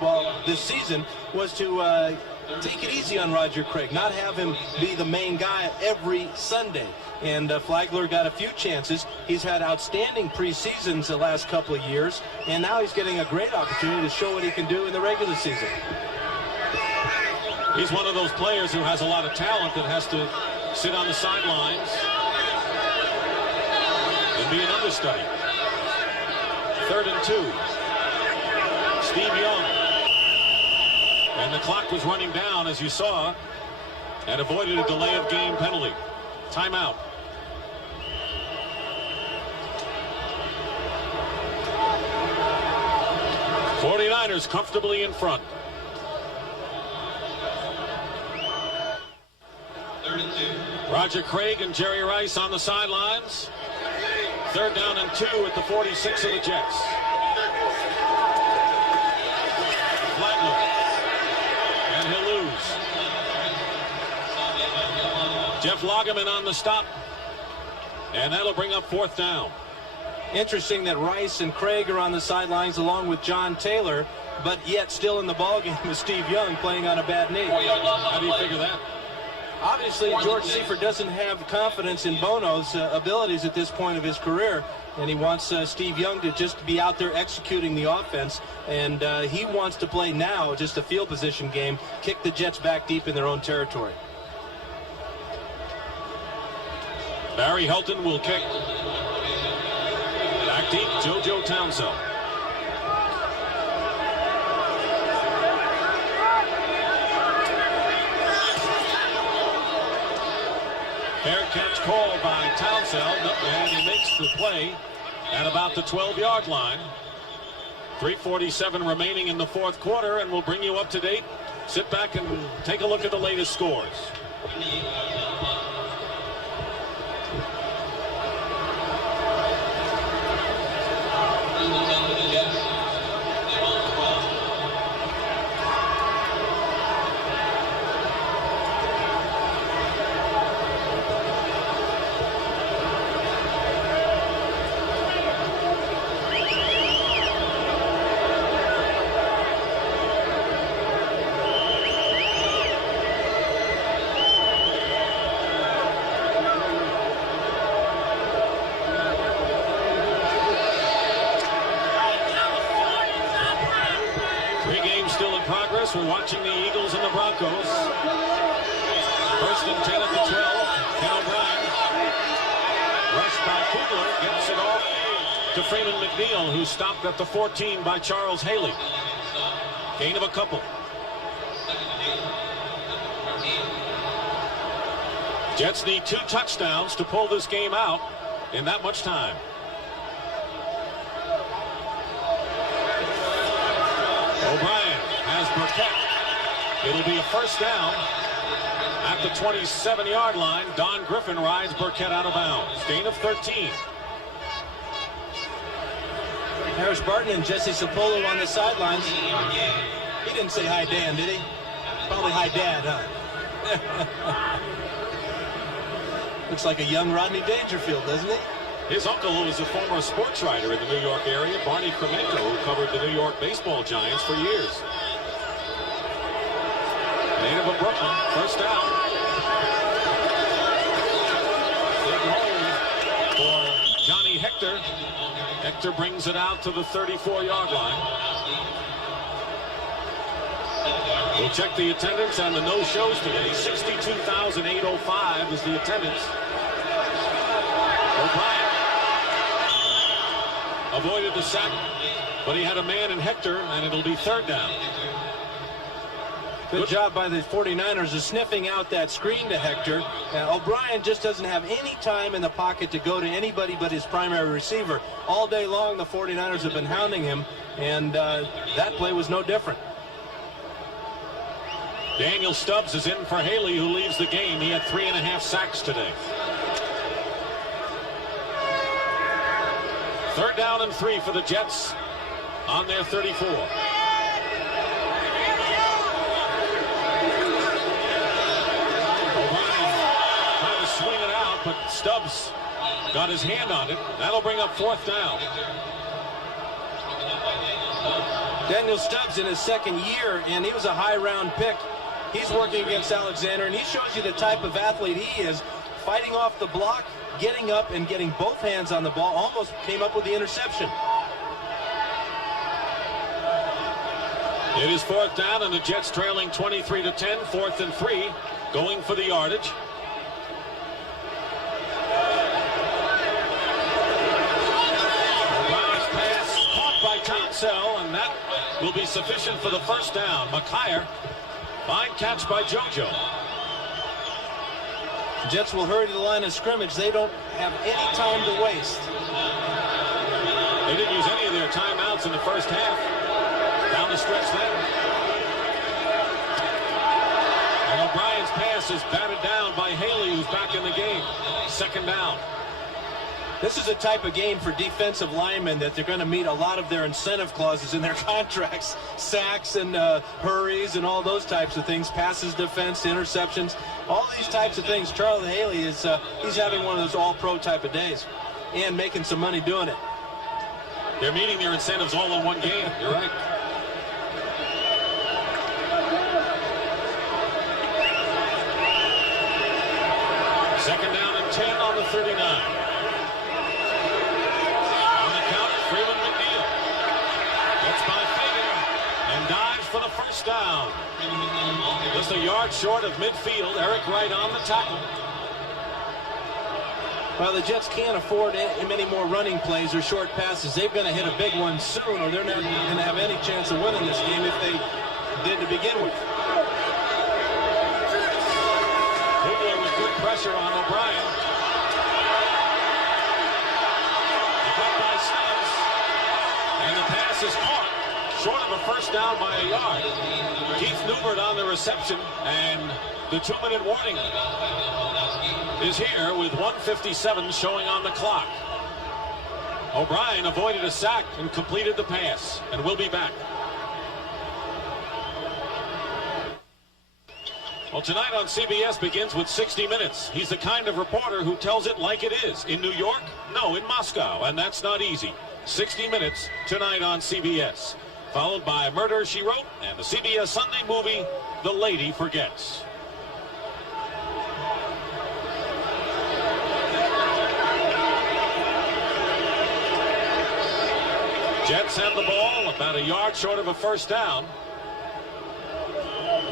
season, was to take it easy on Roger Craig, not have him be the main guy every Sunday. And Flagler got a few chances. He's had outstanding preseasons the last couple of years, and now he's getting a great opportunity to show what he can do in the regular season. He's one of those players who has a lot of talent that has to sit on the sidelines and be an understudy. 3rd and 2. Steve Young. And the clock was running down, as you saw, and avoided a delay of game penalty. Timeout. '49ers comfortably in front. 3rd and 2. Roger Craig and Jerry Rice on the sidelines. 3rd down and 2 at the 46 of the Jets. Flagler. And he'll lose. Jeff Lageman on the stop. And that'll bring up 4th down. Interesting that Rice and Craig are on the sidelines along with John Taylor, but yet still in the ballgame with Steve Young playing on a bad knee. How do you figure that? Obviously, George Seifert doesn't have confidence in Bono's abilities at this point of his career, and he wants Steve Young to just be out there executing the offense, and he wants to play now just a field position game, kick the Jets back deep in their own territory. Barry Helton will kick. Back deep, JoJo Townsend. Fair catch called by Townsend, and he makes the play at about the 12-yard line. 3:47 remaining in the fourth quarter, and we'll bring you up to date. Sit back and take a look at the latest scores. We're watching the Eagles and the Broncos. 1st and 10 at the 12. Ken O'Brien. Rushed by Kugler. Gets it off to Freeman McNeil, who stopped at the 14 by Charles Haley. Gain of a couple. Jets need 2 touchdowns to pull this game out in that much time. O'Brien has Burkett. It'll be a 1st down at the 27-yard line. Don Griffin rides Burkett out of bounds. Gain of 13. Harris Barton and Jesse Sapolo on the sidelines. He didn't say hi, Dan, did he? Probably hi, Dad, huh? Looks like a young Rodney Dangerfield, doesn't he? His uncle, who was a former sports writer in the New York area, Barney Kremenko, who covered the New York baseball Giants for years. Native of Brooklyn, 1st down. Big hole for Johnny Hector. Hector brings it out to the 34-yard line. We'll check the attendance on the no-shows today. 62,805 is the attendance. O'Brien avoided the sack, but he had a man in Hector, and it'll be 3rd down. Good job by the 49ers of sniffing out that screen to Hector, O'Brien just doesn't have any time in the pocket to go to anybody but his primary receiver. All day long, the 49ers have been hounding him, and that play was no different. Daniel Stubbs is in for Haley, who leaves the game. He had 3.5 sacks today. 3rd down and 3 for the Jets on their 34. Swing it out, but Stubbs got his hand on it. That'll bring up 4th down. Daniel Stubbs in his 2nd year, and he was a high round pick. He's working against Alexander, and he shows you the type of athlete he is, fighting off the block, getting up and getting both hands on the ball. Almost came up with the interception. It is 4th down, and the Jets trailing 23-10, 4th and 3, going for the yardage. Townsell, and that will be sufficient for the 1st down. McKyer, fine catch by JoJo. The Jets will hurry to the line of scrimmage. They don't have any time to waste. They didn't use any of their timeouts in the 1st half. Down the stretch then. And O'Brien's pass is batted down by Haley, who's back in the game. 2nd down. This is a type of game for defensive linemen that they're going to meet a lot of their incentive clauses in their contracts. Sacks and hurries and all those types of things. Passes, defense, interceptions. All these types of things. Charlie Haley is he's having one of those all-pro type of days and making some money doing it. They're meeting their incentives all in one game. You're right. Second down and 10 on the 39. Freeman McNeil gets by Fagan and dives for the 1st down. Just a yard short of midfield. Eric Wright on the tackle. Well, the Jets can't afford many more running plays or short passes. They've got to hit a big one soon, or they're not going to have any chance of winning this game if they did to begin with. Kugler with good pressure on O'Brien. And the pass is caught short of a 1st down by a yard. Keith Newbert on the reception, and the 2-minute warning is here with 1:57 showing on the clock. O'Brien avoided a sack and completed the pass, and we'll be back. Well, tonight on CBS begins with 60 Minutes. He's the kind of reporter who tells it like it is. In New York? No, in Moscow, and that's not easy. 60 Minutes tonight on CBS, followed by Murder, She Wrote, and the CBS Sunday movie, The Lady Forgets. Jets have the ball about a yard short of a 1st down.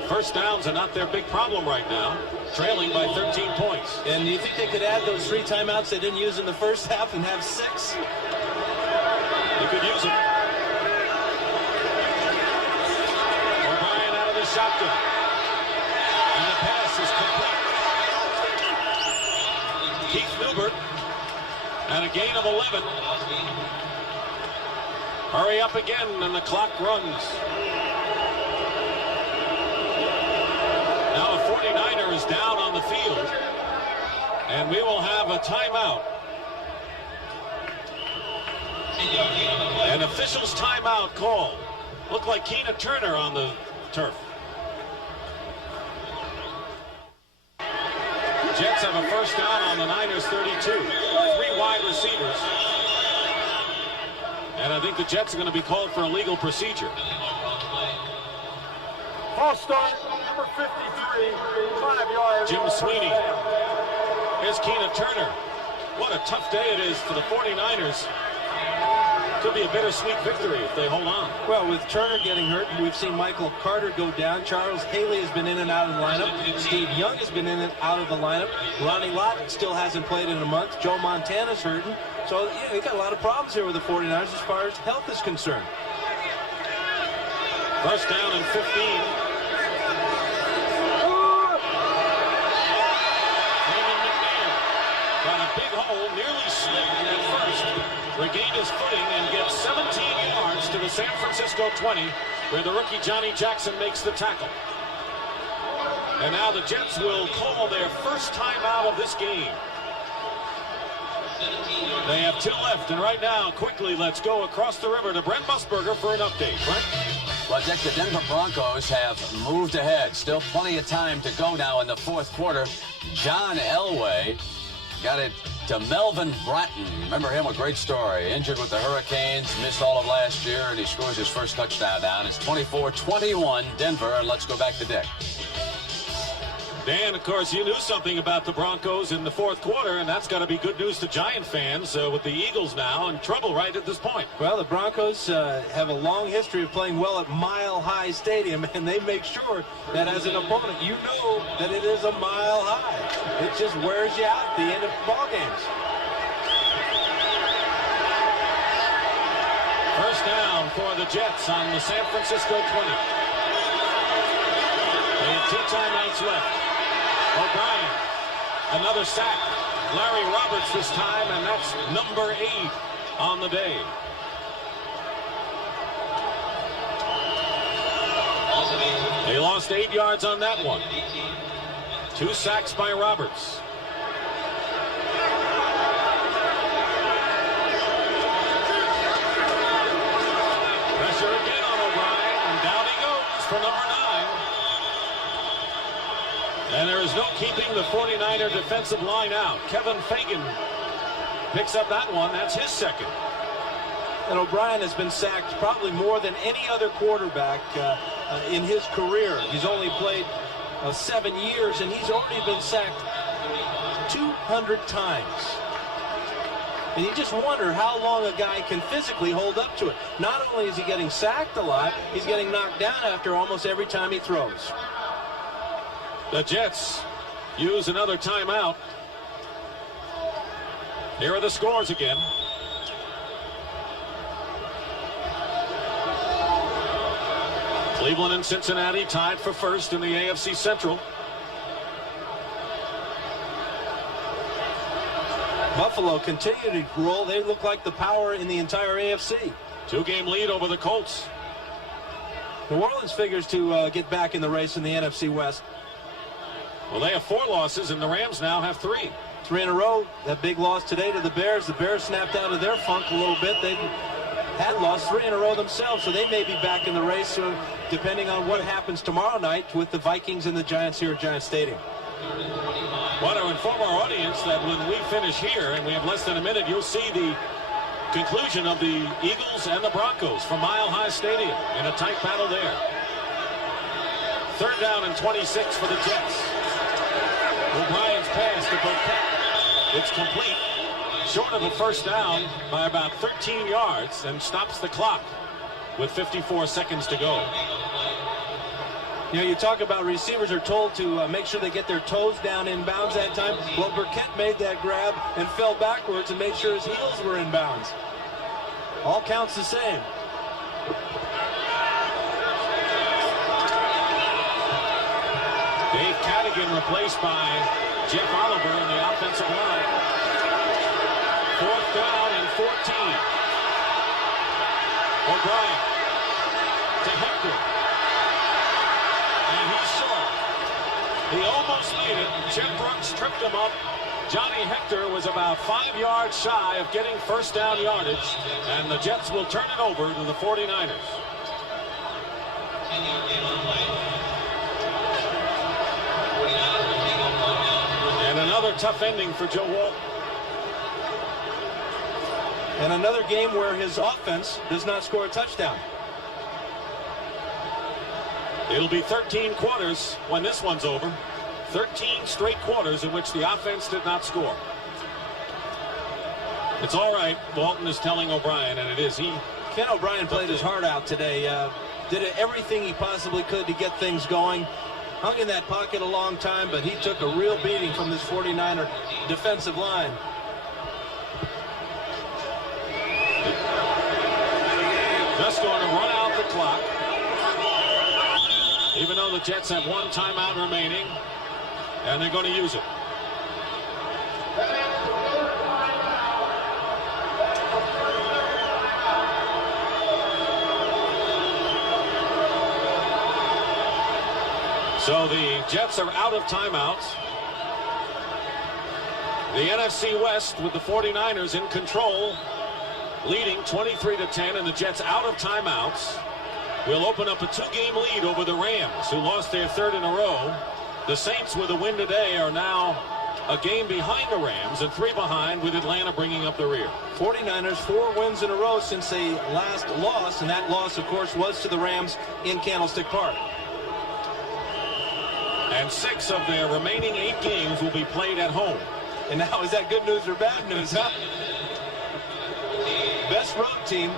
1st downs are not their big problem right now, trailing by 13 points. And you think they could add those 3 timeouts they didn't use in the 1st half and have 6? They could use them. O'Brien out of the shotgun. And the pass is complete. Keith Newbert and a gain of 11. Hurry up again, and the clock runs. Now the 49er is down on the field, and we will have a timeout. An official's timeout call. Looked like Keena Turner on the turf. Jets have a 1st down on the Niners 32. 3 wide receivers. And I think the Jets are going to be called for illegal procedure. False start, number 53, 5 yards. Jim Sweeney. Here's Keena Turner. What a tough day it is for the 49ers. Could be a bittersweet victory if they hold on. Well, with Turner getting hurt, we've seen Michael Carter go down. Charles Haley has been in and out of the lineup. Steve Young has been in and out of the lineup. Ronnie Lott still hasn't played in a month. Joe Montana's hurting. So, yeah, they got a lot of problems here with the 49ers as far as health is concerned. 1st down and 15. Cole nearly slipped at first, regained his footing and gets 17 yards to the San Francisco 20, where the rookie Johnny Jackson makes the tackle. And now the Jets will call their first timeout of this game. They have 2 left, and right now, quickly, let's go across the river to Brent Musburger for an update. Brent? Well, Dick, the Denver Broncos have moved ahead. Still plenty of time to go now in the fourth quarter. John Elway got it to Melvin Bratton. Remember him? A great story. Injured with the Hurricanes, missed all of last year, and he scores his first touchdown down. It's 24-21 Denver, and let's go back to Dick. Dan, of course, you knew something about the Broncos in the fourth quarter, and that's got to be good news to Giant fans with the Eagles now in trouble right at this point. Well, the Broncos have a long history of playing well at Mile High Stadium, and they make sure that as an opponent, you know that it is a mile high. It just wears you out at the end of ball games. First down for the Jets on the San Francisco 20. They have 2 timeouts left. O'Brien, another sack. Larry Roberts this time, and that's number 8 on the day. They lost 8 yards on that one. 2 sacks by Roberts. Pressure again on O'Brien, and down he goes for number 9. And there is no keeping the 49er defensive line out. Kevin Fagan picks up that one. That's his second. And O'Brien has been sacked probably more than any other quarterback in his career. He's only played 7 years, and he's already been sacked 200 times. And you just wonder how long a guy can physically hold up to it. Not only is he getting sacked a lot, he's getting knocked down after almost every time he throws. The Jets use another timeout. Here are the scores again. Cleveland and Cincinnati tied for first in the AFC Central. Buffalo continue to roll. They look like the power in the entire AFC. 2-game lead over the Colts. New Orleans figures to get back in the race in the NFC West. Well, they have 4 losses, and the Rams now have 3. 3 in a row. That big loss today to the Bears. The Bears snapped out of their funk a little bit. They had lost 3 in a row themselves, so they may be back in the race soon, depending on what happens tomorrow night with the Vikings and the Giants here at Giant Stadium. Want to inform our audience that when we finish here, and we have less than a minute, you'll see the conclusion of the Eagles and the Broncos from Mile High Stadium in a tight battle there. 3rd down and 26 for the Jets. O'Brien's pass to Burkett. It's complete. Short of a first down by about 13 yards and stops the clock with 54 seconds to go. You know, you talk about receivers are told to make sure they get their toes down in bounds that time. Well, Burkett made that grab and fell backwards and made sure his heels were in bounds. All counts the same. Dave Cadigan replaced by Jeff Oliver in the offensive line. 4th down and 14. O'Brien to Hector. And he's short. He almost made it. Chip Brooks tripped him up. Johnny Hector was about 5 yards shy of getting first down yardage. And the Jets will turn it over to the 49ers. And another tough ending for Joe Walton. And another game where his offense does not score a touchdown. It'll be 13 quarters when this one's over. 13 straight quarters in which the offense did not score. It's all right, Walton is telling O'Brien, and it is. Ken O'Brien played his heart out today. Did everything he possibly could to get things going. Hung in that pocket a long time, but he took a real beating from this 49er defensive line. Just going to run out the clock. Even though the Jets have 1 timeout remaining, and they're going to use it. So the Jets are out of timeouts. The NFC West with the 49ers in control, leading 23-10, and the Jets out of timeouts will open up a 2-game lead over the Rams, who lost their 3rd in a row. The Saints, with a win today, are now a game behind the Rams and 3 behind, with Atlanta bringing up the rear. 49ers 4 wins in a row since they last lost, and that loss, of course, was to the Rams in Candlestick Park. And 6 of their remaining 8 games will be played at home. And now, is that good news or bad news, huh? Best road team,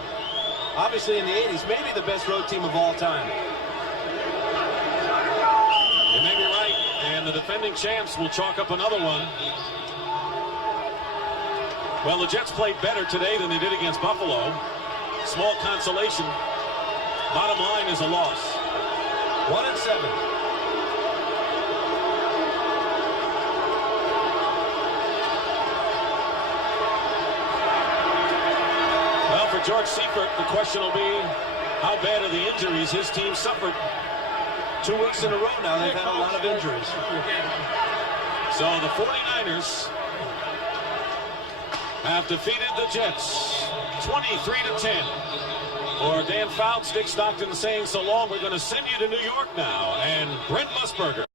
obviously in the 80s, maybe the best road team of all time. You may be right, and the defending champs will chalk up another one. Well, the Jets played better today than they did against Buffalo. Small consolation. Bottom line is a loss. 1-7. For George Seifert, the question will be, how bad are the injuries his team suffered? 2 weeks in a row now, they've had a lot of injuries. So the 49ers have defeated the Jets 23-10. For Dan Fouts, Dick Stockton saying so long. We're going to send you to New York now. And Brent Musburger.